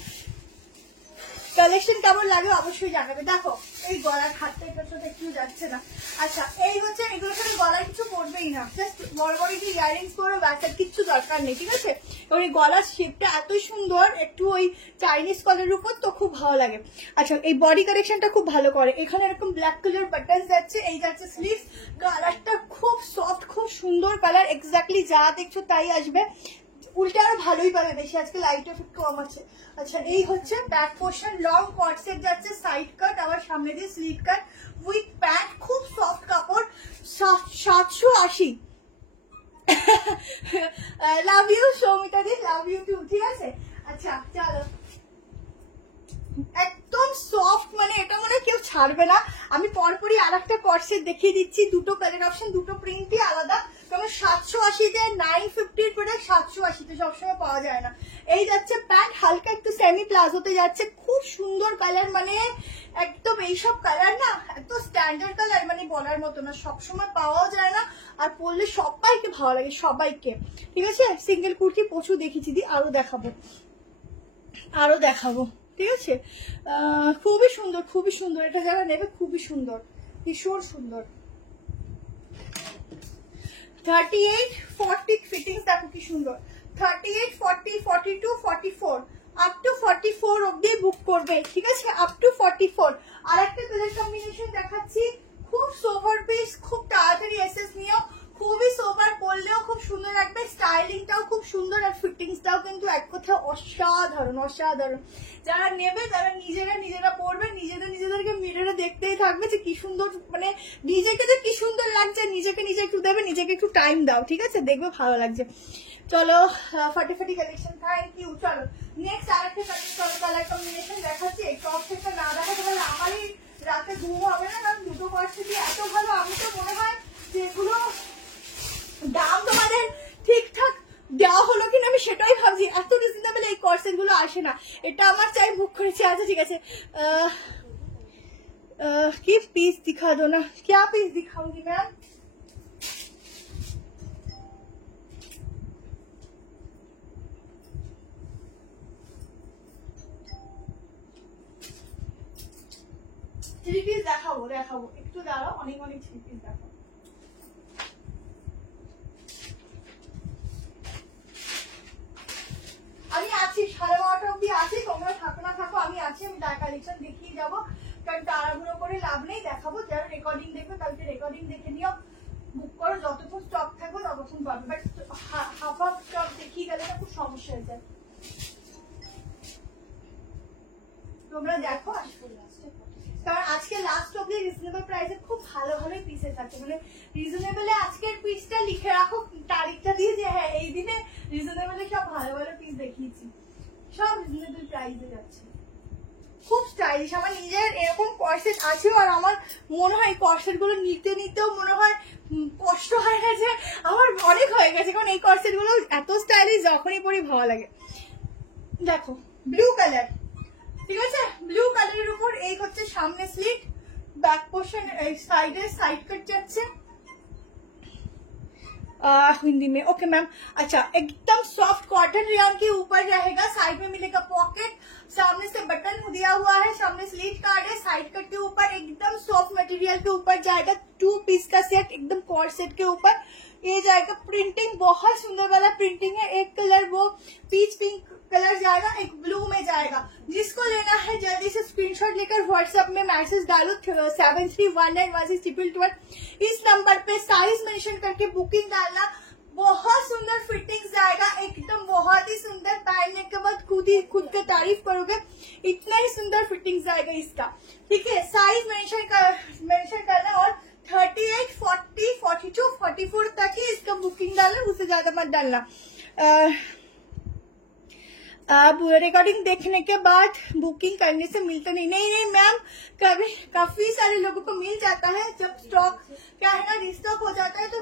কালেকশন কেমন লাগে অবশ্যই জানাবে। দেখো এই গলার হাতটা এটার সাথে একটু যাচ্ছে না, আচ্ছা এই হচ্ছে, এগুলোর সাথে গলার কিছু পড়বেই না, জাস্ট বড় বড় কি ইয়ারিংস করো, ব্যাটার কিচ্ছু দরকার নেই, ঠিক আছে। এবং এই গলার শেপটা এত সুন্দর, একটু ওই চাইনিজ কলারের উপর, তো খুব ভালো লাগে। আচ্ছা এই বডি কালেকশনটা খুব ভালো করে, এখানে এরকম ব্ল্যাক কালার বাটন যাচ্ছে, এই যাচ্ছে স্লিভস, কালারটা খুব সফট, খুব সুন্দর কালার, এক্স্যাক্টলি যা দেখছো তাই আসবে, উল্টে আরো ভালোই পাবে, বেশি আজকে লাইট একটু কম আছে। আচ্ছা এই হচ্ছে ব্যাক পোর্শন, লং কর্সেট যাচ্ছে, সাইড কাট, আবার সামনে দিয়ে স্লিভ কাট উইথ প্যান্ট, খুব সফট কাপড়, 780। লাভ ইউ সৌমিতা দি, লাভ ইউ টু, ঠিক আছে। আচ্ছা চলো, একদম সফট, মানে এটা মনে কেউ ছাড়বে না। আমি পরপরই আর একটা কর্সেট দেখিয়ে দিচ্ছি, দুটো কালার অপশন, দুটো প্রিন্টই আলাদা, কারণ 780-তে 950 প্রোডাক্ট 780-তে সবসময় পাওয়া যায় না। এই যাচ্ছে প্যান্ট, হালকা একটু সেমি প্লাজোতে যাচ্ছে, খুব সুন্দর কালার, মানে একদম এইসব কালার না এত স্ট্যান্ডার্ড কালার, মানে বলার মতো না, সবসময় পাওয়াও যায় না, আর পরলে সবাইকে ভালো লাগে, সবাইকে, ঠিক আছে। সিঙ্গেল কুর্তি প্রচুর দেখেছি, দি আরো দেখাবো, আরো দেখাবো, ঠিক আছে। খুবই সুন্দর, খুবই সুন্দর, এটা যারা নেবে খুবই সুন্দর, ভীষণ সুন্দর। 38, 40 ফিটিংস দেখো কি সুন্দর, 38, 40, 42, 44 আপ টু 44 অব্দি বুক করবে, ঠিক আছে, আপ টু 44। আর একটা কালার কম্বিনেশন দেখাচ্ছি, খুব সোভার পিস, খুব তাড়াতাড়ি এসএস নিও, খুবই সোভার, পরলেও খুব সুন্দর লাগবে, স্টাইলিংটাও খুব সুন্দর, আর ফিটিংসটাও কিন্তু এক কথা অসাধারণ, অসাধারণ। যারা নেবে তারা নিজেরা পরবে, নিজেদেরকে মিররে দেখতেই থাকবে যে কি সুন্দর, মানে নিজেকে যে কি সুন্দর লাগছে, নিজেকে নিজে একটু দেবে, নিজেকে একটু টাইম দাও, ঠিক আছে, দেখবে ভালো লাগছে। চলো ফাটাফাটি কালেকশন, থ্যাংক ইউ। চলো নেক্সট আরেকটা কালার কম্বিনেশন দেখাচ্ছি, এই টপ সেটটা না দেখাতে পারলে আমারই রাতে ঘুম হবে না, কারণ দুটো কোয়ালিটি এত ভালো, আমি তো মনে হয় যে এগুলো দাম তোমাদের ঠিকঠাক দেওয়া হলো কিনা আমি সেটাই ভাবছি, এত রিজনেবল এই কর্সেট গুলো আসে না, এটা আমার চাই বুক করেছি। আচ্ছা ঠিক আছে, কি पीस दिखा दो ना, क्या पीस दिखाऊंगी मैम, থ্রি পিস দেখাবো দেখাবো, একটু দাঁড়াও, অনেক অনেক থ্রি পিস দেখাবো। আমি আছি 12:30 অব্দি আছি, তোমরা থাকো না থাকো আমি আছি, আমি তার কালেকশন দেখিয়ে যাবো, কারণ তাড়াহুড়ো করে লাভ নেই, দেখাবো। যারা রেকর্ডিং দেখবে তাদেরকে রেকর্ডিং দেখে নিও, বুক করো, যতক্ষণ স্টক থাকবে ততক্ষণ পাবে, বাট হাফ হাফ স্টক দেখিয়ে গেলে না খুব সমস্যা হয়ে যায়। তোমরা দেখো, কারণ আজকে লাস্ট অব্দি রিজনেবল প্রাইসে খুব ভালো ভালো পিসেস আছে, মানে রিজনেবলে আজকের পিসটা লিখে রাখো তারিখটা দিয়ে, যে হ্যাঁ এই দিনে রিজনেবলে সব ভালো ভালো পিস দেখিয়েছি, সব রিজনেবল প্রাইসে যাচ্ছে, খুব স্টাইলিশ। আমার নিজের এরকম কর্সেট আছে, আর আমার মনে হয় কর্সেট গুলো নিতে নিতেও মনে হয় কষ্ট হয় না, যে আমার অনেক হয়ে গেছে, কারণ এই কর্সেট গুলো এত স্টাইলিশ, যখনই পরি ভালো লাগে। দেখো ব্লু কালার, ঠিক আছে, ব্লু কালারের উপর এই হচ্ছে সামনে slit, back portion side side cut जाच्छे हिंदी में ओके मैम। अच्छा एकदम सॉफ्ट कॉटन रेयन के ऊपर रहेगा, साइड में मिलेगा पॉकेट, सामने से बटन दिया हुआ है, सामने स्लीट कार्ड है, साइड कट के ऊपर एकदम सॉफ्ट मटेरियल के ऊपर जाएगा, 2 पीस का सेट एकदम कॉर्ड सेट के ऊपर ये जाएगा। प्रिंटिंग बहुत सुंदर वाला प्रिंटिंग है, एक कलर वो पीच पिंक कलर जाएगा, एक ब्लू में जाएगा। जिसको लेना है जल्दी से स्क्रीनशॉट लेकर व्हाट्सएप में मैसेज डालो 73191612 इस नंबर पे साइज मेंशन करके बुकिंग डालना। बहुत सुंदर फिटिंग्स आएगा, एकदम बहुत ही सुंदर, पहनने के बाद खुद के तारीफ करोगे, इतना ही सुंदर फिटिंग्स आएगा इसका। ठीक है, साइज मेंशन करना और 38, 40, 42, 44 तक ही इसका बुकिंग डालना, उससे ज्यादा मत डालना। अब रिकॉर्डिंग देखने के बाद बुकिंग करने से मिलता नहीं मैम, कभी काफी सारे लोगों को मिल जाता है, जब स्टॉक क्या है ना रिस्टॉक हो जाता है तो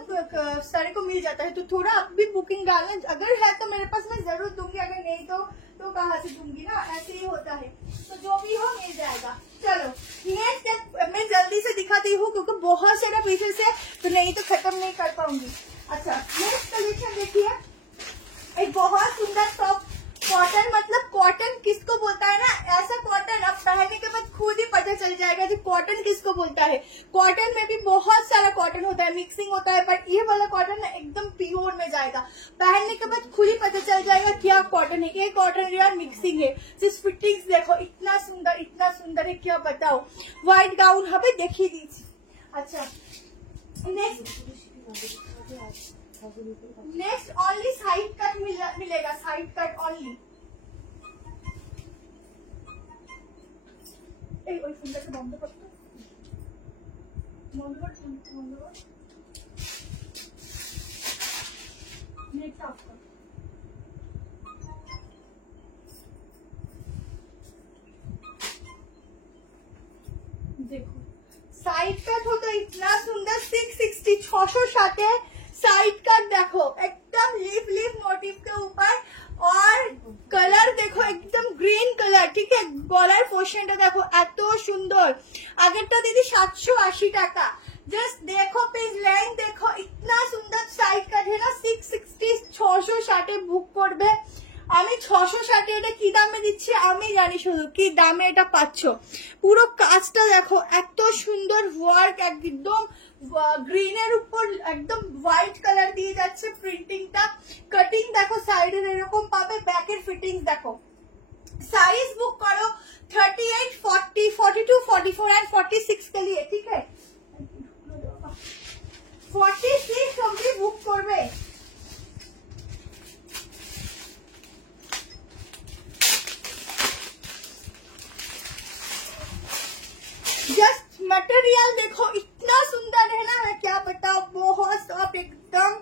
सारे को मिल जाता है, तो थोड़ा अब भी बुकिंग डालना, अगर है तो मेरे पास मैं जरूर दूंगी, अगर नहीं तो कहाँ से दूंगी ना, ऐसे ही होता है, तो जो भी हो मिल जाएगा। चलो नेक्स्ट मैं जल्दी से दिखाती हूँ क्योंकि बहुत सारा पीसेस है तो नहीं तो खत्म नहीं कर पाऊंगी। अच्छा नेक्स्ट कलेक्शन देखिए, एक बहुत सुंदर टॉप कॉटन, मतलब कॉटन किसको बोलता है ना, ऐसा कॉटन अब पहनने के बाद खुद ही पता चल जाएगा कि कॉटन किसको बोलता है। कॉटन में भी बहुत सारा कॉटन होता है, मिक्सिंग होता है, पर ये वाला कॉटन ना एकदम प्योर में जाएगा, पहनने के बाद खुद ही पता चल जाएगा क्या कॉटन है, ये कॉटन यार मिक्सिंग है। सिर्फ फिटिंग्स देखो इतना सुंदर है, क्या बताओ, व्हाइट गाउन हमें देखिए दीजिए। अच्छा नेक्स्ट ओनली साइड कट मिलेगा, साइड कट ओनली। ওই ফোনটাকে বন্ধ করতে বন্ধ কর নেট অফ কর। देखो साइड कट हो तो इतना सुंदर 660 660 है, साइड कट देखो एकदम लीफ मोटिव के ऊपर, और कलर देखो एकदम ग्रीन कलर, ठीक है, गलार पोर्शनটা দেখো এত সুন্দর, আগেরটা দিদি 780 টাকা, जस्ट देखो पेज लेंथ देखो इतना सुंदर साइड कट है ना, 660 660 বুক করবে, আমি 660 এটা কি দামে দিচ্ছি আমি জানি, শুধু কি দামে এটা পাচ্ছ। পুরো কাজটা দেখো এত সুন্দর ওয়ার্ক, একদম গ্রিনের উপর একদম হোয়াইট কালার দিয়ে যাচ্ছে, প্রিন্টিংটা কাটিং দেখো সাইডের এরকম পাবে, ব্যাকের ফিটিংস দেখো। साइज बुक करो 38, 40, 42, 44 एंड 46 के लिए, ठीक है 46 अभी बुक करबे। जस्ट मटेरियल देखो इतना सुंदर है ना, मैं क्या बताऊं, बहुत सॉफ्ट एकदम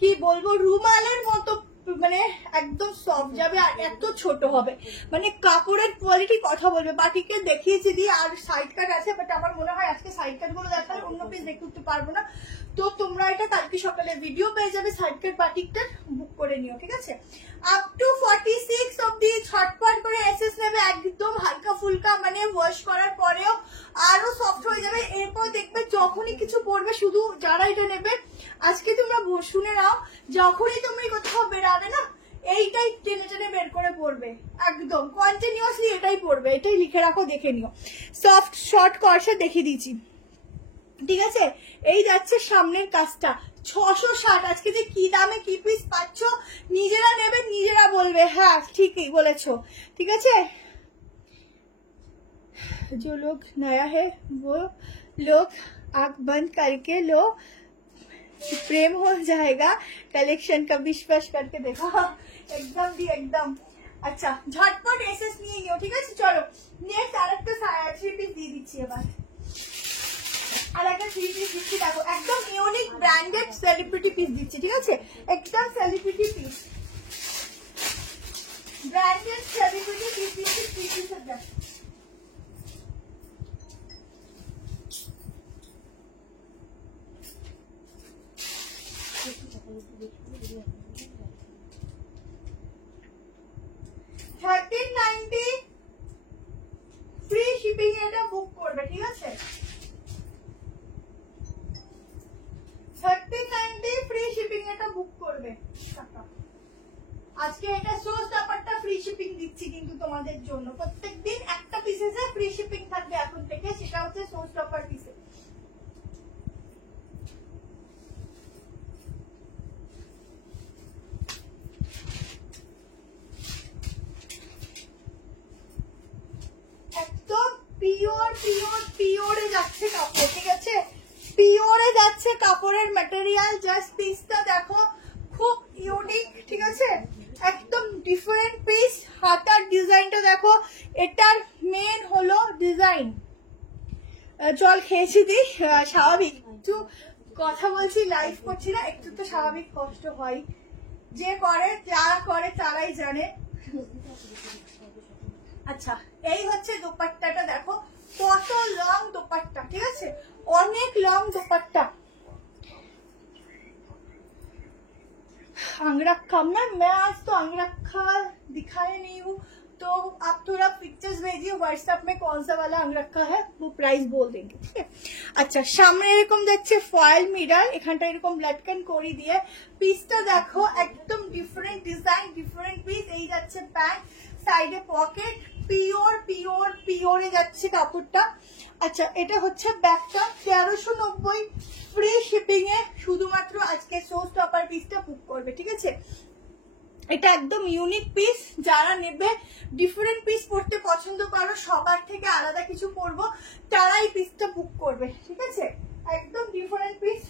কি বলবো, রুমালের মতো, মানে একদম সফট যাবে, আর এত ছোট হবে, মানে কাপড়ের কোয়ালিটি কথা বলবে। বাটিকে দেখিয়েছি দিয়ে আর সাইড কাট আছে, বাট আমার মনে হয় আজকে সাইড কাট গুলো দেখালে অন্য পিস দেখতে উঠতে পারবো না, তো তোমরা এটা কালকে সকালে ভিডিও পেয়ে যাবে, সাইড কাট বাটিকটা বুক করে নিও, ঠিক আছে। আপ টু 46 অবধি ছটপট করে এসএস নেবে, একদম হালকা ফুলকা, মানে ওয়াশ করার পরেও আরো সফট হয়ে যাবে। এরপর দেখবে যখনই কিছু পরবে, শুধু যারা এটা নেবে আজকে তোমরা শুনে নাও, যখনই তুমি কোথাও বেরাবে না এইটাই টেনে টেনে বের করে পড়বে, একদম কন্টিনিউয়াসলি এটাই পড়বে, এটাই লিখে রাখো, দেখে নিও। সফট শর্ট কর্সে দেখিয়ে দিচ্ছি, ঠিক আছে। এই যাচ্ছে সামনের কাজটা 660। আজকে যে কি দামে কি পিস পাচ্ছ, নিজেরা নেবে নিজেরা বলবে হ্যাঁ ঠিকই বলেছো, ঠিক আছে। जो लोग नया है वो लोग आंख बंद करके लो, प्रेम हो जाएगा कलेक्शन का, विश्वास करके देखो। एकदम भी एकदम। अच्छा झटपट एसएस নিয়ে নিও, ঠিক আছে। চলো নেক্সট আরেকটা 3 পিস দিয়ে দিচ্ছি এবার, আর একটা 3 পিস দিচ্ছি, দেখো একদম ইউনিক ব্র্যান্ডেড সেলিব্রিটি পিস দিচ্ছি, ঠিক আছে। একদম celebrity piece, branded celebrity piece দিচ্ছি 3 পিসের দেখো। $1390 ফ্রি শিপিং এটা বুক করবে, ঠিক আছে। 1390 ফ্রি শিপিং এটা বুক করবে। আজকে এটা সোর্স ব্যাপারটা ফ্রি শিপিং দিচ্ছি কিন্তু তোমাদের জন্য, প্রত্যেকদিন একটা পিসেসে ফ্রি শিপিং থাকবে এখন থেকে, সেটা হচ্ছে সোর্স ব্যাপার পিসে। একদম পিওর পিওর পিওরে যাচ্ছে কাপড়, ঠিক আছে। পিওরে যাচ্ছে কাপড়ের ম্যাটেরিয়াল, জাস্ট পিসটা দেখো খুব ইউনিক, ঠিক আছে। একদম ডিফারেন্ট পিস, হাতার ডিজাইনটা দেখো, এটার মেন হলো ডিজাইন। জল খেয়েছি দি, স্বাভাবিক একটু কথা বলছি, লাইভ করছি না, একটু তো স্বাভাবিক কষ্ট হয়, যে করে যারা করে তারাই জানে। আচ্ছা এই হচ্ছে দোপাট্টাটা, দেখো কত লং দোপাট্টা, ঠিক আছে, অনেক লং দোপাট্টা। अंगरखा मैं आज तो अंगरखा दिखाए नहीं हूँ, तो आप थोड़ा पिक्चर्स भेजिए व्हाट्सएप में कौन सा वाला अंगरखा है, वो प्राइस बोल देंगे, ठीक है। अच्छा সামনে এরকম দেখছে ফয়েল মিরর, এখানটা এরকম লটকন করে দিয়ে, পিসটা দেখো একদম ডিফারেন্ট ডিজাইন, ডিফারেন্ট পিস। এই যাচ্ছে প্যান্ট, সাইডে পকেট, পিওর পিওর পিওরে যাচ্ছে কাপড়টা। আচ্ছা এটা হচ্ছে ব্যাগটা, 1390 ফ্রি শিপিং এ শুধুমাত্র আজকে সোর্স টপার পিসটা বুক করবে, ঠিক আছে। এটা একদম ইউনিক পিস, যারা নেবে ডিফারেন্ট পিস পড়তে পছন্দ করো, সবার থেকে আলাদা কিছু পরবো, তারাই পিসটা বুক করবে, ঠিক আছে। একদম ডিফারেন্ট পিস,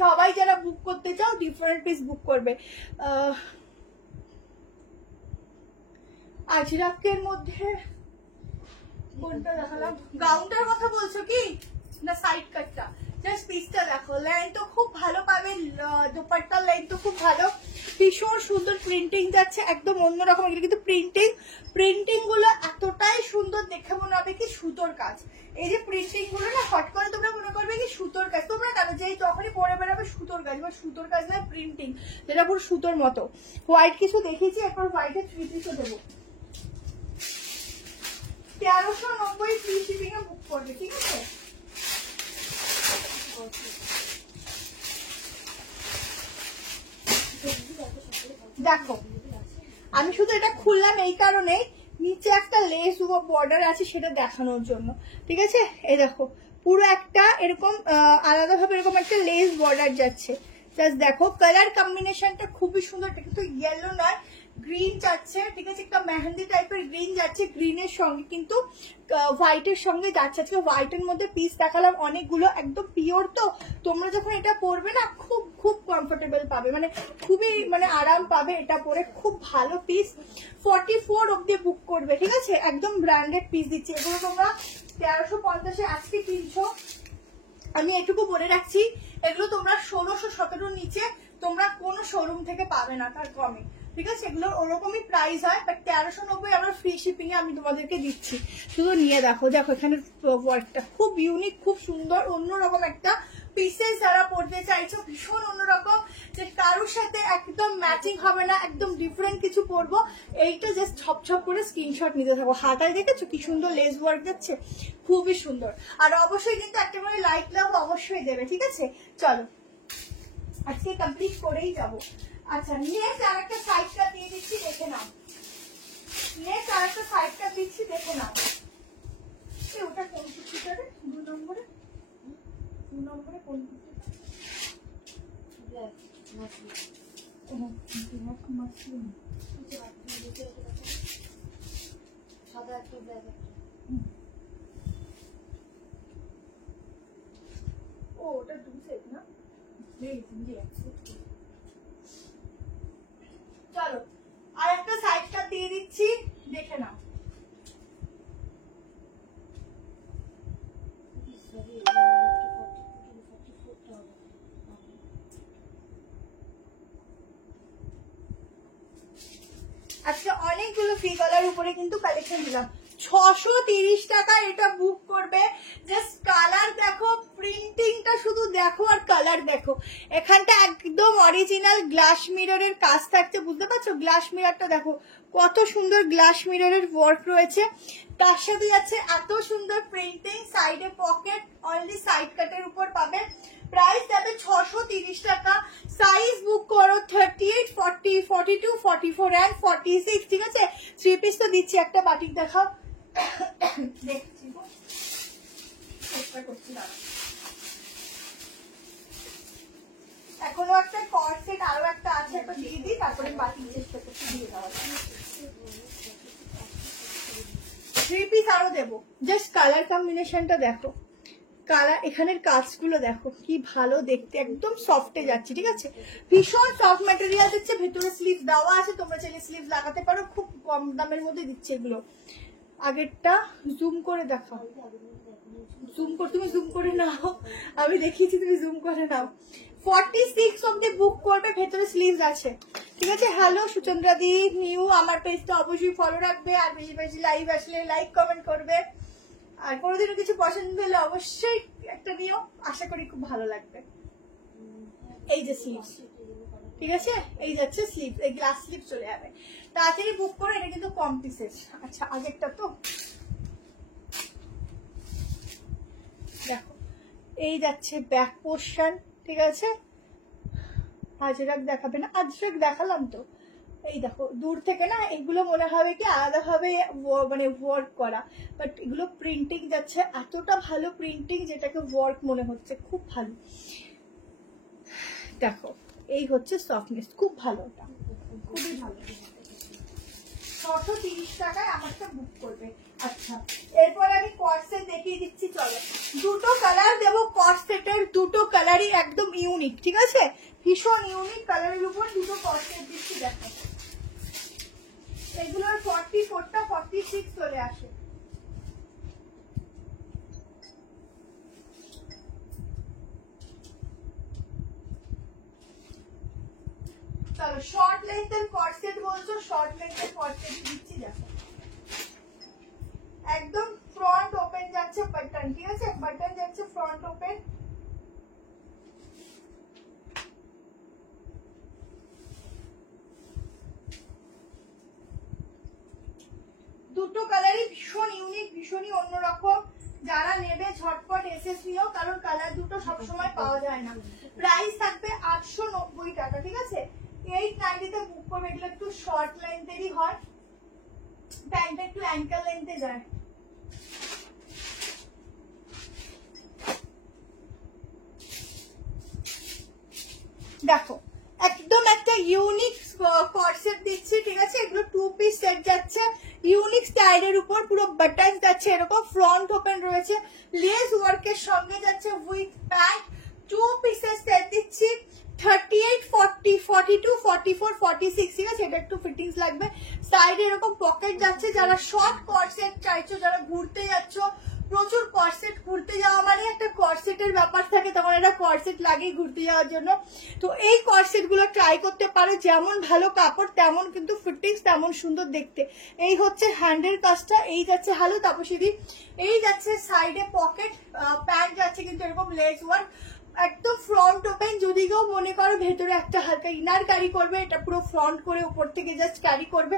সবাই যারা বুক করতে চাও ডিফারেন্ট পিস বুক করবে। আজরাকের মধ্যে কোনটা দেখালাম, গাউনটার কথা বলছো কি না সাইড কাটটা? জাস্ট পিসটা দেখো, লাইন তো খুব ভালো পাবে, দোপাট্টার লাইন তো খুব ভালো, ভীষণ সুন্দর প্রিন্টিং যাচ্ছে, একদম অন্যরকম। এগুলো কিন্তু প্রিন্টিং গুলো এতটাই সুন্দর, দেখে মনে হবে কি সুতোর কাজ। এই যে প্রিন্টিং গুলো না, হট করে তোমরা মনে করবে কি সুতোর কাজ, তোমরা জানো যে যখনই পরে বেরোবে সুতোর কাজ, বা সুতোর কাজ না প্রিন্টিং, যেটা পুরো সুতোর মতো। হোয়াইট কিছু দেখিয়েছি, এরপর হোয়াইটের 3 পিসও দেবো। 1390 ফ্রি শিপিং এ বুক করবে, ঠিক আছে। দেখো আমি শুধু এটা খুললাম এই কারণে, নিচে একটা লেস বর্ডার আছে সেটা দেখানোর জন্য, ঠিক আছে। এই দেখো পুরো একটা এরকম আলাদাভাবে এরকম একটা লেস বর্ডার যাচ্ছে, জাস্ট দেখো কালার কম্বিনেশনটা খুবই সুন্দর। এটা কিন্তু ইয়েলো নয়, গ্রিন যাচ্ছে, ঠিক আছে, একটা মেহেন্দি টাইপের গ্রিন যাচ্ছে, গ্রিনের সঙ্গে কিন্তু হোয়াইটের সঙ্গে যাচ্ছে। আজকে হোয়াইটের মধ্যে পিস দেখালাম অনেকগুলো, একদম পিওর, তো তোমরা যখন এটা পরবে না খুব খুব কমফোর্টেবল পাবে, মানে খুবই মানে আরাম পাবে এটা পরে, খুব ভালো পিস। 44 অব্দি বুক করবে, ঠিক আছে, একদম ব্র্যান্ডেড পিস দিচ্ছে। এগুলো তোমরা 1350 আজকে কিনছো, আমি এটুকু বলে রাখছি, এগুলো তোমরা 1617 নিচে তোমরা কোনো শোরুম থেকে পাবে না তার কমে, ঠিক আছে। এগুলো ওরকমই প্রাইস হয়, বাট 1390 আমরা ফ্রি শিপিং এ আমি তোমাদেরকে দিচ্ছি, শুধু নিয়ে দেখো। দেখো এখানে ওয়ার্কটা খুব ইউনিক, খুব সুন্দর, অন্যরকম একটা পিসেস যারা পড়তে চাইছো, ভীষণ অন্যরকম, যে কারোর সাথে একদম ম্যাচিং হবে না, একদম ডিফারেন্ট কিছু পরবো, এইটা জাস্ট ছপ করে স্ক্রিনশট নিতে থাকো। হাতায় দেখেছো কি সুন্দর লেস ওয়ার্ক যাচ্ছে, খুবই সুন্দর। আর অবশ্যই কিন্তু একটা করে লাইক লাভ অবশ্যই দেবে, ঠিক আছে। চলো আজকে কমপ্লিট করেই যাবো। আচ্ছা নেক্সট আরেকটা সাইড কাট দিয়ে দিচ্ছি, দেখে নাও। নেক্সট আরেকটা সাইড কাট দিচ্ছি, দেখে নাও। ওটা কোন কুচিটা রে? 2 নম্বরে কোন কুচিটা? সাদা একটা ব্ল্যাক একটা। ও ওটা 2 সেট না? চলো আর একটা সাইডটা দিয়ে দিচ্ছি, দেখে নাও। আজকে অনেকগুলো ফ্রি কলার উপরে কিন্তু কালেকশন দিলাম। 630 টাকা এটা বুক করবে। জাস্ট কালার দেখো, প্রিন্টিংটা শুধু দেখো আর কালার দেখো। এখানটা একদম অরিজিনাল গ্লাস মিররের কাজ থাকছে, বুঝতে পারছো? গ্লাস মিররটা দেখো কত সুন্দর গ্লাস মিররের ওয়ার্ক রয়েছে। তার সাথে যাচ্ছে এত সুন্দর প্রিন্টিং, সাইডে পকেট, অনলি সাইড কাটের উপর পাবে। প্রাইস যাবে 630 টাকা। সাইজ বুক করো 38, 40, 42, 44 and 46, ঠিক আছে? 3 পিস তো দিচ্ছি। একটা বাটিক দেখাও, দেখছি গো, চেষ্টা করছি না। এখনো একটা কর্ড সেট আরো একটা আছে, একটা দিয়ে দিই, তারপরে বাটিক চেষ্টা করছি দিয়ে দেওয়া। 3 পিস আরো দেবো। জাস্ট কালার কম্বিনেশনটা দেখো, কালার, এখানের কাজগুলো দেখো কি ভালো দেখতে, একদম সফটে যাচ্ছে, ঠিক আছে? ভীষণ সফট ম্যাটেরিয়াল দিচ্ছে, ভেতরে স্লিভ দেওয়া আছে, তোমরা চাইলে স্লিভ লাগাতে পারো, খুব কম দামের মধ্যে দিচ্ছে এগুলো। আগেরটা জুম করে দেখাও, তুমি জুম করে নাও, আমি দেখিয়েছি, তুমি জুম করে নাও। 46 অব্দি বুক করবে, ভেতরে স্লিভস আছে, ঠিক আছে? হ্যালো সুচন্দ্রা দি, নিউ, আমার পেজটা অবশ্যই ফলো রাখবে, আর বেশি বেশি লাইভ আসলে লাইক কমেন্ট করবে, আর কোনোদিনও কিছু পছন্দ হলে অবশ্যই একটা নিও, আশা করি খুব ভালো লাগবে। এই যে স্লিভস, ঠিক আছে? এই যাচ্ছে স্লিভ, এই গ্লাস স্লিভ চলে যাবে, তাড়াতাড়ি বুক করে। এটা কিন্তু কম পিসের। আচ্ছা আগেরটা তো দেখো, এই যাচ্ছে ব্যাক পোর্শন, ঠিক আছে? আজরাক দেখাবে না, আজরাক দেখালাম তো। এই দেখো দূর থেকে না এগুলো মনে হবে কি আলাদা ভাবে মানে ওয়ার্ক করা, বাট এগুলো প্রিন্টিং যাচ্ছে, এতটা ভালো প্রিন্টিং যেটাকে ওয়ার্ক মনে হচ্ছে, খুব ভালো। দেখো এই হচ্ছে সফটনেস, খুব ভালো, এটা খুবই ভালো। 630 টাকায় আমারটা বুক করবে। আচ্ছা এরপর আমি কর্ড সেট দেখিয়ে দিচ্ছি, চলো। দুটো কালার দেবো কর্ড সেটের, দুটো কালারই একদম ইউনিক, ঠিক আছে? ভীষণ ইউনিক কালারের উপর দুটো কর্ড সেট দিচ্ছি, দেখো। এগুলোর 44টা 46 চলে আসে। চলো শর্ট লেন্থের কর্ড সেট বলছো, শর্ট লেন্থের কর্ড সেট দিচ্ছি, দেখো। একদম ফ্রন্ট ওপেন যাচ্ছে বাটন, ঠিক আছে? বাটন যাচ্ছে ফ্রন্ট ওপেন। দুটো কালারই ভীষণ ইউনিক, ভীষণই অন্যরকম। যারা নেবে ঝটপট এসে নিও, কারণ কালার দুটো সবসময় পাওয়া যায় না। প্রাইস থাকবে 890 টাকা, ঠিক আছে? 890 তে বুক করবে। এগুলো একটু শর্ট লেন্থেরই হয়, প্যান্টটা একটু অ্যাঙ্কেল লেন্থে যায়। দেখো একদম একটা ইউনিক কর্ড সেট দিচ্ছি, ঠিক আছে? এগুলো 2 পিস সেট যাচ্ছে, ইউনিক স্টাইলের উপর, পুরো বাটন যাচ্ছে এরকম, ফ্রন্ট ওপেন রয়েছে, লেস ওয়ার্কের সঙ্গে যাচ্ছে উইথ প্যান্ট। 2 পিসের সেট দিচ্ছি, 38, 40, 42, 44, 46, ঠিক আছে? এটা একটু ফিটিংস লাগবে। সাইডে এরকম পকেট যাচ্ছে। যারা শর্ট কর্ড সেট চাইছো, যারা ঘুরতে যাচ্ছ, প্রচুর কর্সেট, ঘুরতে যাওয়া মানে একটা কর্সেটের ব্যাপার থাকে, তখন একটা কর্সেট লাগেই ঘুরতে যাওয়ার জন্য। তো এই কর্সেট গুলো ট্রাই করতে পারো, যেমন ভালো কাপড় তেমন কিন্তু ফিটিংস, তেমন সুন্দর দেখতে। এই হচ্ছে হ্যান্ডের কাজটা, এই যাচ্ছে হ্যালো তাপসী, এই যাচ্ছে সাইডে পকেট, প্যান্ট যাচ্ছে কিন্তু এরকম লেস ওয়ার্ক, একদম ফ্রন্ট ওপেন। যদি কেউ মনে করো ভেতরে একটা হালকা ইনার ক্যারি করবে, এটা পুরো ফ্রন্ট করে উপর থেকে জাস্ট ক্যারি করবে,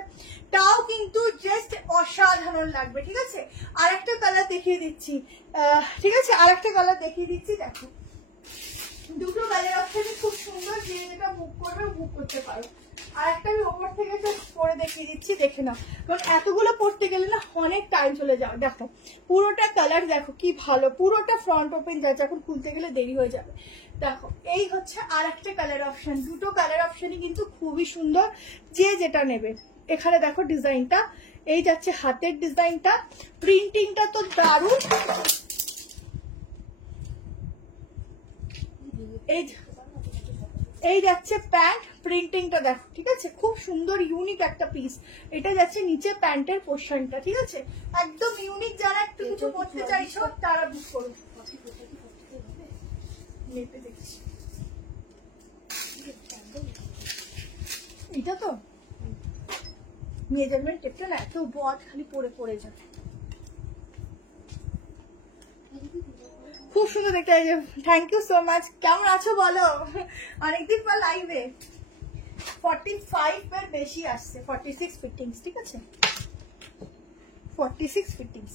তাও কিন্তু জাস্ট অসাধারণ লাগবে, ঠিক আছে? আরেকটা কালার দেখিয়ে দিচ্ছি, ঠিক আছে? আরেকটা কালার দেখিয়ে দিচ্ছি, দেখো। দুটো কালার অপশনই খুব সুন্দর, যে যেটা বুক করবে বুক করতে পারো। আর একটা আমি ওপর থেকে পরে দেখিয়ে দিচ্ছি, দেখে নাও, কারণ এতগুলো পড়তে গেলে না অনেক টাইম চলে যাবে। দেখো পুরোটা কালার দেখো কি ভালো, পুরোটা ফ্রন্ট ওপেন যাচ্ছে, এখন খুলতে গেলে দেরি হয়ে যাবে। দেখো এই হচ্ছে আর একটা কালার অপশন, দুটো কালার অপশনই কিন্তু খুবই সুন্দর, যে যেটা নেবে। এখানে দেখো ডিজাইনটা, এই যাচ্ছে হাতের ডিজাইনটা, প্রিন্টিংটা তো দারুণ। এই যাচ্ছে প্যান্ট, প্রিন্টিংটা দেখো, ঠিক আছে, খুব সুন্দর ইউনিক একটা পিস। এটা যাচ্ছে নিচে প্যান্টের পোর্শনটা, ঠিক আছে, একদম ইউনিক। যারা একটু কিছু করতে চাইছো তারা বুক করো। এটা তো মেজারমেন্ট টেপটা না এত বড়, খালি পরে পড়ে যায়। খুব সুন্দর দেখতে, থ্যাংক ইউ সো মাচ। কেমন আছো বলো, অনেকদিন পর লাইভে। 45 এর বেশি আসছে, 46 ফিটিংস, ঠিক আছে, 46 ফিটিংস।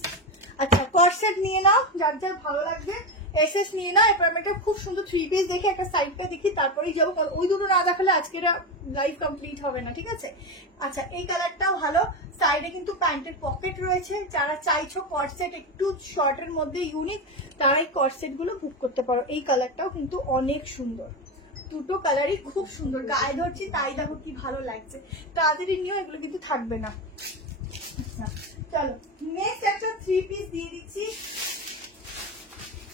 আচ্ছা কর্সেট নিয়ে নাও, যার যার ভালো লাগবে এসএস নিয়ে নাও। এরপর আমি একটা খুব সুন্দর 3 পিস দেখে একটা সাইডটা দেখি, তারপরেই যাবো, কারণ ওই দুটো না দেখালে আজকের লাইভ কমপ্লিট হবে না, ঠিক আছে। আচ্ছা এই কালারটাও ভালো, সাইডে কিন্তু প্যান্টের পকেট রয়েছে। যারা চাইছো কর্সেট একটু শর্টের মধ্যে ইউনিক, তারা এই কর্সেট গুলো বুক করতে পারো। এই কালারটাও কিন্তু অনেক সুন্দর, দুটো কালারই খুব সুন্দর, গায়ে ধরছি তাই দেখো কি ভালো লাগছে। তাড়াতাড়ি নিও, এগুলো কিন্তু থাকবে না। আচ্ছা চলো নেক্সট একটা 3 পিস দিয়ে দিচ্ছি।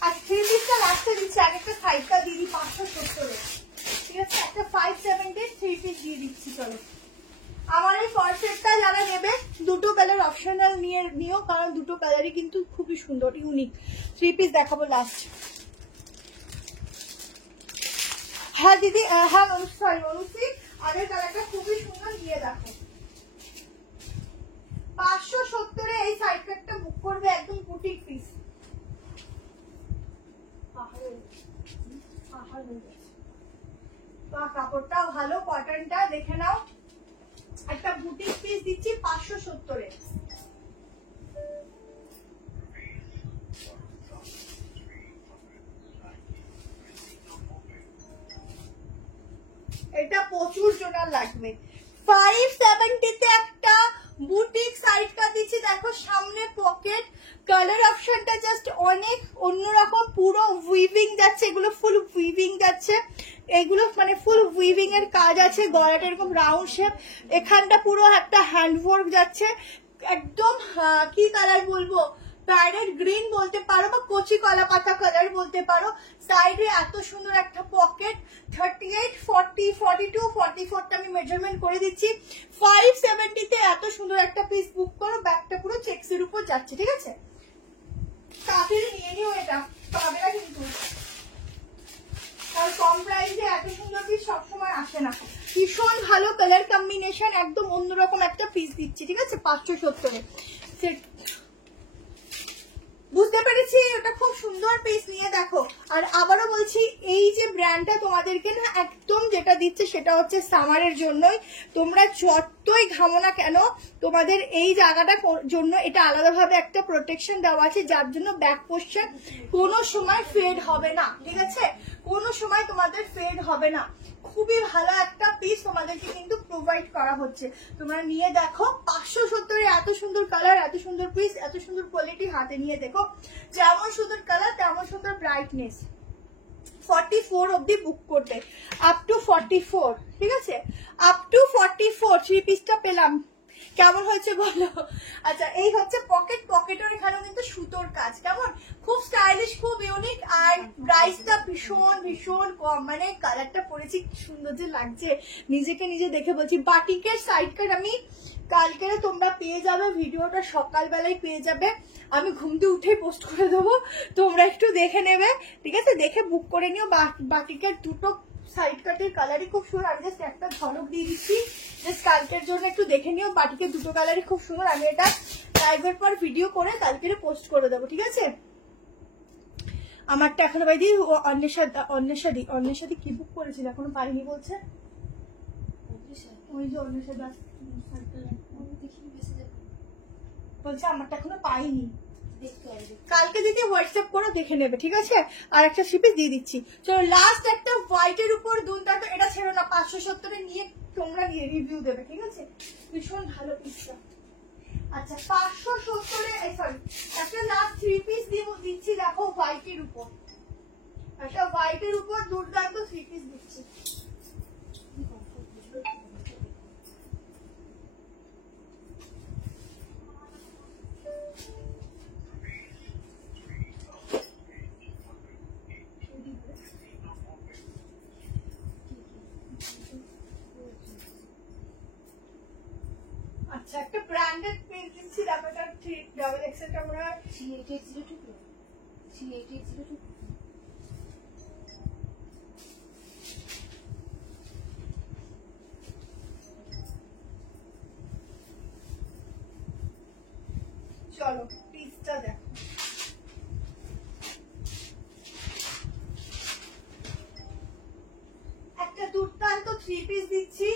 আর 3 পিসটা লাস্টে দিচ্ছি, আগে একটা সাইডটা দিয়ে দিই 570, ঠিক আছে, একটা 570 3 পিস দিয়ে দিচ্ছি। চলো আমার এই কর্সেটটা যারা নেবে দুটো কালার অপশনাল নিও, কারণ দুটো কালারই কিন্তু খুবই সুন্দর ইউনিক। 3 পিস দেখাবো লাস্ট। হ্যাঁ দিদি, হ্যাঁ সরি অনুশ্রী, আগের কালারটা খুবই সুন্দর, নিয়ে দেখো 570 এই সাইড প্যাকটা বুক করবে, একদম বুটিক পিস। কাপড়টাও ভালো, কটনটা দেখে নাও, একটা বুটিক পিস দিচ্ছি 570 এ। এটা প্রচুর জোনার লাগবে। 570 তে একটা বুটিক সাইড কাট দিচ্ছি, দেখো সামনে পকেট, কালার অপশনটা জাস্ট অনেক অন্যরকম, পুরো উইভিং যাচ্ছে, এগুলো ফুল উইভিং যাচ্ছে, এগুলো মানে ফুল উইভিং এর কাজ আছে, গলাটা এরকম রাউন্ড শেপ, এখানটা পুরো একটা হ্যান্ডওয়ার্ক যাচ্ছে, একদম কি কালার বলবো, প্যারেট গ্রিন বলতে পারো বা কচি কলা পাতা কালার বলতে পারো। সাইডে এত সুন্দর একটা পকেট, 38 40 42 44টা আমি মেজারমেন্ট করে দিচ্ছি। 570 তে এত সুন্দর একটা পিস বুক করো, ব্যাগটা পুরো চেক্সের উপর যাচ্ছে, ঠিক আছে, তাড়াতাড়ি নিয়ে নিও, এটা পাবে না কিন্তু, আর কম প্রাইসে এত সুন্দর পিস সবসময় আসে না। ভীষণ ভালো কালার কম্বিনেশন, একদম অন্যরকম একটা পিস দিচ্ছি, ঠিক আছে, 570 সেট। বুঝতে পেরেছি, ওটা খুব সুন্দর পিস, নিয়ে দেখো। আর আবারও বলছি, এই যে ব্র্যান্ডটা তোমাদেরকে না একদম যেটা দিচ্ছে সেটা হচ্ছে সামারের জন্যই। তোমরা যতই ঘামো না কেন, তোমাদের এই জায়গাটার জন্য এটা আলাদাভাবে একটা প্রোটেকশন দেওয়া আছে, যার জন্য ব্যাক পোর্শন কোনো সময় ফেড হবে না, ঠিক আছে, কোনো সময় তোমাদের ফেড হবে না। খুবই ভালো একটা পিস তোমাদেরকে কিন্তু প্রোভাইড করা হচ্ছে, তোমরা নিয়ে দেখো। 570 এত সুন্দর কালার, এত সুন্দর পিস, এত সুন্দর কোয়ালিটি, হাতে নিয়ে দেখো, যেমন সুন্দর কালার তেমন সুন্দর ব্রাইটনেস। 44 অব্দি বুক করতে, আপ টু 44, ঠিক আছে, আপ টু 44 3 পিসটা পেলাম। কেমন হয়েছে বলো? আচ্ছা এই হচ্ছে পকেট, পকেটের এখানেও কিন্তু সুতোর কাজ, কেমন খুব স্টাইলিশ, খুব ইউনিক। আর প্রাইসটা ভীষণ ভীষণ কম, মানে কালারটা পরেছি কি সুন্দর যে লাগছে, নিজেকে নিজে দেখে বলছি। বাটিকের সাইড কাট আমি কালকে তোমরা পেয়ে যাবে, ভিডিওটা সকালবেলায় পেয়ে যাবে, আমি ঘুমতে উঠেই পোস্ট করে দেবো, তোমরা একটু দেখে নেবে, ঠিক আছে, দেখে বুক করে নিও। বাটিকের দুটো সাইড কাটের কালারই খুব সুন্দর, আমি জাস্ট একটা ঝলক দিয়ে দিচ্ছি, জাস্ট কালকের জন্য একটু দেখে নিও। বাটিকের দুটো কালারই খুব সুন্দর, আমি এটা লাইভের পর ভিডিও করে কালকে পোস্ট করে দেবো, ঠিক আছে। আমারটা এখনো ভাই দি, অন্বেষাদি কি বুক করেছিল এখনো পাইনি বলছে, ওই যে অন্বেষা বলছে আমারটা এখনো পাইনি, কালকে দিদি হোয়াটসঅ্যাপ করে দেখে নেবে, ঠিক আছে? আর একটা থ্রি পিস দিয়ে দিচ্ছি। চলো লাস্ট একটা হোয়াইটের উপর দুর্দান্ত, এটা ছেড়ো না, 570 নিয়ে তোমরা নিয়ে রিভিউ দেবে, ঠিক আছে? ভীষণ ভালো পিসটা। আচ্ছা 570 সরি, একটা লাস্ট থ্রি পিস দিচ্ছি দেখো হোয়াইটের উপর, একটা হোয়াইটের উপর দুর্দান্ত থ্রি পিস দিচ্ছি। আচ্ছা একটা ব্র্যান্ডেড পেন দিচ্ছি দেখো, এটা 3XXL টা মনে হয় 3802 3802। চলো পিসটা দেখো, একটা দুর্দান্ত থ্রি পিস দিচ্ছি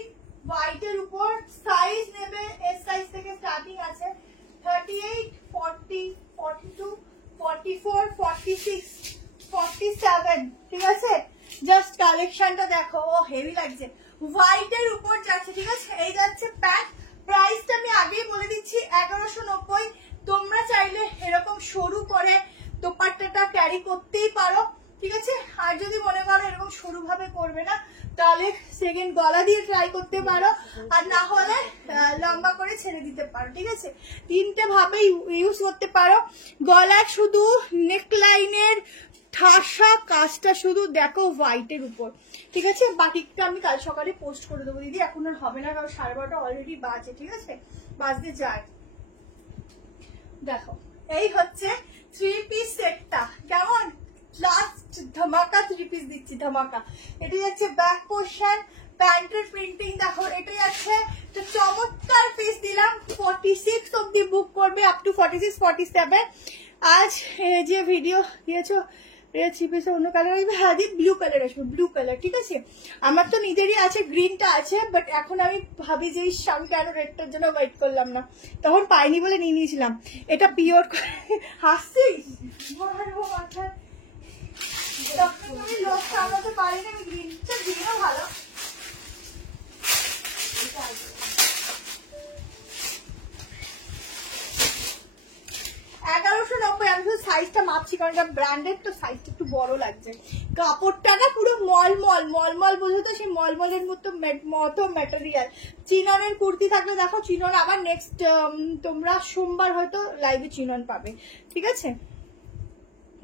হোয়াইটের উপর। সাইজ নেবে এস সাইজ থেকে স্টার্টিং আছে 38, 40, 42, 44, 46, 47, ঠিক আছে? জাস্ট কালেকশনটা দেখো, ও হেভি লাগছে, হোয়াইটের উপর যাচ্ছে, ঠিক আছে? এই যাচ্ছে প্যান্ট, প্রাইসটা আমি আগেই বলে দিচ্ছি 1190। তোমরা চাইলে এরকম সরু করে দোপাট্টাটা ক্যারি করতেই পারো, ঠিক আছে? আর যদি মনে করো এরকম সরু ভাবে করবে না, তাহলে সেকেন্ড গলা দিয়ে ট্রাই করতে পারো, আর না হলে লম্বা করে ছেড়ে দিতে পারো, ঠিক আছে? তিনটে ভাবে ইউজ করতে পারো। গলার শুধু নেকলাইনের ঠাসা কাজটা শুধু দেখো হোয়াইটের উপর, ঠিক আছে? বাকিটা আমি কাল সকালে পোস্ট করে দেবো দিদি, এখন আর হবে না, কারণ 12:30 অলরেডি বাজে, ঠিক আছে? বাজতে যায়। দেখো এই হচ্ছে থ্রি পিস সেটটা, কেমন? লাস্ট ধামাকা থ্রি পিস দিচ্ছি, ধামাকা। এটা যাচ্ছে ব্যাক পোর্শন, প্যান্টের প্রিন্টিং দেখো, এটাই আছে চমৎকার পিস দিলাম। 46 অব্দি বুক করবে, আপ টু 46, 47। আজ যে ভিডিও দিয়েছো থ্রি পিসে অন্য কালার আসবে, হ্যাঁ ব্লু কালার আসবে, ব্লু কালার, ঠিক আছে? আমার তো নিজেরই আছে, গ্রিনটা আছে, বাট এখন আমি ভাবি যে আমি কেন রেডটার জন্য ওয়েট করলাম না, তখন পাইনি বলে নিয়ে নিয়েছিলাম। এটা পিওর হাসছিস মাথায়, তখন আমি লোক সামলাতে পারি না, আমি গ্রিনটা দিয়েও ভালো। 1190। আমি শুধু সাইজটা মাপছি, কারণ এটা ব্র্যান্ডেড তো সাইজটা একটু বড় লাগছে। কাপড়টা না পুরো মলমল বোঝো তো, সেই মলমলের মতো ম্যাটেরিয়াল। চিননের কুর্তি থাকলে দেখো, চিনন আবার নেক্সট তোমরা সোমবার হয়তো লাইভে চিনন পাবে, ঠিক আছে?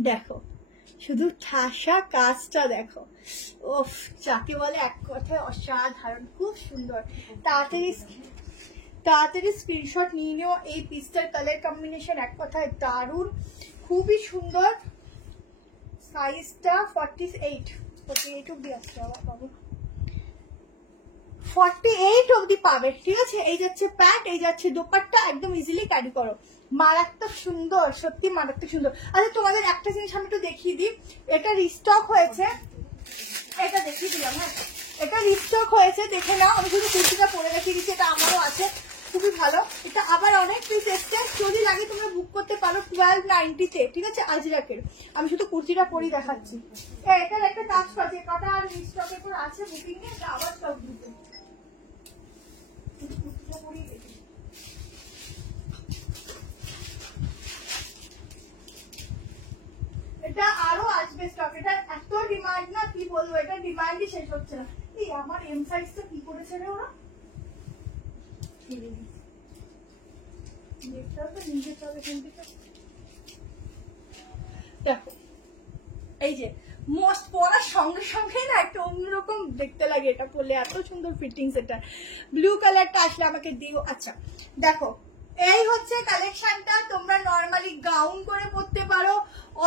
দেখো শুধু ঠাসা কাজটা দেখো, ওফ যাকে বলে এক কথায় অসাধারণ, খুব সুন্দর। তাড়াতাড়ি স্ক্রিনশট নিয়ে নিও। এই পিসটার কালার কম্বিনেশন এক কথায় দারুণ, খুবই সুন্দর। সাইজটা 48 অব্দি আসছে বাবু, 48 অব্দি পাবে, ঠিক আছে? এই যাচ্ছে প্যান্ট, এই যাচ্ছে দোপাট্টা, একদম ইজিলি ক্যারি করো। মারাত্মক সুন্দর, সত্যি মারাত্মক সুন্দর। আচ্ছা তোমাদের একটা জিনিস আমি একটু দেখিয়ে দিই, এটা রিস্টক হয়েছে, এটা দেখিয়ে দিলাম, হ্যাঁ এটা রিস্টক হয়েছে, দেখে নাও। আমি শুধু কুর্তিটা পরে দেখিয়ে দিচ্ছি, এটা আমারও আছে, খুবই ভালো। এটা আবার অনেক পিস এসছে, যদি লাগে তোমরা বুক করতে পারো 1290-তে, ঠিক আছে? আজরাকের। আমি শুধু কুর্তিটা পরেই দেখাচ্ছি। এটার একটা কাজ করছে, কটা আর রিস্টকের পর আছে বুকিং এ, এটা আবার স্টক দিতে, কুর্তিটা পরেই দেখি। এটা আরো আসবে স্টক, এটা এত ডিমান্ড না কি বলবো, এটা ডিমান্ডই শেষ হচ্ছে না। এই আমার এম সাইজটা কি করেছে রে ওরা, দেখো এই যে মোস্ট পরার সঙ্গে সঙ্গে না একটা অন্যরকম দেখতে লাগে, এটা পরলে এত সুন্দর ফিটিংস। এটা ব্লু কালারটা আসলে আমাকে দিও। আচ্ছা দেখো এই হচ্ছে কালেকশনটা, তোমরা নর্মালি গাউন করে পরতে পারো,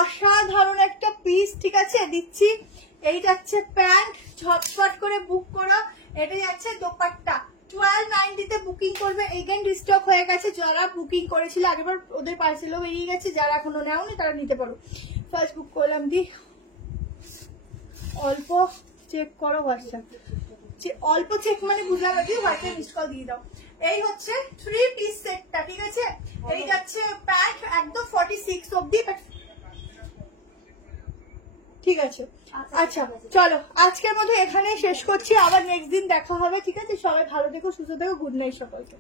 অসাধারণ একটা পিস, ঠিক আছে? দিচ্ছি। এই যাচ্ছে প্যান্ট, ঝটপট করে বুক করো। এটা যাচ্ছে দোপাট্টা, 1290-তে বুকিং করবে। এগেন রিস্টক হয়ে গেছে, যারা বুকিং করেছিল আগেবার ওদের পার্সেলও বেরিয়ে গেছে, যারা এখনো নেওনি তারা নিতে পারো। ফার্স্ট বুক করলাম, দি অল্প চেক করো হোয়াটসঅ্যাপ, অল্প চেক মানে বুঝলাম আর কি, হোয়াটসঅ্যাপ মিস কল দিয়ে দাও। এই হচ্ছে থ্রি পিস সেটটা, ঠিক আছে? এই যাচ্ছে প্যান্ট একদম 46 অব্দি। ঠিক আছে, আচ্ছা চলো আজকের মতো এখানেই শেষ করছি, আবার নেক্সট দিন দেখা হবে, ঠিক আছে? সবাই ভালো থেকো, সুস্থ থেকো, গুড নাইট সকলকে।